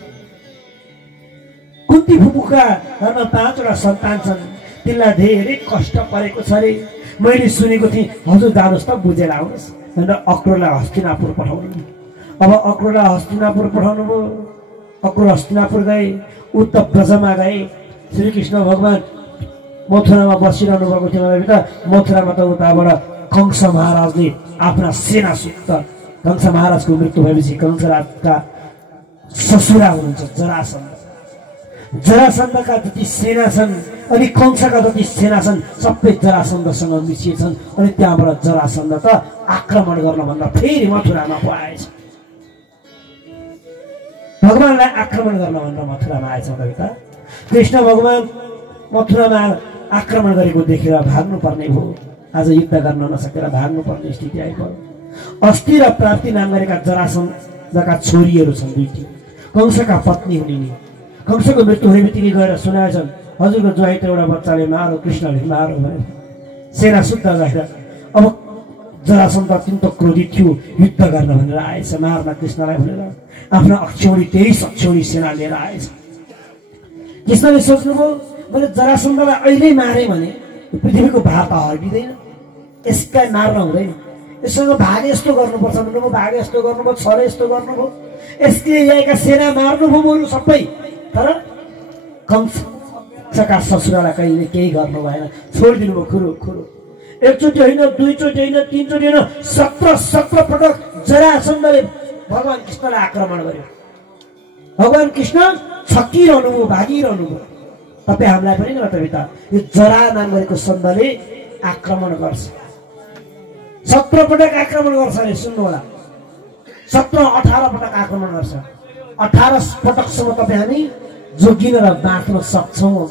कुन्ती फुपूका घरमा 5 वटा सन्तान छन्। तिनलाई धेरै कष्ट परेको छ अरे। मैले सुनेको थिएँ, हजुर जानुहोस् त बुझेर आउनुहोस् भनेर अक्रूरलाई हस्तिनापुर पठाउनु। अब अक्रूरलाई हस्तिनापुर पठाउनु भयो। अक्रूर हस्तिनापुर गए, उद्धव ब्रजमा गए। श्रीकृष्ण भगवान मथुरामा बसिरहनु भएको थियो। मथुरामा त उताबाट कंस महाराजले आफ्ना सेना सुक्त, कंस महाराजको मृत्यु भएपछि कंसराजका ससुरा हुनुहुन्छ जरासन्ध। जरासन्धका जति सेना छन् अनि कंसका जति सेना छन् सबै जरासन्धसँग मिसिएछन्। अनि त्यहाँबाट जरासन्ध त आक्रमण गर्न भन्दा फेरि मथुरामा पो आएछ। भगवानलाई आक्रमण गर्न भनेर मथुरामा आएछ। कविता कृष्ण भगवान मथुरामा आक्रमण गरेको देखेर भाग्नु पर्ने भयो। आज युद्ध गर्न नसकेर भाग्नु पर्ने स्थिति आइपर्यो। अस्ति र प्राप्ति नाम गरेका जरासन्धका छोरीहरू छन् 2टी। कंसका पत्नी हुने। कंसको मृत्यु हुने बित्तिकै गएर सुनाएछन्, हजुरको ज्वाइँ त एउटा बच्चाले मारो, कृष्णले मारो भनेर। सेना शुद्ध गएर अब जरासन्ध अत्यन्त क्रोधित थियो, युद्ध गर्न भनेर आएछ, मार्न कृष्णलाई भनेर। आफ्नो अक्षौणी 23 अक्षौणी सेना लिएर आएछ। कृष्णले सोच्नुभयो, मैले जरासन्धलाई अहिले मारे भने पृथ्वीको भार त हर्किँदैन, यसलाई मार्न हुँदैन। यससँग भाग यस्तो गर्नुपर्छ भन्नुभयो, भाग यस्तो गर्नुभयो, छले यस्तो गर्नुभयो। यसले ल्याएका सेना मार्नुभयो बरु सबै। तर कंसका ससुरालाई कहिले केही गर्नु भएन, छोडिदिनु भयो खुरु खुरु। एकचोटि होइन, 2 चोटि होइन, 3 चोटि होइन, 17 पटक जरासन्धले भगवान कृष्णलाई आक्रमण गर्यो। भगवान कृष्ण छक्किरहनु भयो, भागिरहनु भयो। तपाईँ हामीलाई पनि न त यो जरा नाम गरेको सन्धले आक्रमण गर्छ। 17 पटक आक्रमण गर्छ अरे। सुन्नु होला, 17-18 पटक आक्रमण गर्छ। 18 पटकसम्म तपाईँ हामी जोगिन र बाँच्न सक्छौँ।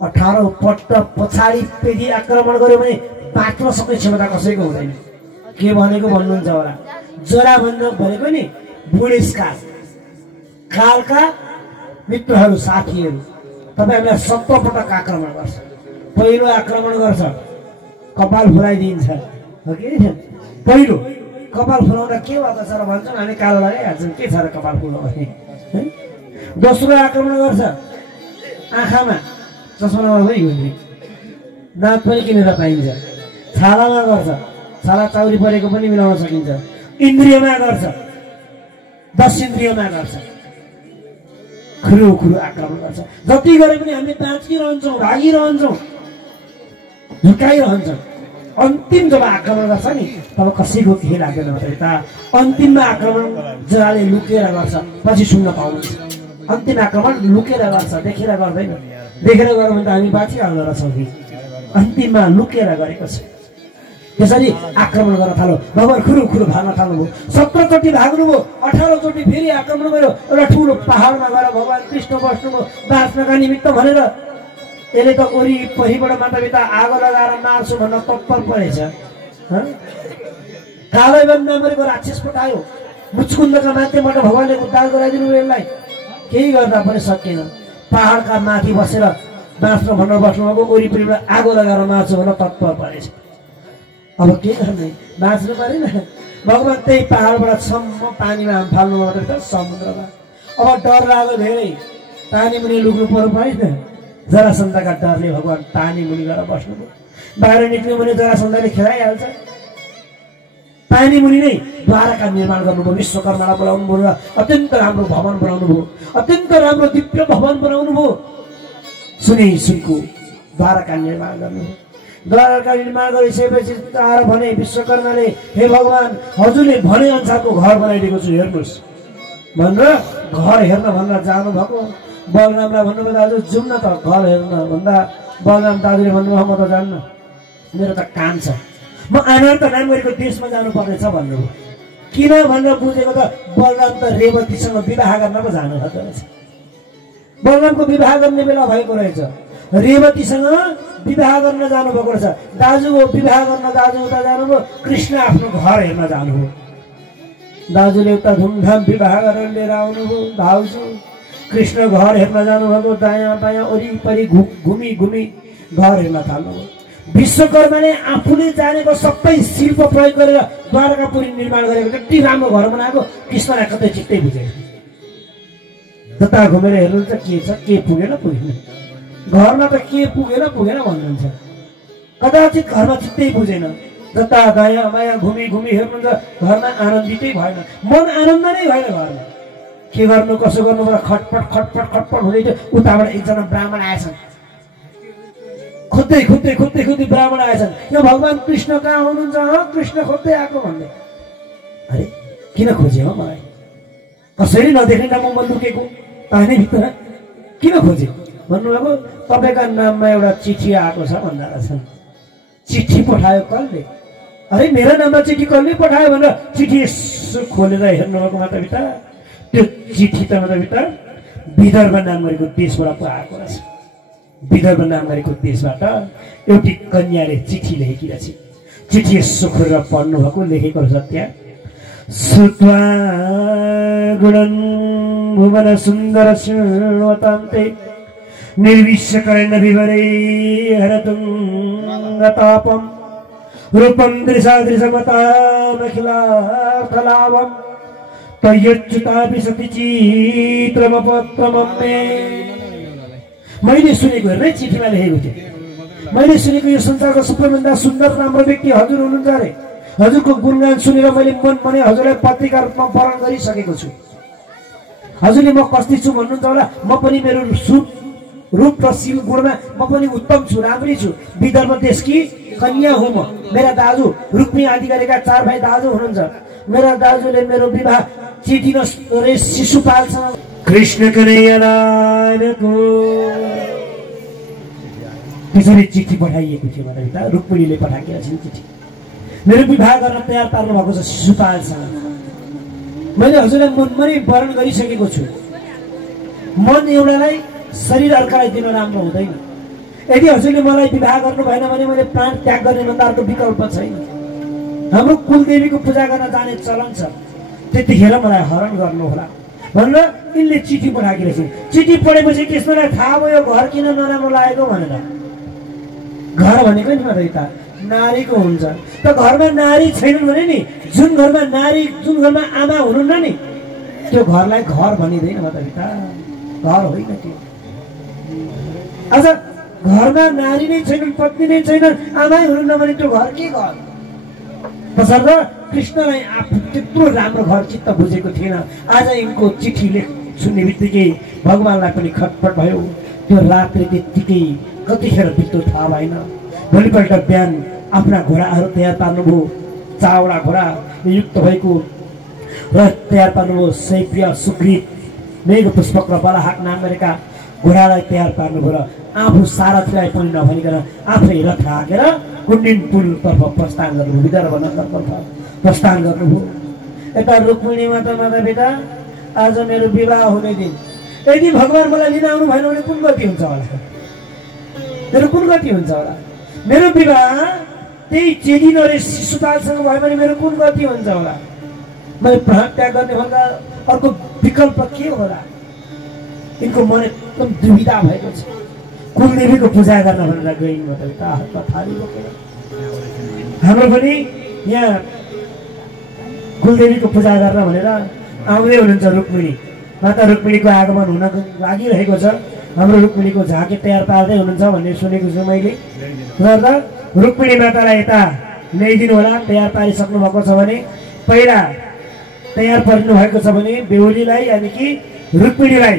18 पटक पछाडि फेरि आक्रमण गर्यो भने बाँच्न सक्ने क्षमता कसैको हुँदैन। के भनेको भन्नुहुन्छ होला, जरा भन्नु भनेको नि बुढेसकाल कालका मित्रहरू, साथीहरू। तपाईँहरूलाई 17 पटक आक्रमण गर्छ। पहिलो आक्रमण गर्छ, कपाल फुलाइदिन्छ। हो कि पहिलो कपाल फुलाउँदा के भएको छ र भन्छौँ हामी, कालो लगाइहाल्छौँ, के छ र कपाल फुलाउने। दोस्रो आक्रमण गर्छ, आँखामा चस्मा लगाउनै हुने, दाँत पनि किनेर पाइन्छ। छालामा गर्छ, छाला चाउरी परेको पनि मिलाउन सकिन्छ। इन्द्रियमा गर्छ, 10 इन्द्रियमा गर्छ। खुरु खुरु आक्रमण गर्छ। जति गरे पनि हामी बाँचिरहन्छौँ, भागिरहन्छौँ, झुकाइरहन्छौँ। अन्तिम जब आक्रमण गर्छ नि तब कसैको केही लाग्दैन त। अन्तिममा आक्रमण जराले लुकेर गर्छ, पछि सुन्न पाउनुहुन्छ। अन्तिम आक्रमण लुकेर गर्छ, देखेर गर्दैन। देखेर गऱ्यो भने त हामी बाँचिहाल्दो रहेछौँ कि। अन्तिममा लुकेर गरेको छ। त्यसरी आक्रमण गर्न थाल्यो। भगवान खुरु खुरु भाग्न थाल्नुभयो। 17 चोटि भाग्नुभयो। 18 चोटि फेरि आक्रमण गर्यो। एउटा ठुलो पहाडमा गएर भगवान कृष्ण बस्नुभयो बाँच्नका निमित्त भनेर। यसले त वरिपरिबाट मातापिता आगो लगाएर मार्छु भन्न तत्पर परेछ। कालैवन नामको राक्षस पठायो। मुचकुन्दका माध्यमबाट भगवानले उद्धार गराइदिनु यसलाई। केही गर्दा पनि सकेन। पहाडका माथि बसेर बाँच्न भनेर बस्नुभएको, वरिपरिबाट आगो लगाएर मार्छु भन्न तत्पर परेछ। अब के गर्ने, बाँच्नु परेन। भगवान त्यही पहाडबाट सम्म पानीमा हाम फाल्नु मात्रै त समुद्रमा। अब डर लाग्यो धेरै, पानी मुनि लुक्नु पर्नु पाएन। जरासन्धका डरले भगवान पानी मुनि गएर बस्नुभयो। बाहिर निक्ल्यो भने जरासन्धले खेलाइहाल्छ। पानी मुनि नै द्वारका निर्माण गर्नुभयो, विश्वकर्मालाई बोलाउनु भयो र अत्यन्त राम्रो भवन बनाउनु भयो, अत्यन्त राम्रो दिव्य भवन बनाउनु भयो। सुनको द्वारका निर्माण गर्नुभयो। द्वारका निर्माण गरिसकेपछि तार भने विश्वकर्माले, हे भगवान, हजुरले भने अनुसारको घर बनाइदिएको छु, हेर्नुहोस् भनेर घर हेर्न भनेर जानुभएको। बलरामलाई भन्नुभयो, दाजु जाउँ न त घर हेर्न भन्दा बलराम दाजुले भन्नुभयो, म त जान्न, मेरो त काम छ, म आनन्द नाम गरेको देशमा जानुपर्नेछ भन्नुभयो। किन भनेर बुझेको त बलराम त रेवतीसँग विवाह गर्न पो जानु भएको रहेछ। बलरामको विवाह गर्ने बेला भएको रहेछ, रेवतीसँग विवाह गर्न जानुभएको रहेछ। दाजु विवाह गर्न दाजु उता जानुभयो, कृष्ण आफ्नो घर हेर्न जानुभयो। दाजुले उता धुमधाम विवाह गरेर लिएर आउनुभयो। भाउजू कृष्ण घर हेर्न जानुभएको, दायाँ बायाँ वरिपरि घुमी घुमी घर हेर्न थाल्नुभयो। विश्वकर्माले आफूले जानेको सबै शिल्प प्रयोग गरेर द्वारकापुरी निर्माण गरेको जति राम्रो घर बनाएको कृष्णलाई कतै चित्तै बुझेन। जता घुमेर हेर्नुहुन्छ के छ, के पुगेन घरमा त के पुगेन भन्नुहुन्छ। कदाचित घरमा चित्तै बुझेन। जता दायाँ बायाँ घुमी घुमी हेर्नुहुन्छ, घरमा आनन्दितै भएन, मन आनन्द नै भएन घरमा। के गर्नु कसो गर्नु खटपट खटपट खटपट हुँदै थियो। उताबाट एकजना ब्राह्मण आएछन्, खोज्दै ब्राह्मण आएछन्। यहाँ भगवान कृष्ण कहाँ हुनुहुन्छ, कृष्ण खोज्दै आएको भन्दै। अरे किन खोज्यो मलाई, कसैले नदेख्ने ठाउँमा म लुकेको पानीभित्र, किन खोज्यो भन्नुभएको। तपाईँका नाममा एउटा चिठी आएको छ भन्दा रहेछन्। चिठी पठायो कसले? अरे मेरो नाममा चिठी कसले पठायो भनेर चिठी यसो खोलेर हेर्नुभएको मातापिता। त्यो चिठी त मातापिता विदर्भ नाम गरेको देशबाट पो आएको रहेछ। विदर्भ नाम गरेको देशबाट एउटी कन्याले चिठी लेखेकी रहेछ। चिठी यसो खोलेर पढ्नुभएको, लेखेको रहेछ त्यहाँ, श्रुत्वा गुणं भुवन सुन्दर श्रीवतान्ते निर्विश्यकर्ण विवरे हरतुङ्गतापं रूपं दृशादृशमतामखिलार्थलाभं तयच्युतापि सति चित्रमपत्रमं मे। मैले सुनेको, हेर्नै चिठीमा लेखेको थियो, मैले सुनेको यो संसारको सबैभन्दा सुन्दर राम्रो व्यक्ति हजुर हुनुहुन्छ अरे। हजुरको गुणगान सुनेर मैले मन भने हजुरलाई पत्रिका रूपमा वर्णन गरिसकेको छु। हजुरले म कस्ती छु भन्नुहुन्छ होला, म पनि मेरो रूप र शील गुणमा म पनि उत्तम छु, राम्रै छु। विदर्भ देशकी कन्या हुँ म। मेरा दाजु रुक्मी आदि गरेका 4 भाइ दाजु हुनुहुन्छ। मेरा दाजुले मेरो विवाह चिठी रे शिशुपालसँग कृष्ण कन्हैयाको त्यसरी चिठी पठाइएको थियो मातापिता। रुक्मिणीले पठाएकी रहेछन् चिठी। मेरो विवाह गर्न तयार पार्नु भएको छ शिशुपालसँग। मैले हजुरलाई मनमनै वर्णन गरिसकेको छु। मन एउटालाई शरीर अर्कालाई दिन राम्रो हुँदैन। यदि हजुरले मलाई विवाह गर्नु भएन भने मैले प्राण त्याग गर्ने भन्दा अर्को विकल्प छैन। हाम्रो कुलदेवीको पूजा गर्न जाने चलन छ, त्यतिखेर मलाई हरण गर्नुहोला भनेर यिनले चिठी पठाएकी रहेछन्। चिठी पढेपछि कृष्णलाई थाहा भयो घर किन नराम्रो लागेको भनेर। घर भनेको नि माता नारीको हुन्छ। त घरमा नारी छैनन् भने नि, जुन घरमा नारी, जुन घरमा आमा हुनुहुन्न नि, त्यो घरलाई घर भनिँदैन माता-पिता, घर होइन त्यो। अझ घरमा नारी नै छैनन्, पत्नी नै छैनन्, आमै हुनुहुन्न भने त्यो घर के घर? तसर्थ कृष्णलाई आफू त्यत्रो राम्रो घर चित्त बुझेको थिएन। आज यिनको चिठी सुन्ने बित्तिकै भगवानलाई पनि खटपट भयो। त्यो रात्रि त्यत्तिकै कतिखेर बित्यो थाहा भएन। भोलिपल्ट बिहान आफ्ना घोडाहरू तयार पार्नुभयो, 4वटा घोडा युक्त भएको र तयार पार्नुभयो। शैप्य, सुग्रीव, मेघ पुष्पक र बलाहाक नाम गरेका घोडालाई तयार पार्नुभयो र आफू सारथीलाई पनि नभनिकन आफै रथ हाकेर कुण्डिन पुलतर्फ प्रस्थान गर्नुभयो, विदर्भ नगरतर्फ प्रस्थान गर्नुभयो। यता रुक्मिणी माता पिता आज मेरो विवाह हुने दिन। यदि भगवान मलाई लिन आउनु भएन भने कुन गति हुन्छ होला? मेरो कुन गति हुन्छ होला? मेरो विवाह त्यही चेली नरे शिशुपालसँग भयो भने मेरो कुन गति हुन्छ होला? मैले प्राण त्याग गर्ने भन्दा अर्को विकल्प के होला? यिनको मन एकदम दुविधा भएको छ। कुलदेवीको पूजा गर्न भनेर गइन् माता पिता, हातमा थाली बोकेर हाम्रो पनि यहाँ कुलदेवीको पूजा गर्न भनेर आउँदै हुनुहुन्छ रुक्मिणी। माता रुक्मिणीको आगमन हुन लागिरहेको छ। हाम्रो रुक्मिणीको झाँके तयार पार्दै हुनुहुन्छ भन्ने सुनेको छु मैले। र रुक्मिणी मातालाई यता ल्याइदिनु होला। तयार पारिसक्नु भएको छ भने पहिला तयार पार्नु भएको छ भने बेहुलीलाई यानि कि रुक्मिणीलाई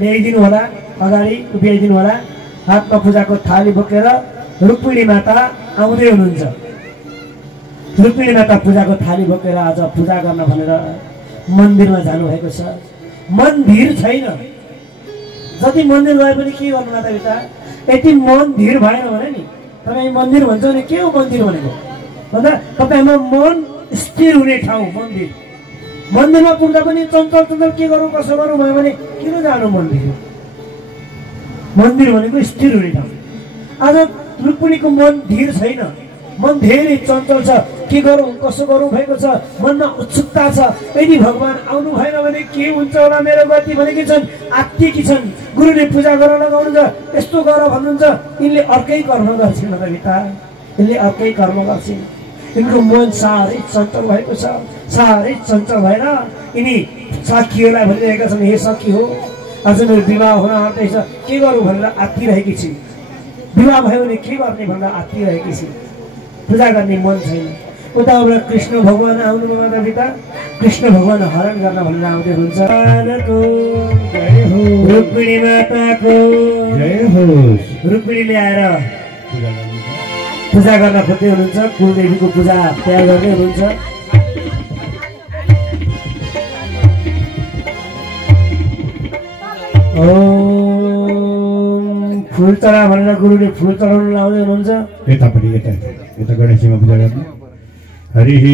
ल्याइदिनु होला, अगाडि उभ्याइदिनु होला। हातमा पूजाको थाली बोकेर रुक्मिणी माता आउँदै हुनुहुन्छ। रुक्मिणी माता पूजाको थाली बोकेर आज पूजा गर्न भनेर मन्दिरमा जानुभएको छ। मन्दिर छैन। जति मन्दिर गए पनि के गर्नु माता पिता, यति मन धीर भएन भने नि तपाईँ मन्दिर भन्छ भने के हो मन्दिर भनेको भन्दा तपाईँमा मन स्थिर हुने ठाउँ मन्दिर। मन्दिरमा पुग्दा पनि चञ्चल चञ्चल के गरौँ कसो गरौँ भयो भने किन जानु मन्दिर? मन्दिर भनेको स्थिर हुने ठाउँ। आज रुक्मिणीको मन धीर छैन, मन धेरै चञ्चल छ। के गरौँ कसो गरौँ भएको छ, मनमा उत्सुकता छ। यदि भगवान आउनु भएन भने के हुन्छ होला मेरो गति भनेकी छन्, आत्तिकी छन्। गुरुले पूजा गर्न लगाउनुहुन्छ, यस्तो गर भन्नुहुन्छ। यिनले अर्कै कर्म गर्छिन् माता पिता, यिनले अर्कै कर्म गर्छिन्। यिनको मन साह्रै चञ्चल भएको छ। साह्रै चञ्चल भएर यिनी साखीहरूलाई भनिरहेका छन्, हे सखी हो आज मेरो विवाह हुन आँट्दैछ, के गरौँ भनेर आत्तिरहेकी छिन्। विवाह भयो भने के गर्ने भनेर आत्तिरहेकी छिन्। पूजा गर्ने मन छैन। उताबाट कृष्ण भगवान आउनु माता पिता, कृष्ण भगवान हरण गर्न भनेर आउँदै हुनुहुन्छ। रुक्मिणी माताको जय हो। रुक्मिणीले आएर पूजा गर्न खोज्दै हुनुहुन्छ। कुलदेवीको पूजा तयार गर्दै हुनुहुन्छ। फुल चढा भनेर गुरुले फुल चढाउन लाउँदै हुनुहुन्छ। यतापट्टि यता गणेशजीमा पूजा गर्नु। हरिः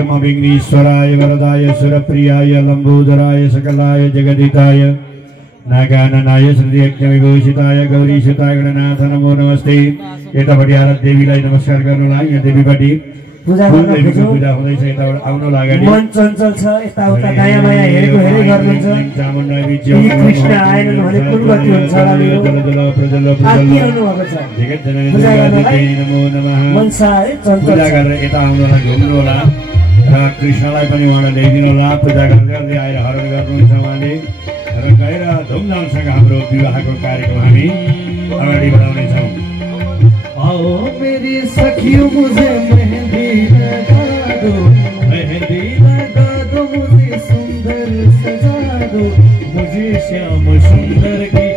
ओम विघ्नेश्वराय वरदाय सुरप्रियाय लम्बोदराय सकलाय जगदिताय नागाननाय श्रीयज्ञविभूषिताय गौरीसुताय गणनाथ नमो नमस्ते। यतापट्टि आराध्य देवीलाई नमस्कार गर्नुला। यहाँ देवीपट्टि पूजा हुँदैछ। यताबाट आउनु अगाडि मन चञ्चल छ। यताउता दायाँ बायाँ हेरेको हेरै गर्नुहुन्छ। कृष्ण आएनन् भने कुन गति हुन्छ होला मेरो? आत्तिरहनु भएको छ। पूजा गर्नलाई मन साह्रै चञ्चल पूजा गरेर यता आउनुलाई घुम्नु होला र कृष्णलाई पनि उहाँलाई ल्याइदिनु होला। पूजा गर्दै आएर हरण गर्नुहुन्छ उहाँले र गएर धुमधामसँग हाम्रो विवाहको कार्यक्रम हामी अगाडि बढाउनेछौँ। आओ मेरी सखियों मुझे मेहंदी लगा दो, मेहंदी लगा दो, मुझे सुंदर सजा दो, मुझे श्याम सुंदर की